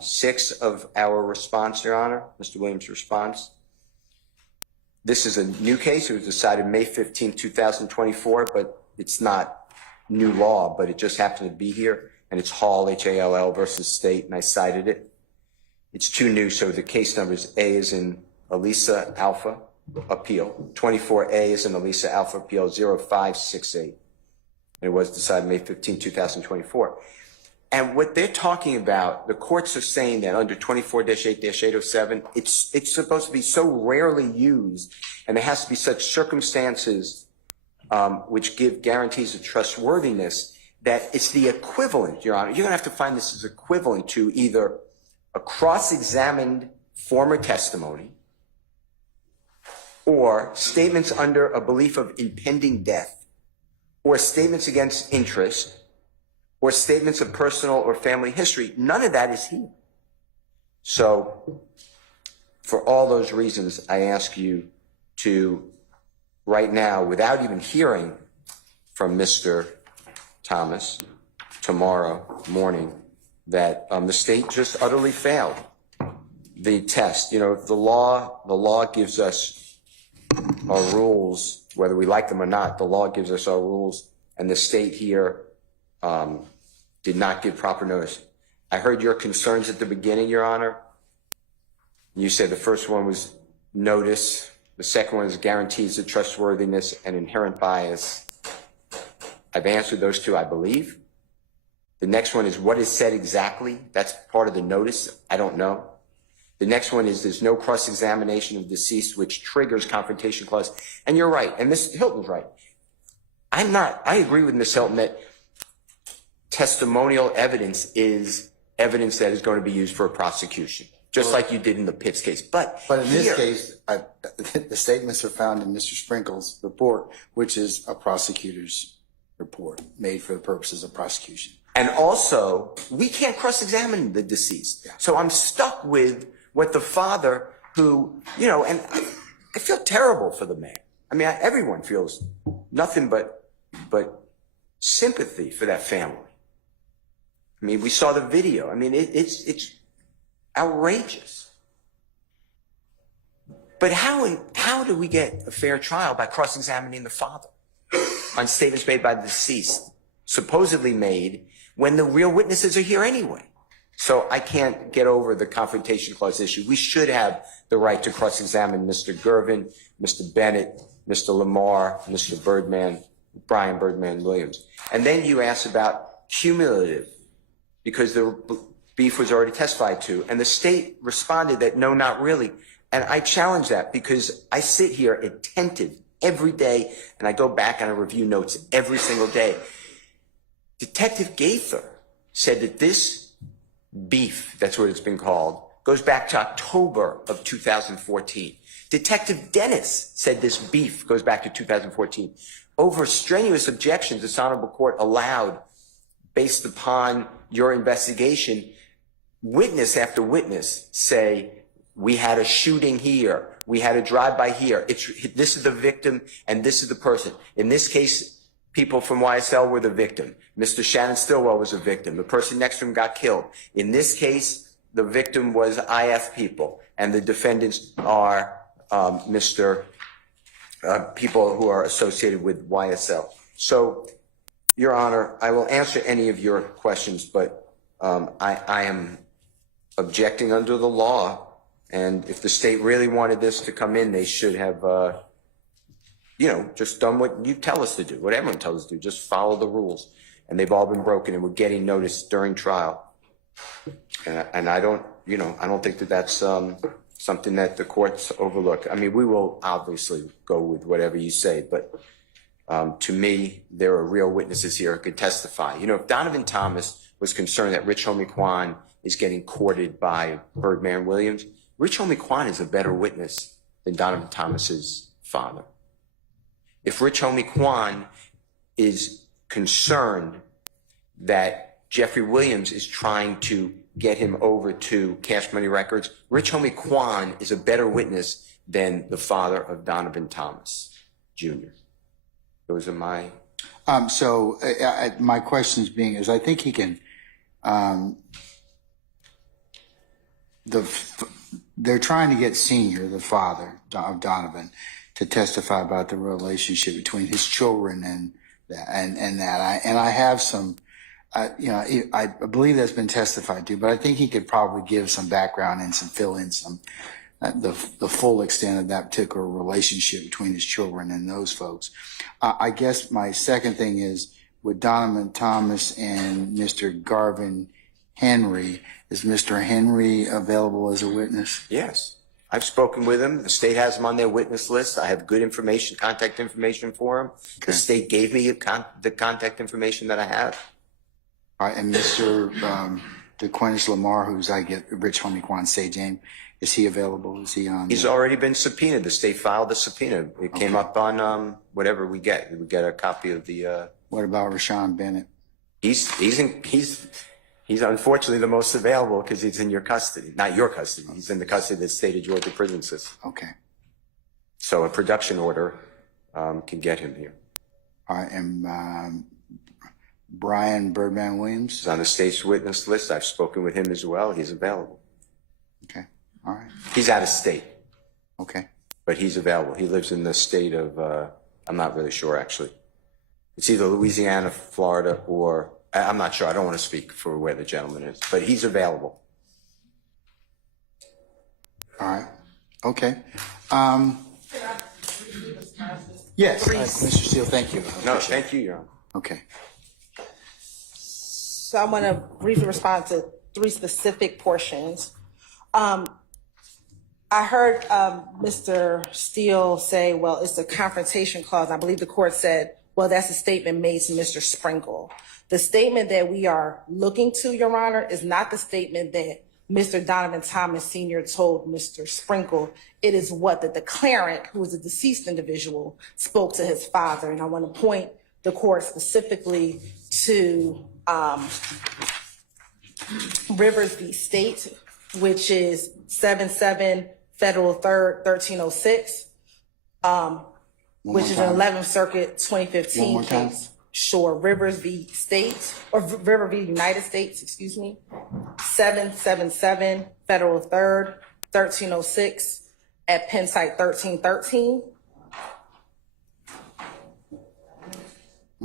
6 of our response, Your Honor, Mr. Williams' response, this is a new case. It was decided May 15, 2024, but it's not new law, but it just happened to be here. And it's Hall, H-A-L-L versus State, and I cited it. It's too new, so the case number is A is in Elisa Alpha Appeal. 24A is in Elisa Alpha Appeal 0568. And it was decided May 15, 2024. And what they're talking about, the courts are saying that under 24-8-807, it's supposed to be so rarely used, and there has to be such circumstances which give guarantees of trustworthiness, that it's the equivalent, Your Honor. You're going to have to find this as equivalent to either a cross-examined former testimony or statements under a belief of impending death, or statements against interest, or statements of personal or family history. None of that is here. So for all those reasons, I ask you to, right now, without even hearing from Mr. Thomas tomorrow morning, that the state just utterly failed the test. You know, the law gives us our rules, whether we like them or not. The law gives us our rules, and the state here did not give proper notice. I heard your concerns at the beginning, Your Honor. You said the first one was notice. The second one is guarantees of trustworthiness and inherent bias. I've answered those two, I believe. The next one is what is said exactly. That's part of the notice. I don't know. The next one is there's no cross-examination of deceased, which triggers confrontation clause. And you're right, and Ms. Hilton's right. I agree with Ms. Hilton that testimonial evidence is evidence that is going to be used for a prosecution, just like you did in the Pitts case. But in this case, the statements are found in Mr. Sprinkle's report, which is a prosecutor's report made for the purposes of prosecution. And also, we can't cross-examine the deceased. Yeah. So I'm stuck with what the father who, you know, and I feel terrible for the man. I mean, everyone feels nothing but sympathy for that family. I mean, we saw the video. I mean, it's outrageous. But how do we get a fair trial by cross-examining the father on statements made by the deceased, supposedly made, when the real witnesses are here anyway? So I can't get over the confrontation clause issue. We should have the right to cross-examine Mr. Gervin, Mr. Bennett, Mr. Lamar, Mr. Birdman, Brian Birdman Williams. And then you asked about cumulative, because the beef was already testified to. And the state responded that no, not really. And I challenge that, because I sit here attentive every day, and I go back and I review notes every single day. Detective Gaither said that this beef, that's what it's been called, goes back to October of 2014. Detective Dennis said this beef goes back to 2014. Over strenuous objections, this honorable court allowed, based upon your investigation, witness after witness say, we had a shooting here, we had a drive-by here. This is the victim and this is the person. In this case, people from YSL were the victim. Mr. Shannon Stillwell was a victim. The person next to him got killed. In this case, the victim was IF people, and the defendants are people who are associated with YSL. So, Your Honor, I will answer any of your questions, but I am objecting under the law, and if the state really wanted this to come in, they should have, just done what you tell us to do, what everyone tells us to do, just follow the rules. And they've all been broken, and we're getting notice during trial. And I don't think that that's something that the courts overlook. I mean, we will obviously go with whatever you say, but to me, there are real witnesses here who could testify. If Donovan Thomas was concerned that Rich Homie Quan is getting courted by Birdman Williams, Rich Homie Quan is a better witness than Donovan Thomas's father. If Rich Homie Quan is concerned that Jeffrey Williams is trying to get him over to Cash Money Records, Rich Homie Quan is a better witness than the father of Donovan Thomas Jr. Those are my... my questions being is I think he can, they're trying to get Senior, the father of Donovan, to testify about the relationship between his children and that. I have some, I believe that's been testified to, but I think he could probably give some background and fill in some, the full extent of that particular relationship between his children and those folks. I guess my second thing is with Donovan Thomas and Mr. Garvin Henry, is Mr. Henry available as a witness? Yes. I've spoken with him. The state has him on their witness list. I have good information, contact information for him. Okay. The state gave me the contact information that I have. All right, and Mr. DeQuintus Lamar, who's Rich Homie Quan Say James, is he available? Is he on? He's already been subpoenaed. The state filed the subpoena. It came up on whatever we get. We get a copy of the. What about Rashawn Bennett? He's unfortunately the most available because he's in your custody. Not your custody. He's in the custody of the state of Georgia prison system. Okay. So a production order can get him here. All right, and Brian Birdman Williams? He's on the state's witness list. I've spoken with him as well. He's available. Okay, all right. He's out of state. Okay. But he's available. He lives in the state of, I'm not really sure actually. It's either Louisiana, Florida, or I'm not sure. I don't want to speak for where the gentleman is, but he's available. All right. Okay. Yes, Mr. Steele, thank you. No, thank you, Your Honor. Okay. So I want to briefly respond to three specific portions. I heard Mr. Steele say, well, it's a confrontation clause. I believe the court said, well, that's a statement made to Mr. Sprinkle. The statement that we are looking to, Your Honor, is not the statement that Mr. Donovan Thomas Sr. told Mr. Sprinkle. It is what the declarant, who is a deceased individual, spoke to his father. And I want to point the court specifically to Rivers v. State, which is 77 Federal 3rd 1306, which is an 11th Circuit 2015 case. Sure, Rivers v. State, or River v. United States, 777 Federal 3rd 1306 at Penn Site 1313.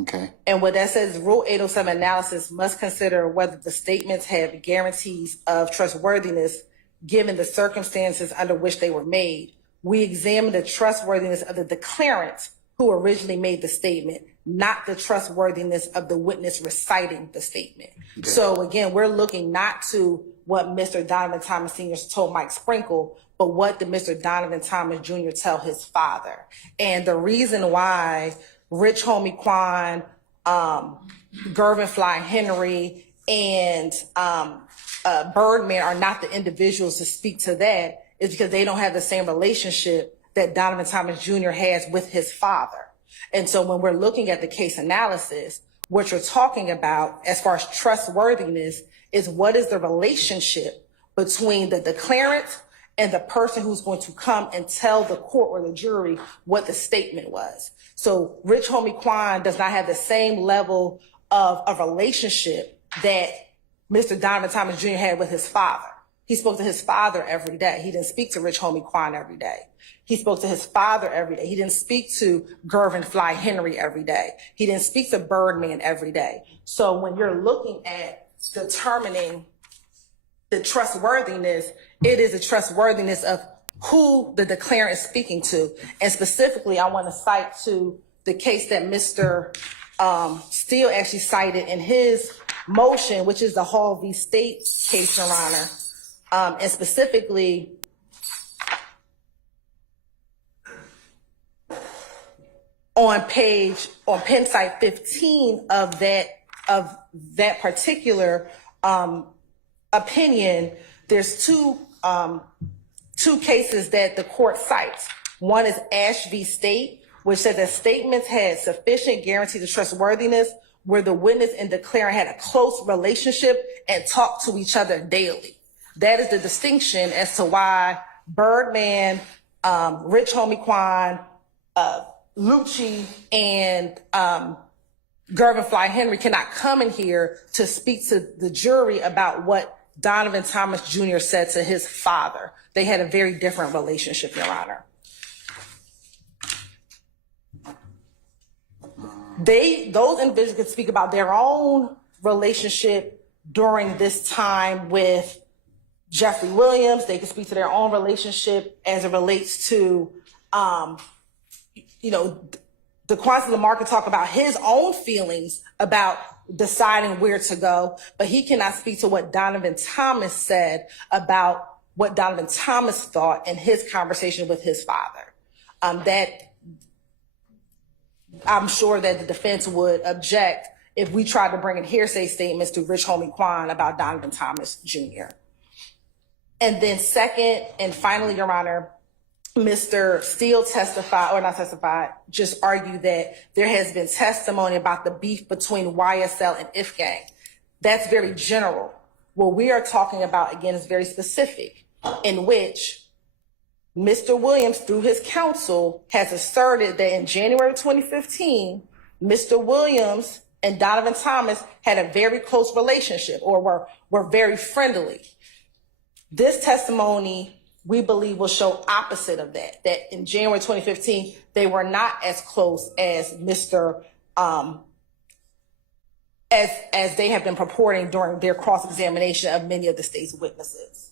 Okay. And what that says, Rule 807 analysis must consider whether the statements have guarantees of trustworthiness given the circumstances under which they were made. We examine the trustworthiness of the declarant who originally made the statement, not the trustworthiness of the witness reciting the statement. Okay. So again, we're looking not to what Mr. Donovan Thomas Sr. told Mike Sprinkle, but what did Mr. Donovan Thomas Jr. tell his father? And the reason why Rich Homie Quan, Gervin Fly Henry, and Birdman are not the individuals to speak to that is because they don't have the same relationship that Donovan Thomas Jr. has with his father. And so when we're looking at the case analysis, what you're talking about as far as trustworthiness is what is the relationship between the declarant and the person who's going to come and tell the court or the jury what the statement was. So Rich Homie Quan does not have the same level of a relationship that Mr. Donovan Thomas Jr. had with his father. He spoke to his father every day. He didn't speak to Rich Homie Quan every day. He spoke to his father every day. He didn't speak to Gervin Fly Henry every day. He didn't speak to Birdman every day. So when you're looking at determining the trustworthiness, it is the trustworthiness of who the declarant is speaking to. And specifically, I want to cite to the case that Mr. Steele actually cited in his motion, which is the Hall v. State case, Your Honor. And specifically, on pen site 15 of that particular opinion, there's two cases that the court cites. One is Ash v. State, which says that statements had sufficient guarantee of trustworthiness where the witness and declarant had a close relationship and talked to each other daily. That is the distinction as to why Birdman, Rich Homie Quan, Lucci, and Gervin Fly Henry cannot come in here to speak to the jury about what Donovan Thomas Jr. said to his father. They had a very different relationship, Your Honor. Those individuals could speak about their own relationship during this time with Jeffrey Williams. They could speak to their own relationship as it relates to, DeQuancy Lamar could talk about his own feelings about deciding where to go, but he cannot speak to what Donovan Thomas said about what Donovan Thomas thought in his conversation with his father. That I'm sure that the defense would object if we tried to bring in hearsay statements to Rich Homie Quan about Donovan Thomas Jr. And then second and finally, Your Honor, Mr. Steele just argued that there has been testimony about the beef between YSL and If Gang. That's very general. What we are talking about, again, is very specific, in which Mr. Williams, through his counsel, has asserted that in January 2015, Mr. Williams and Donovan Thomas had a very close relationship or were very friendly. This testimony, we believe, will show opposite of that in January 2015, they were not as close as as they have been purporting during their cross-examination of many of the state's witnesses.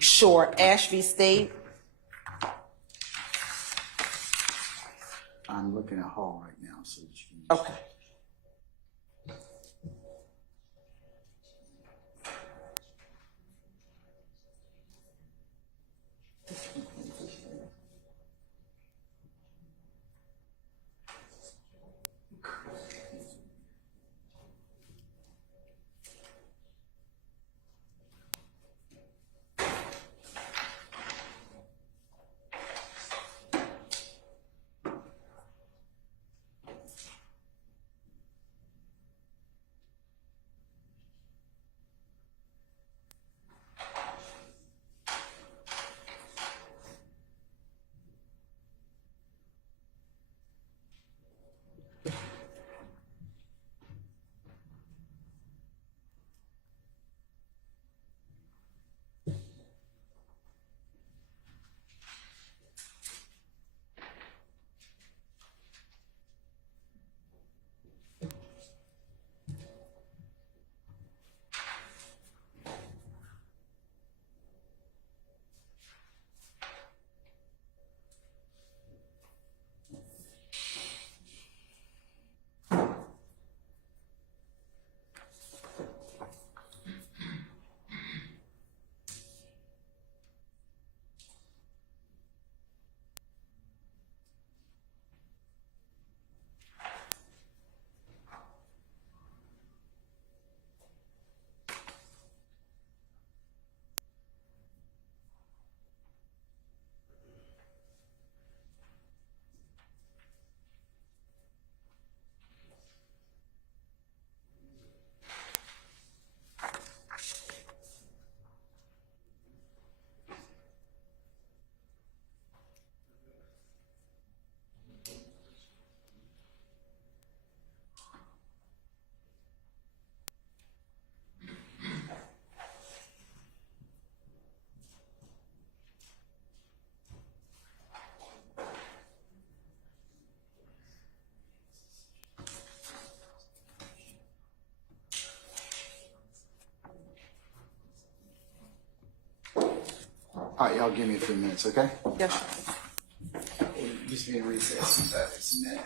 Sure, Ash v. State. I'm looking at Hall right now, so that you can. Okay. All right, y'all give me a few minutes, okay? Yes. Just be in recess. That's a minute.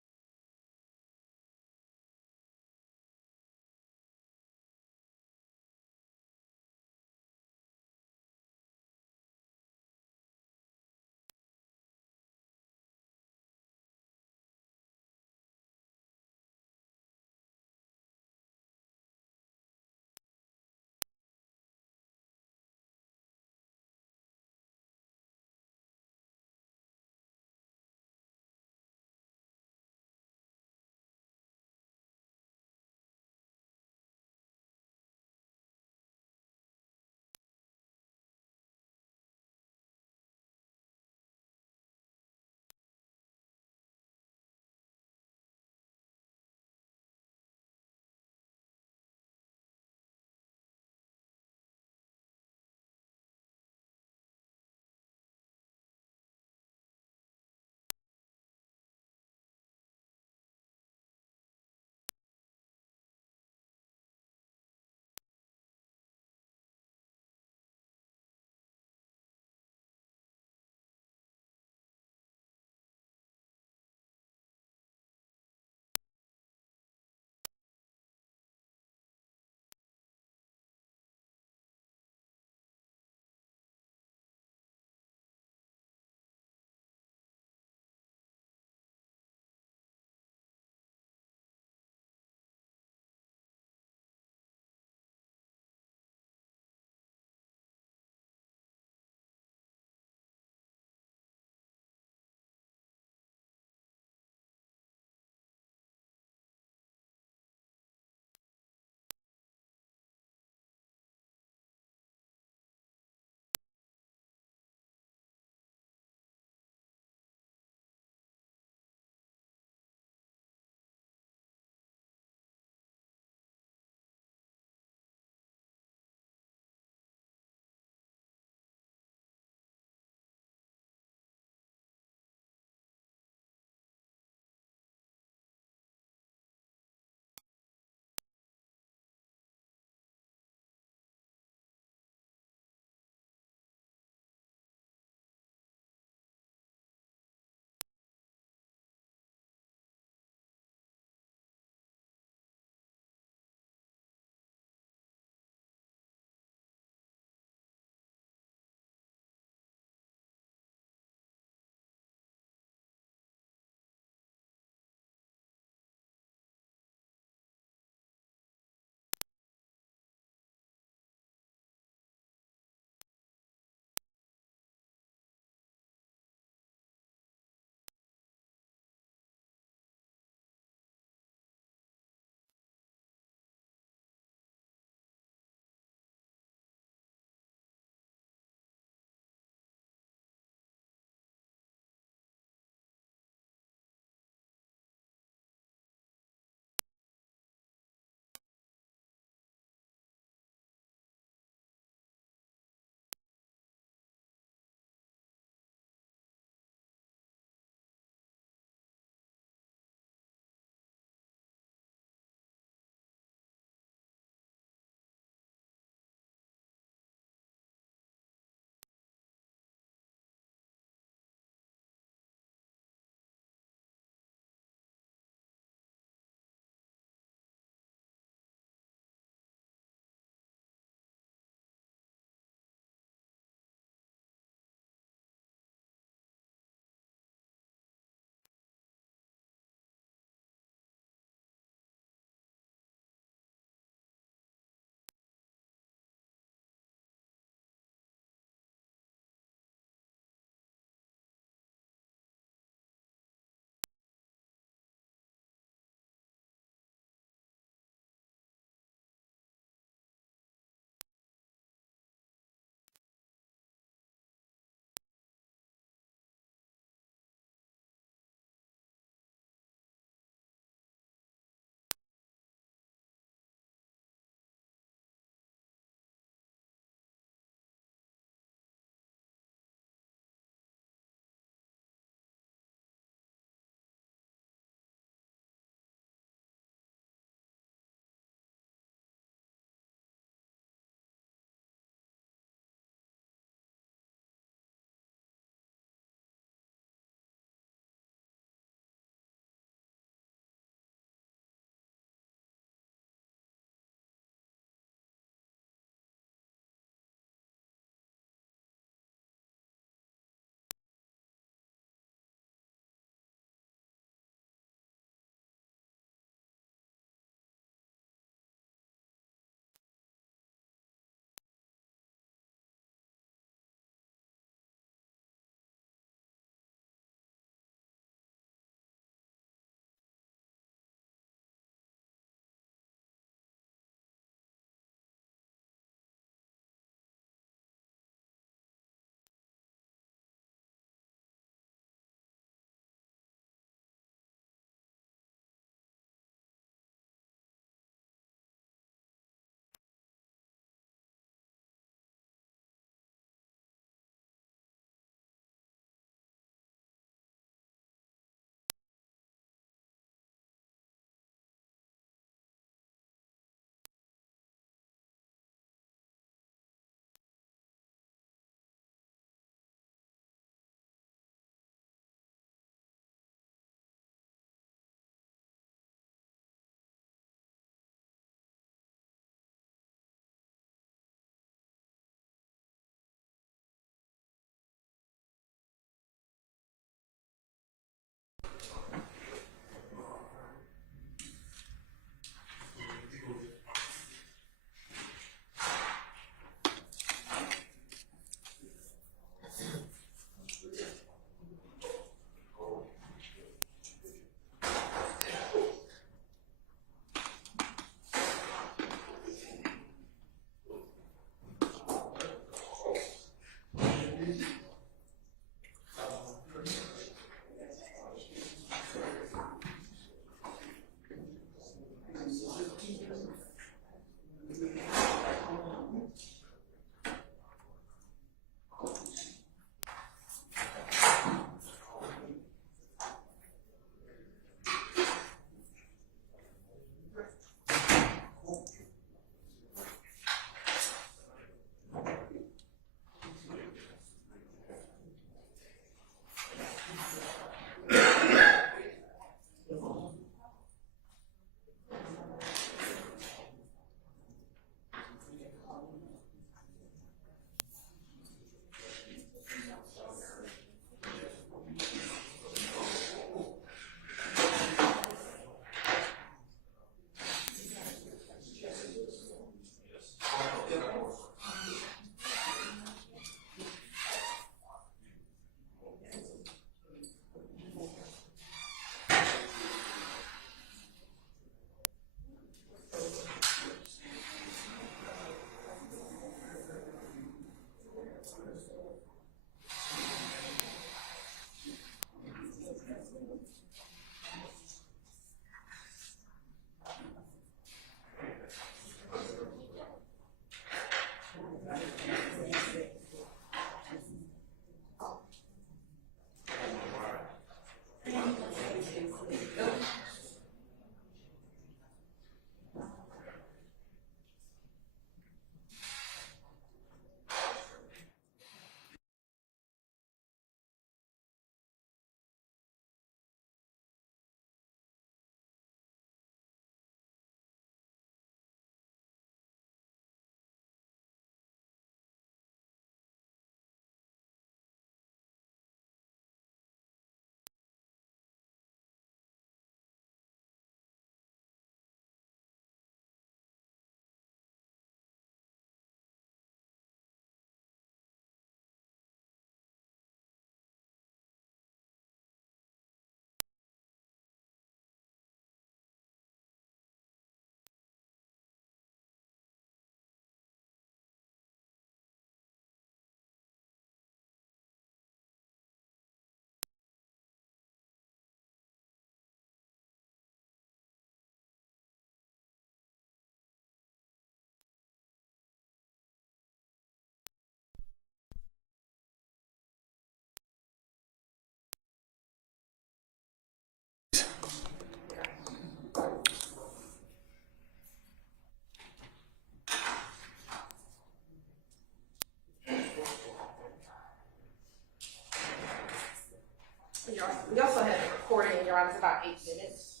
We also have a recording, Your Honor, it's about 8 minutes.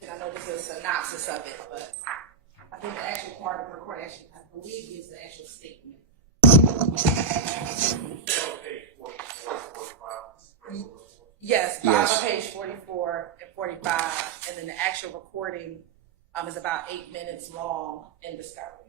And I know this is a synopsis of it, but I think the actual part of the recording actually, I believe, is the actual statement. Yes, Yes. on page 44 and 45, and then the actual recording is about 8 minutes long in discovery.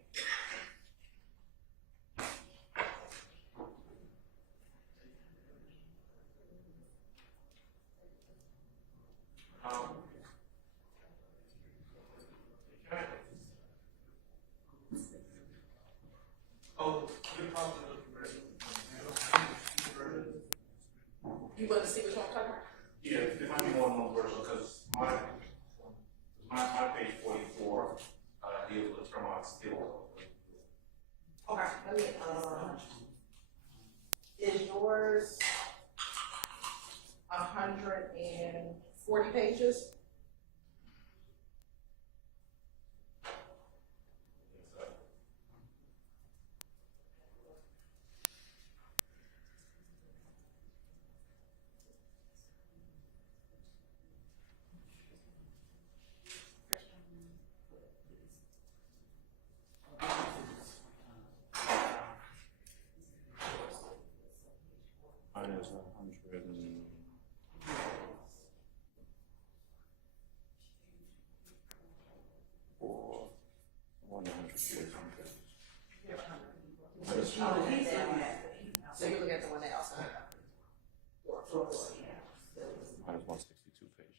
You want to see which one I'm talking about? Yeah, there might be more than one version, because my page 44, deals with termite still. Okay, let me, is yours 140 pages? Mine is 100 and... Or 140. So you're looking at the one that also. Mine is 162 pages.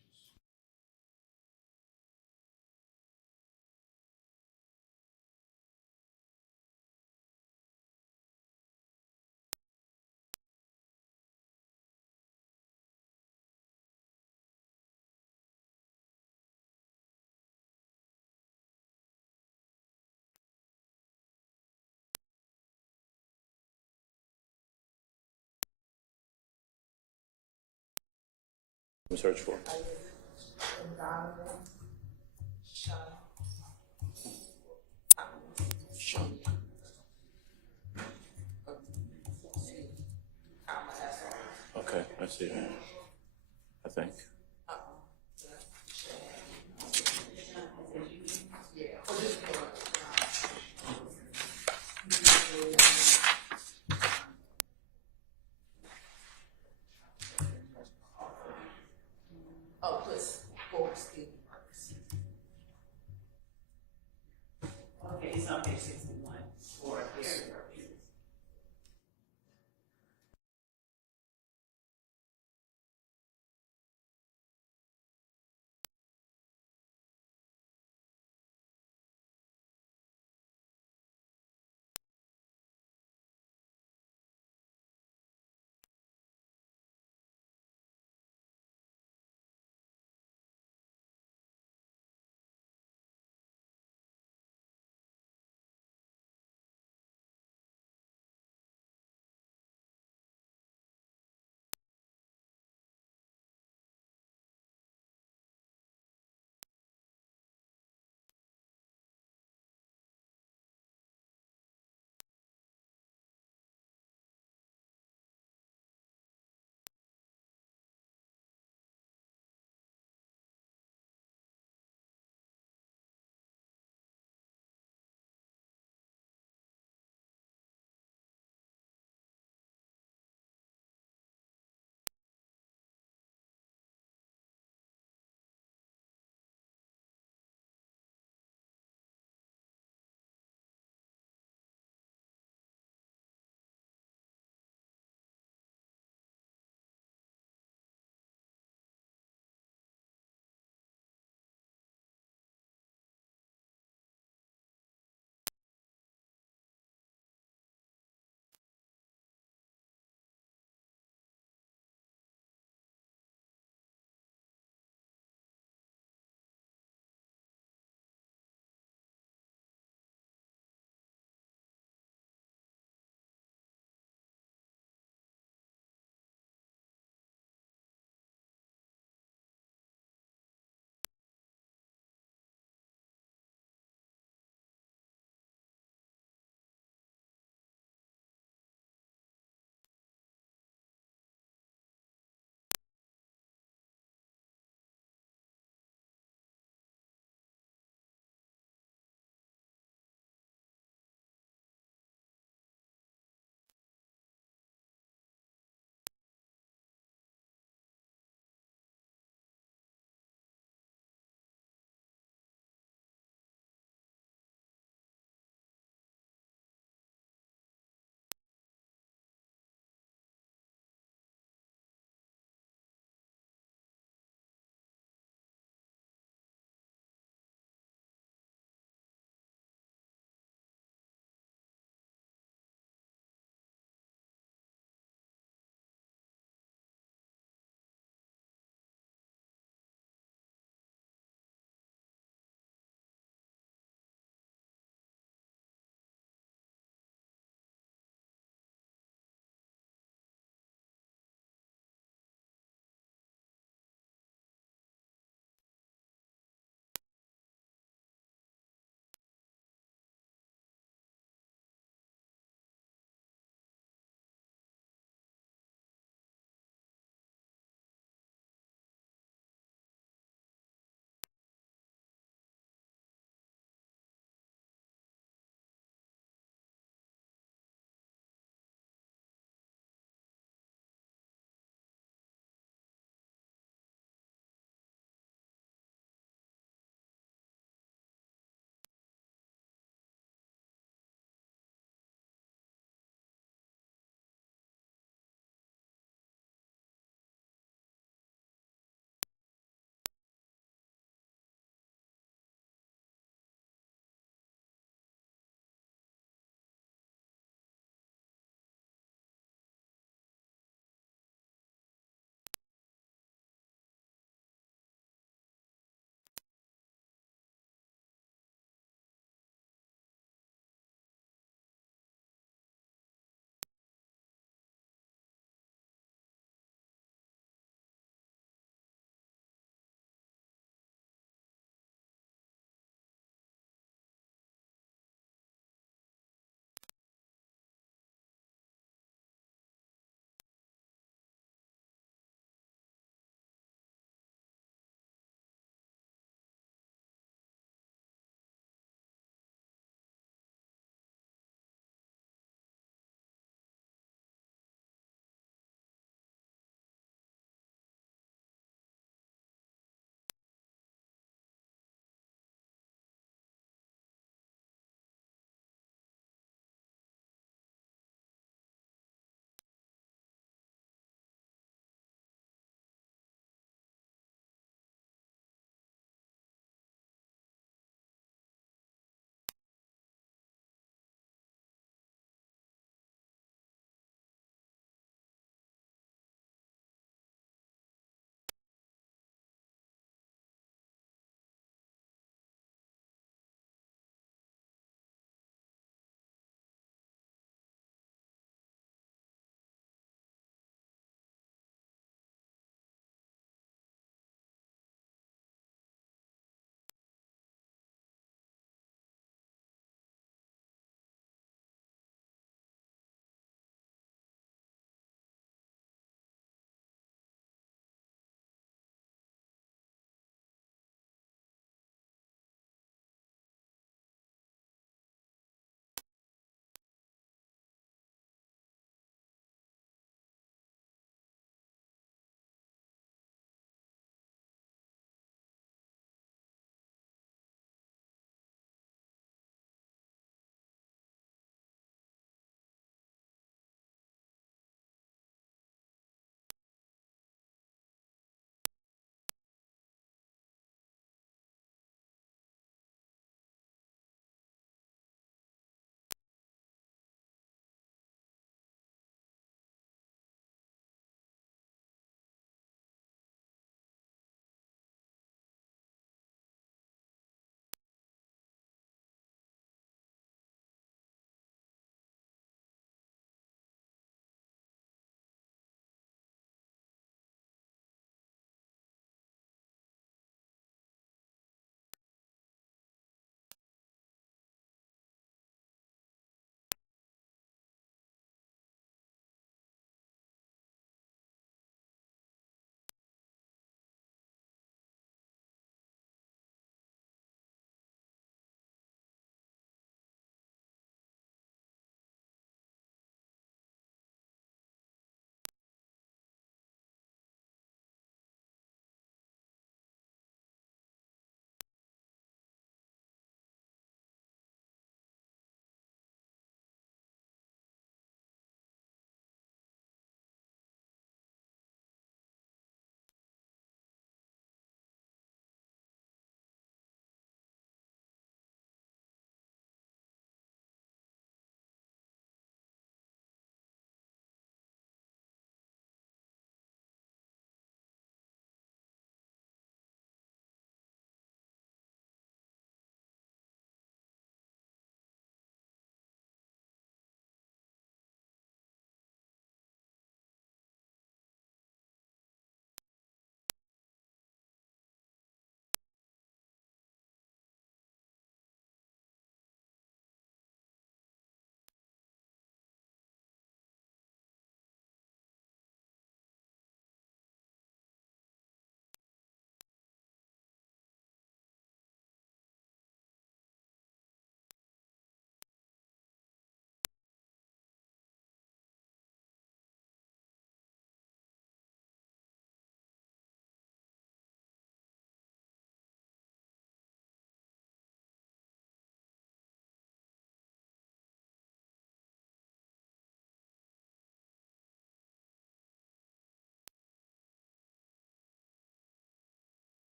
Search for. Okay, I see it. I think. Oh, plus 4 student works. Okay, it's on page 61 for here.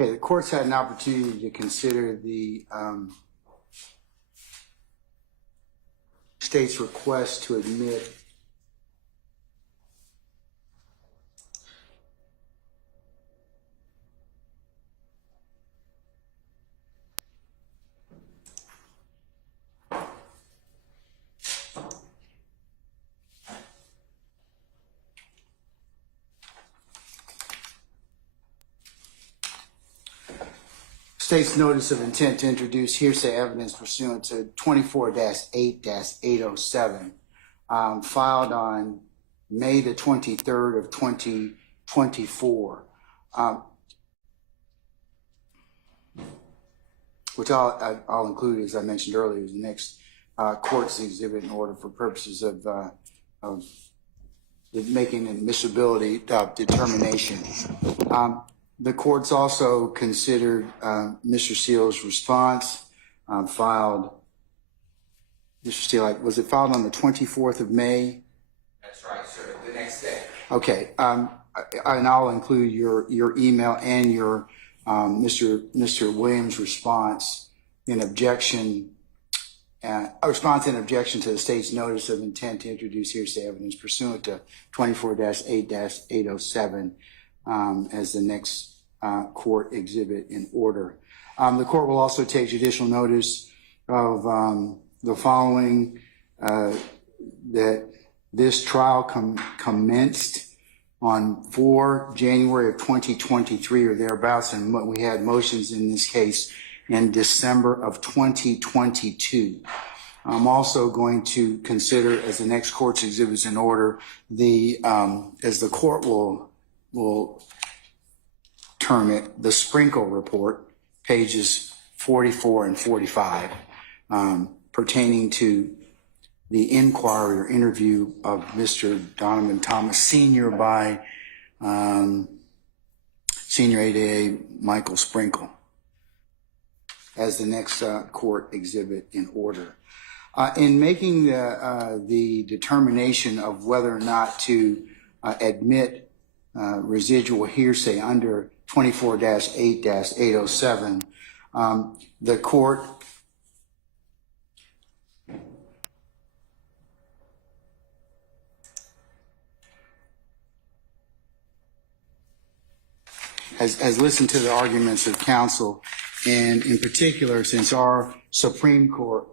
Okay, the court's had an opportunity to consider the state's request to admit state's notice of intent to introduce hearsay evidence pursuant to 24-8-807, filed on May the 23rd of 2024, which I'll include, as I mentioned earlier, as the next court's exhibit in order for purposes of making an admissibility determination. The court's also considered Mr. Steele's response, filed, Mr. Steele, was it filed on the 24th of May? That's right, sir, the next day. Okay, and I'll include your email and your Mr. Williams' response in objection, a response in objection to the state's notice of intent to introduce hearsay evidence pursuant to 24-8-807 as the next court exhibit in order. The court will also take judicial notice of the following, that this trial commenced on 4 January of 2023 or thereabouts, and we had motions in this case in December of 2022. I'm also going to consider as the next court's exhibits in order as the court will term it, the Sprinkle Report, pages 44 and 45, pertaining to the inquiry or interview of Mr. Donovan Thomas, Sr. by Senior ADA Michael Sprinkle, as the next court exhibit in order. In making the determination of whether or not to admit residual hearsay under 24-8-807, the court has listened to the arguments of counsel, and in particular, since our Supreme Court,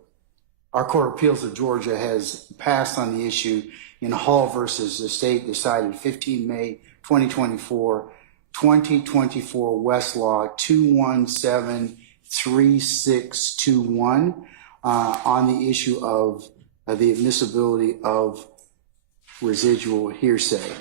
our Court of Appeals of Georgia has passed on the issue in Hall versus the state decided 15 May 2024, 2024 Westlaw 2173621 on the issue of the admissibility of residual hearsay.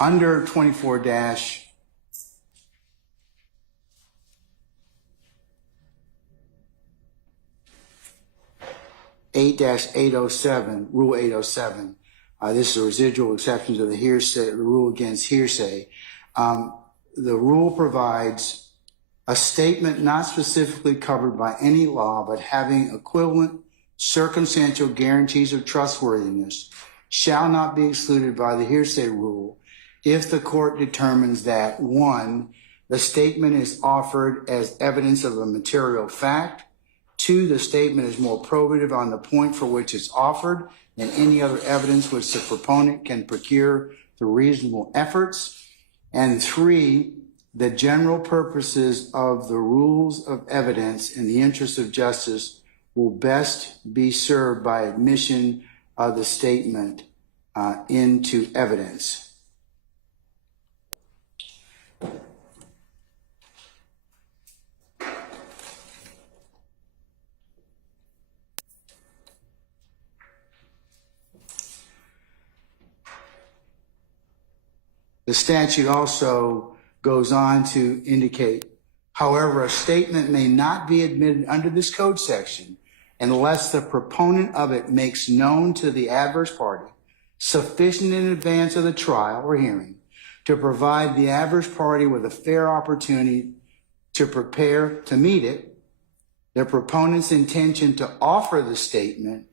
Under 24-8-807, Rule 807, this is a residual exception to the hearsay, the rule against hearsay. The rule provides a statement not specifically covered by any law, but having equivalent circumstantial guarantees of trustworthiness shall not be excluded by the hearsay rule if the court determines that, 1, the statement is offered as evidence of a material fact, 2, the statement is more probative on the point for which it's offered than any other evidence which the proponent can procure through reasonable efforts, and 3, the general purposes of the rules of evidence in the interest of justice will best be served by admission of the statement into evidence. The statute also goes on to indicate, however, a statement may not be admitted under this code section unless the proponent of it makes known to the adverse party sufficient in advance of the trial or hearing to provide the adverse party with a fair opportunity to prepare to meet it, the proponent's intention to offer the statement,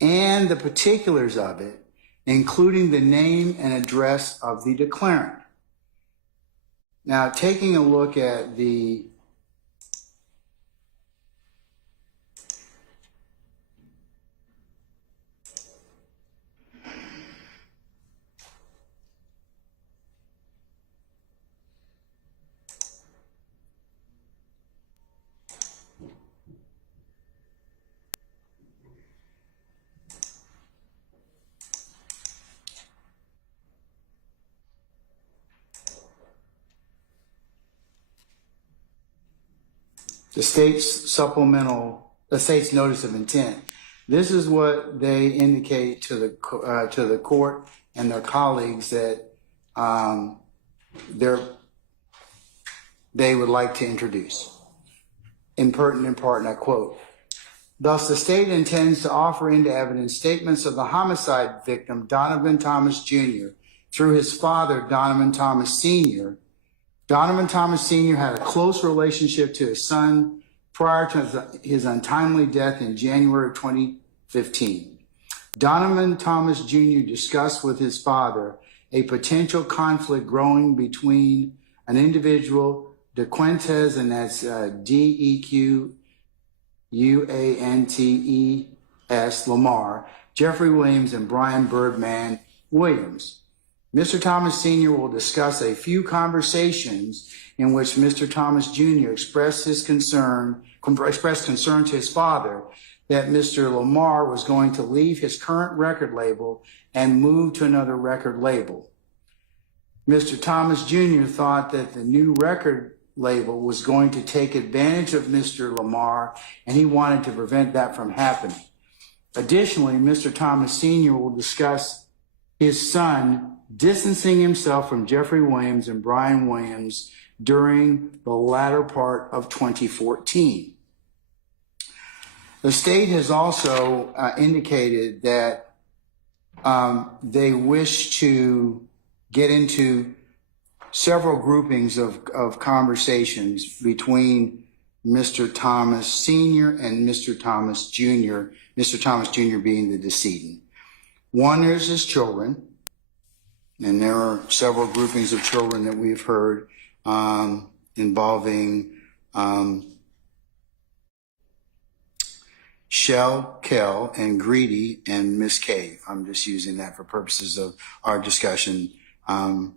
and the particulars of it, including the name and address of the declarant. Now, taking a look at the the state's notice of intent. This is what they indicate to the court and their colleagues that they would like to introduce. In pertinent part, and I quote, "Thus, the state intends to offer into evidence statements of the homicide victim, Donovan Thomas Jr., through his father, Donovan Thomas Sr. Donovan Thomas Sr. had a close relationship to his son prior to his untimely death in January of 2015. Donovan Thomas Jr. discussed with his father a potential conflict growing between an individual, DeQuantes, and that's DEQUANTES, Lamar, Jeffrey Williams, and Brian Birdman Williams. Mr. Thomas Sr. will discuss a few conversations in which Mr. Thomas Jr. expressed concern to his father that Mr. Lamar was going to leave his current record label and move to another record label. Mr. Thomas Jr. thought that the new record label was going to take advantage of Mr. Lamar, and he wanted to prevent that from happening. Additionally, Mr. Thomas Sr. will discuss his son distancing himself from Jeffrey Williams and Brian Williams during the latter part of 2014. The state has also indicated that they wish to get into several groupings of conversations between Mr. Thomas Sr. and Mr. Thomas Jr., Mr. Thomas Jr. being the decedent. One is his children, and there are several groupings of children that we've heard involving Shell, Kell, and Greedy, and Miss Cave. I'm just using that for purposes of our discussion. I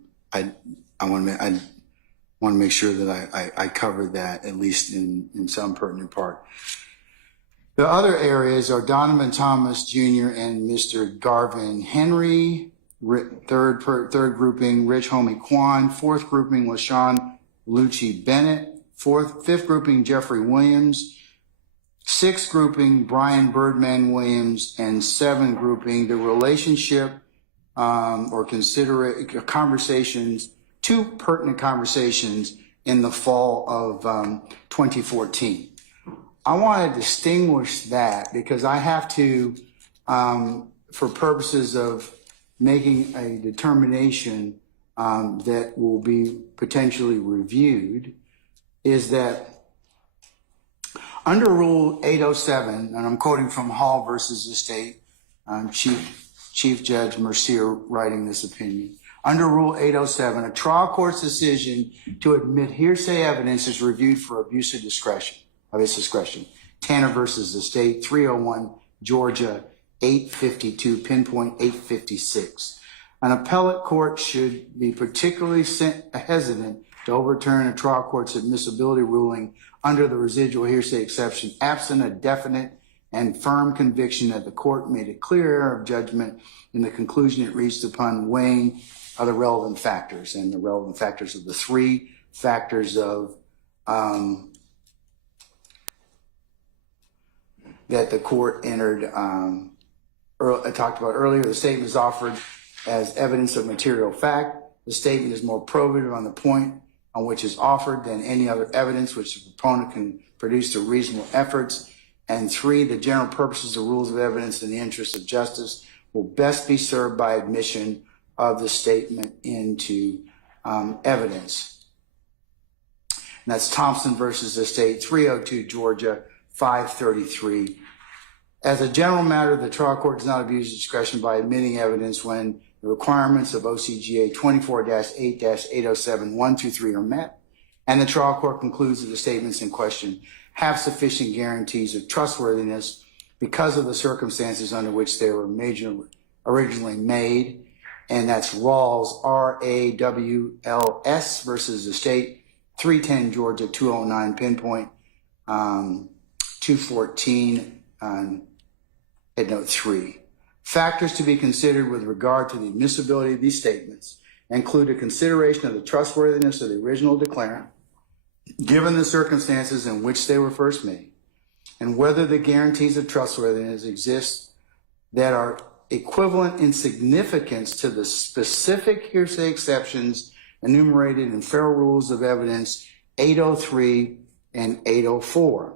want to make sure that I covered that at least in some pertinent part. The other areas are Donovan Thomas Jr. and Mr. Garvin Henry. Third grouping, Rich Homie Quan. Fourth grouping, LaShawn Lucci Bennett. Fifth grouping, Jeffrey Williams. Sixth grouping, Brian Birdman Williams. And seventh grouping, the relationship conversations, two pertinent conversations in the fall of 2014. I want to distinguish that because I have to, for purposes of making a determination that will be potentially reviewed, is that under Rule 807, and I'm quoting from Hall versus the state, Chief Judge Mercier writing this opinion. Under Rule 807, a trial court's decision to admit hearsay evidence is reviewed for abuse of discretion. Tanner versus the state, 301 Georgia 852, pinpoint 856. An appellate court should be particularly hesitant to overturn a trial court's admissibility ruling under the residual hearsay exception, absent a definite and firm conviction that the court made a clear error of judgment in the conclusion it reached upon weighing other relevant factors. And the relevant factors of the three factors of that the court entered, I talked about earlier. The statement is offered as evidence of material fact. The statement is more probative on the point on which is offered than any other evidence which the proponent can produce through reasonable efforts. And three, the general purposes of rules of evidence in the interest of justice will best be served by admission of the statement into evidence. And that's Thompson versus the state, 302 Georgia 533. As a general matter, the trial court does not abuse discretion by admitting evidence when the requirements of OCGA 24-8-807 1 through 3 are met, and the trial court concludes that the statements in question have sufficient guarantees of trustworthiness because of the circumstances under which they were originally made, and that's Rawls, R-A-W-L-S versus the state, 310 Georgia 209 pinpoint 214 at note 3. Factors to be considered with regard to the admissibility of these statements include a consideration of the trustworthiness of the original declarant, given the circumstances in which they were first made, and whether the guarantees of trustworthiness exist that are equivalent in significance to the specific hearsay exceptions enumerated in Federal Rules of Evidence 803 and 804.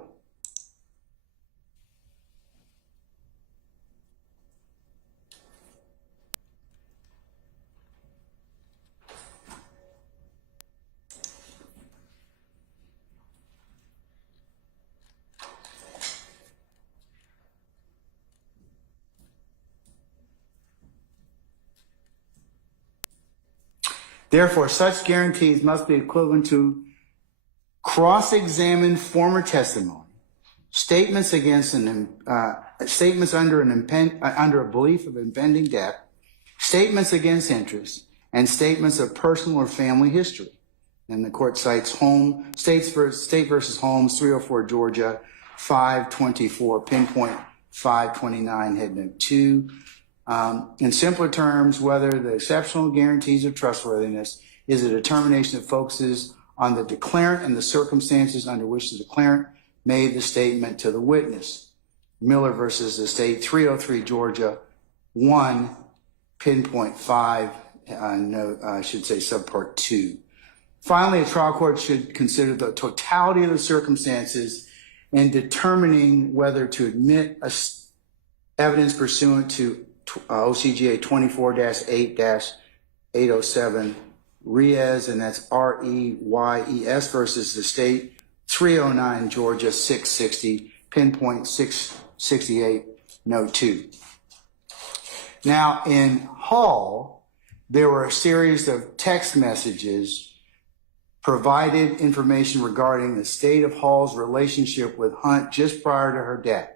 Therefore, such guarantees must be equivalent to cross-examined former testimony, statements against statements under a belief of impending death, statements against interest, and statements of personal or family history. And the court cites State versus Holmes, 304 Georgia, 524, pinpoint 529, head note 2. In simpler terms, whether the exceptional guarantees of trustworthiness is a determination that focuses on the declarant and the circumstances under which the declarant made the statement to the witness. Miller versus the state, 303 Georgia, 1, pinpoint 5, I should say subpart 2. Finally, a trial court should consider the totality of the circumstances in determining whether to admit evidence pursuant to OCGA 24-8-807 Reyes, and that's R-E-Y-E-S versus the state, 309 Georgia 660, pinpoint 668, note 2. Now, in Hall, there were a series of text messages provided information regarding the state of Hall's relationship with Hunt just prior to her death.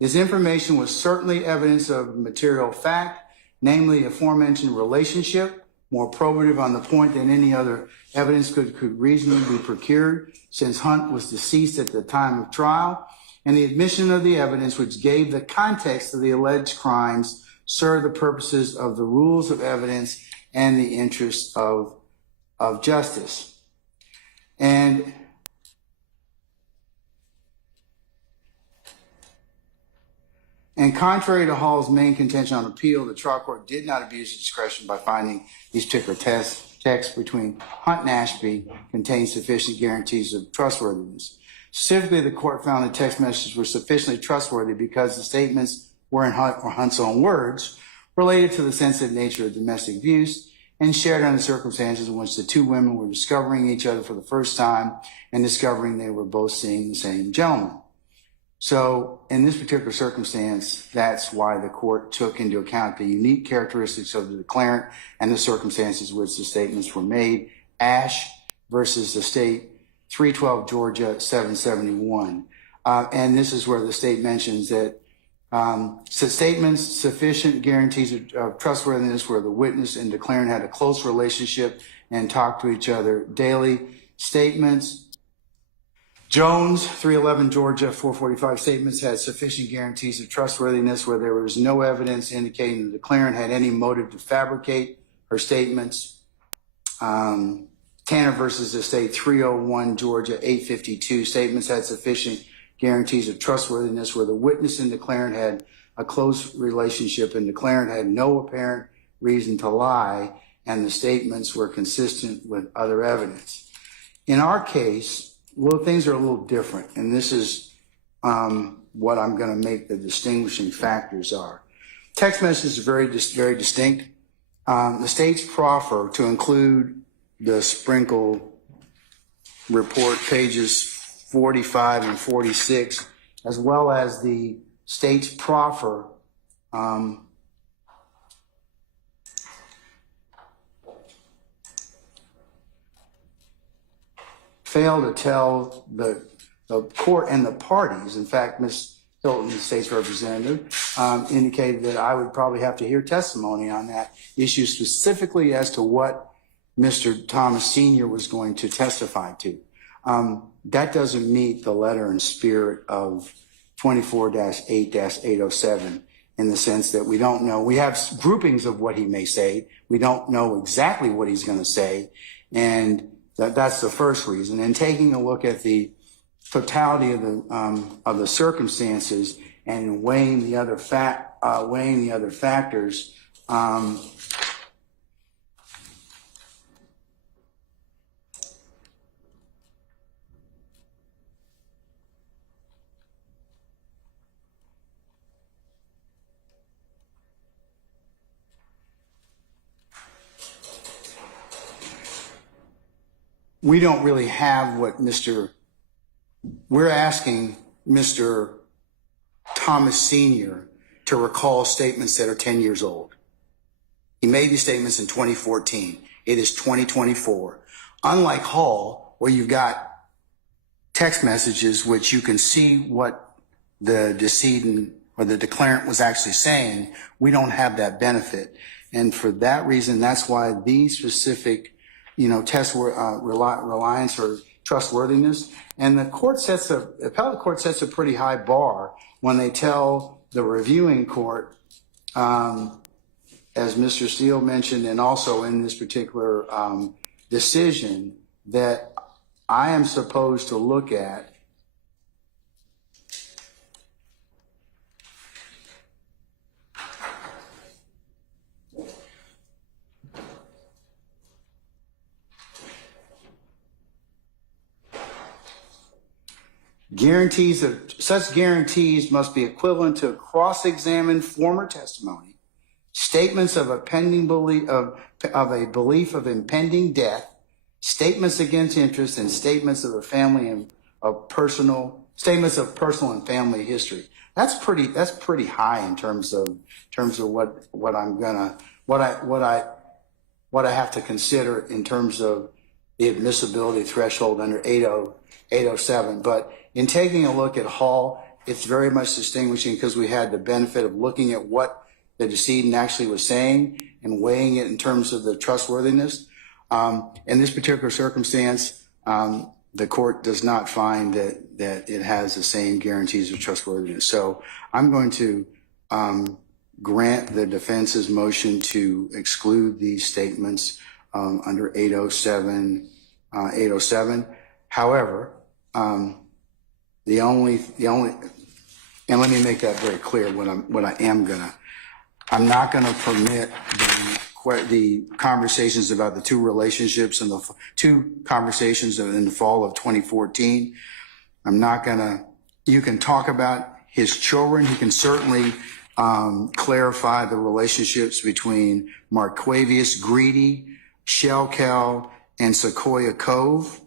This information was certainly evidence of material fact, namely aforementioned relationship, more probative on the point than any other evidence could reasonably be procured, since Hunt was deceased at the time of trial, and the admission of the evidence which gave the context of the alleged crimes served the purposes of the rules of evidence and the interests of justice. And contrary to Hall's main contention on appeal, the trial court did not abuse its discretion by finding these particular texts between Hunt and Ashby contained sufficient guarantees of trustworthiness. Specifically, the court found the text messages were sufficiently trustworthy because the statements were in Hunt's own words, related to the sensitive nature of domestic abuse, and shared under circumstances in which the two women were discovering each other for the first time and discovering they were both seeing the same gentleman. So in this particular circumstance, that's why the court took into account the unique characteristics of the declarant and the circumstances in which the statements were made. Ash versus the state, 312 Georgia 771. And this is where the state mentions that statements sufficient guarantees of trustworthiness where the witness and declarant had a close relationship and talked to each other daily. Statements Jones, 311 Georgia 445, statements had sufficient guarantees of trustworthiness where there was no evidence indicating the declarant had any motive to fabricate her statements. Tanner versus the state, 301 Georgia 852, statements had sufficient guarantees of trustworthiness where the witness and declarant had a close relationship and declarant had no apparent reason to lie, and the statements were consistent with other evidence. In our case, things are a little different, and this is what I'm going to make the distinguishing factors are. Text messages are very distinct. The state's proffer to include the Sprinkle report, pages 45 and 46, as well as the state's proffer fail to tell the court and the parties. In fact, Ms. Hilton, the state's representative, indicated that I would probably have to hear testimony on that issue specifically as to what Mr. Thomas Sr. was going to testify to. That doesn't meet the letter and spirit of 24-8-807 in the sense that we don't know. We have groupings of what he may say. We don't know exactly what he's going to say. And that's the first reason. And taking a look at the totality of the circumstances and weighing the other factors, we don't really have what we're asking Mr. Thomas Sr. to recall statements that are 10 years old. He made these statements in 2014. It is 2024. Unlike Hall, where you've got text messages which you can see what the decedent or the declarant was actually saying, we don't have that benefit. And for that reason, that's why these specific reliance or trustworthiness. And the appellate court sets a pretty high bar when they tell the reviewing court, as Mr. Steele mentioned, and also in this particular decision, that I am supposed to look at such guarantees must be equivalent to cross-examined former testimony, statements of a pending belief of a belief of impending death, statements against interest, and statements of statements of personal and family history. That's pretty high in terms of what I have to consider in terms of the admissibility threshold under 807. But in taking a look at Hall, it's very much distinguishing because we had the benefit of looking at what the decedent actually was saying and weighing it in terms of the trustworthiness. In this particular circumstance, the court does not find that it has the same guarantees of trustworthiness. So I'm going to grant the defense's motion to exclude these statements under 807. However, and let me make that very clear. I'm not gonna permit the conversations about the two relationships and the two conversations in the fall of 2014. You can talk about his children. He can certainly clarify the relationships between Marquavius Greedy, Shellcow, and Sequoia Cove.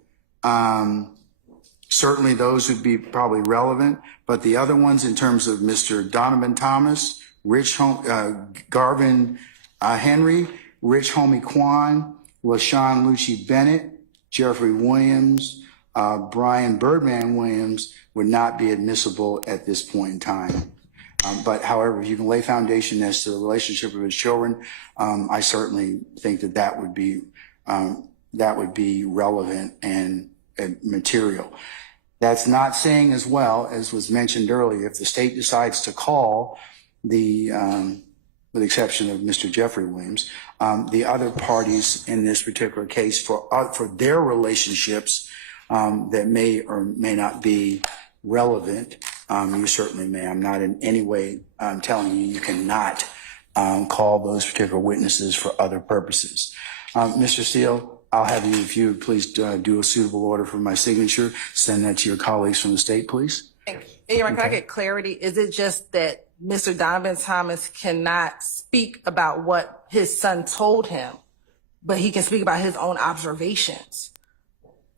Certainly those would be probably relevant, but the other ones in terms of Mr. Donovan Thomas, Garvin Henry, Rich Homie Quan, LaShawn Lucci Bennett, Jeffrey Williams, Brian Birdman Williams would not be admissible at this point in time. But however, if you can lay foundation as to the relationship of his children, I certainly think that would be relevant and material. That's not saying as well, as was mentioned earlier, if the state decides to call with the exception of Mr. Jeffrey Williams, the other parties in this particular case for their relationships that may or may not be relevant, you certainly may. I'm not in any way telling you cannot call those particular witnesses for other purposes. Mr. Steele, I'll have you, if you would please do a suitable order for my signature, send that to your colleagues from the state, please. Thank you. Aaron, can I get clarity? Is it just that Mr. Donovan Thomas cannot speak about what his son told him, but he can speak about his own observations?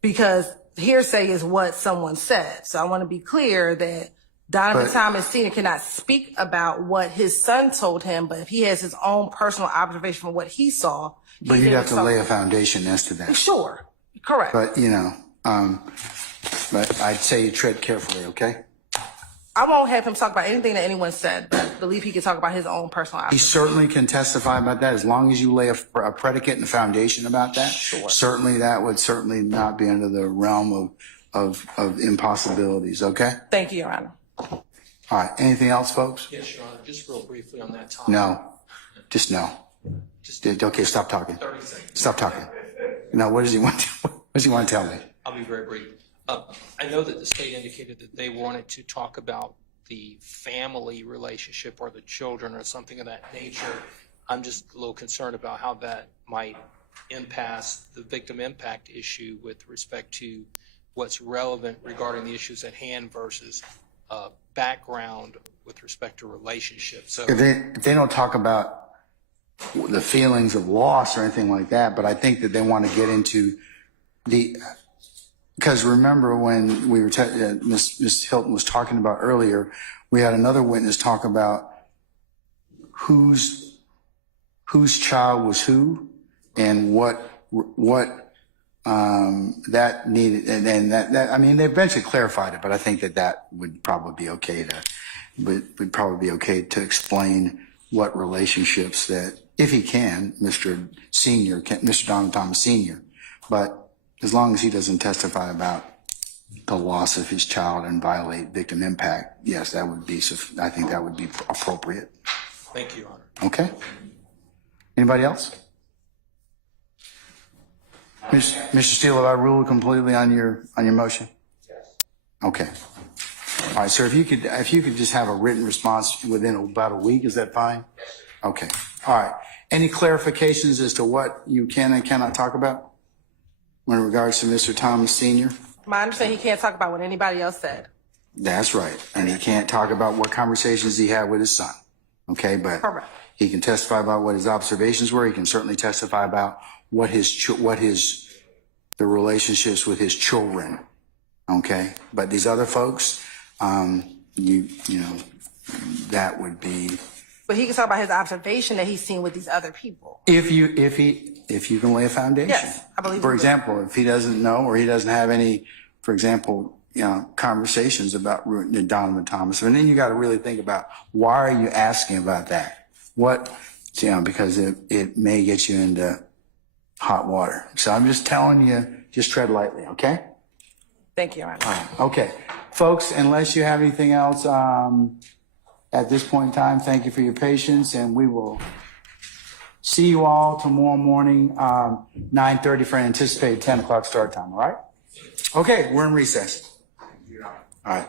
Because hearsay is what someone said. So I want to be clear that Donovan Thomas Sr. cannot speak about what his son told him, but if he has his own personal observation from what he saw. But you'd have to lay a foundation as to that. Sure, correct. But, But I'd say you tread carefully, okay? I won't have him talk about anything that anyone said, but I believe he can talk about his own personal He opinion. certainly can testify about that as long as you lay a predicate and foundation about that. Sure. Certainly, that would certainly not be under the realm of impossibilities, okay? Thank you, Your Honor. All right, anything else, folks? Yes, Your Honor, just real briefly on that topic. No, just no. Okay, stop talking. 30 seconds. Stop talking. No, what does he want to tell me? I'll be very brief. I know that the state indicated that they wanted to talk about the family relationship or the children or something of that nature. I'm just a little concerned about how that might impasse the victim impact issue with respect to what's relevant regarding the issues at hand versus background with respect to relationships. So If they don't talk about the feelings of loss or anything like that, but I think that they want to get into because remember when we were, Ms. Hilton was talking about earlier, we had another witness talk about whose child was who and what that needed, and then that I mean, they eventually clarified it, but I think that would probably be okay to explain what relationships that, if he can, Mr. Donovan Thomas Sr., but as long as he doesn't testify about the loss of his child and violate victim impact, yes, I think that would be appropriate. thank you, Your Honor. Okay? Anybody else? Mr. Steele, have I ruled completely on your motion? Yes. Okay. All right, sir, if you could just have a written response within about a week, is that fine? Yes. Okay. All right. Any clarifications as to what you can and cannot talk about in regards to Mr. Thomas Sr.? My understanding, he can't talk about what anybody else said. That's right. And he can't talk about what conversations he had with his son. Okay, but Correct. he can testify about what his observations were. He can certainly testify about the relationships with his children. Okay, but these other folks, you know, that would be. But he can talk about his observation that he's seen with these other people. If you can lay a foundation. Yes, I believe. For example, if he doesn't know or he doesn't have any, for example, conversations about Donovan Thomas, and then you got to really think about why are you asking about that? Because it may get you into hot water. So I'm just telling you, just tread lightly, okay? Thank you, Your Honor. Okay, folks, unless you have anything else at this point in time, thank you for your patience, and we will see you all tomorrow morning, 9:30 for an anticipated 10 o'clock start time, all right? Okay, we're in recess. All right.